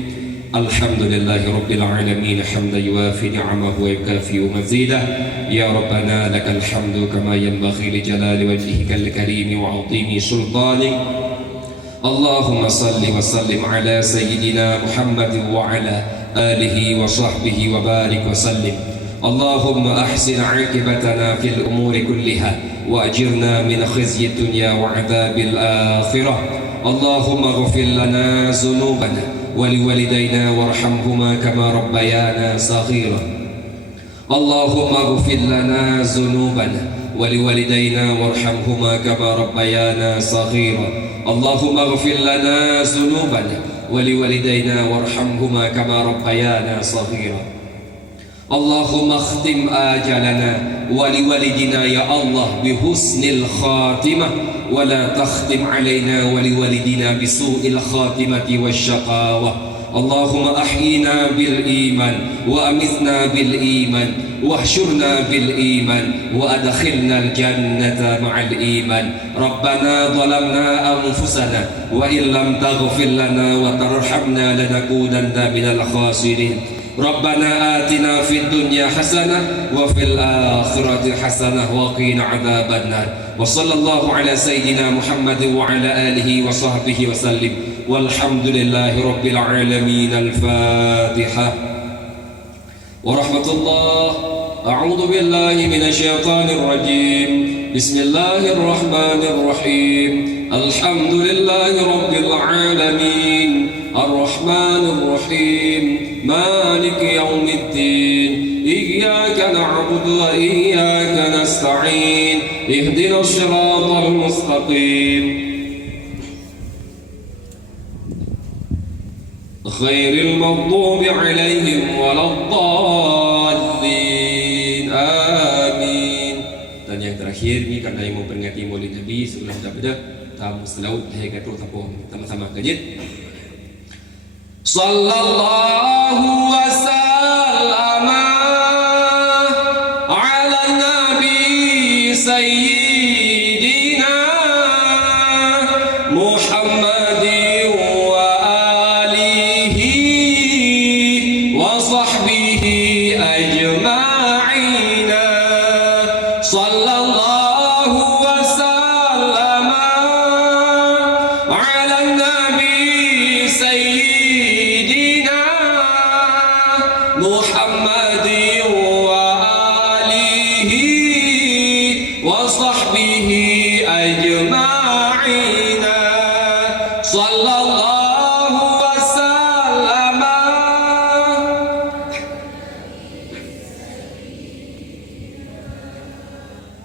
Alhamdulillahirabbil alamin hamdan yuwafi ni'amahu wa yukafi mazidah. Ya Rabbana lakal hamdu kama yanbaghi li jalali wajhikal karim wa 'azimi sultanik. Allahumma salli wa sallim ala sayyidina Muhammad wa ala alihi wa sahbihi wa barik wa sallim. اللهم أحسن عاقبتنا في الأمور كلها وأجرنا من خزي الدنيا وعذاب الآخرة. اللهم اغفر لنا ذنوبنا ولوالدينا وارحمهما كما ربيانا صغيرا. اللهم اغفر لنا ذنوبنا ولوالدينا وارحمهما كما ربيانا صغيرا. اللهم اغفر لنا ذنوبنا ولوالدينا وارحمهما كما ربيانا صغيرا. اللهم اختم آجالنا ولوالدنا يا الله بحسن الخاتمة ولا تختم علينا ولوالدنا بسوء الخاتمة والشقاوة. اللهم أحينا بالإيمان وأمتنا بالإيمان واحشرنا بالإيمان وأدخلنا الجنة مع الإيمان. ربنا ظلمنا أنفسنا وإن لم تغفر لنا وترحمنا لنكونن من الخاسرين. ربنا آتنا في الدنيا حسنة وفي الآخرة حسنة وقنا عذاب النار. وصلى الله على سيدنا محمد وعلى آله وصحبه وسلم والحمد لله رب العالمين. الفاتحة. ورحمة الله. أعوذ بالله من الشيطان الرجيم. بسم الله الرحمن الرحيم. الحمد لله رب العالمين الرحمن الرحيم مالك يوم الدين إياك نعبد وإياك نستعين اهدنا الصراط المستقيم غير المغضوب عليهم ولا الضالين. آمين. Dan yang terakhir ni karena yang memperingati Maulid Nabi sebelum kita tamu selaut hai kata tapung sama-sama kejit. Sallallahu wasallam ala nabi sayyidina Muhammadin wa alihi wa sahbihi ajma'ina. Sallallahu wasallam ala nabi sayyidina Muhammad wa alihi wa sahbihi ajma'ina. Sallallahu wasallam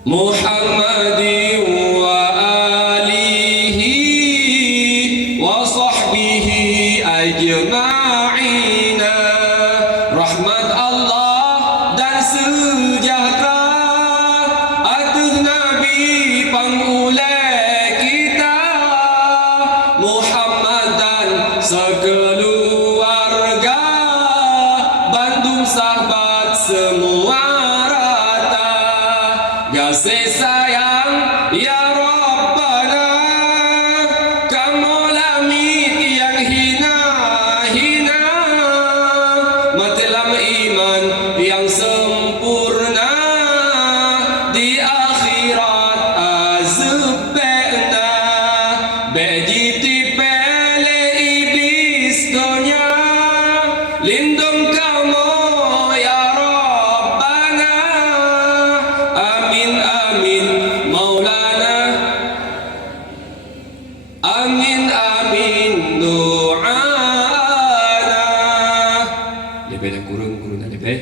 Muhammad wa alihi wa sahbihi ajma'ina. Rahmat Allah dan sejahtera atas Nabi pangulai kita sayang ya Rabbana, kamu langit yang hina-hina, matelam iman yang sempurna, di akhirat azabna, bejiti pele iblis dunia, lindung kamu ya Rabbana, amin amin maulana, amin amin doana. Lepas dah kurun dah lepas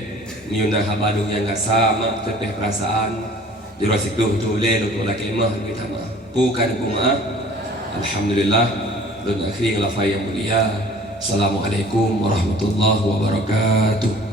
miuna habadung yang gak sama tepeh perasaan dirasik doh jole lo tola kemah kita maaf bukan ku maaf. Alhamdulillah dan akhirnya lafai yang mulia. Assalamualaikum warahmatullahi wabarakatuh.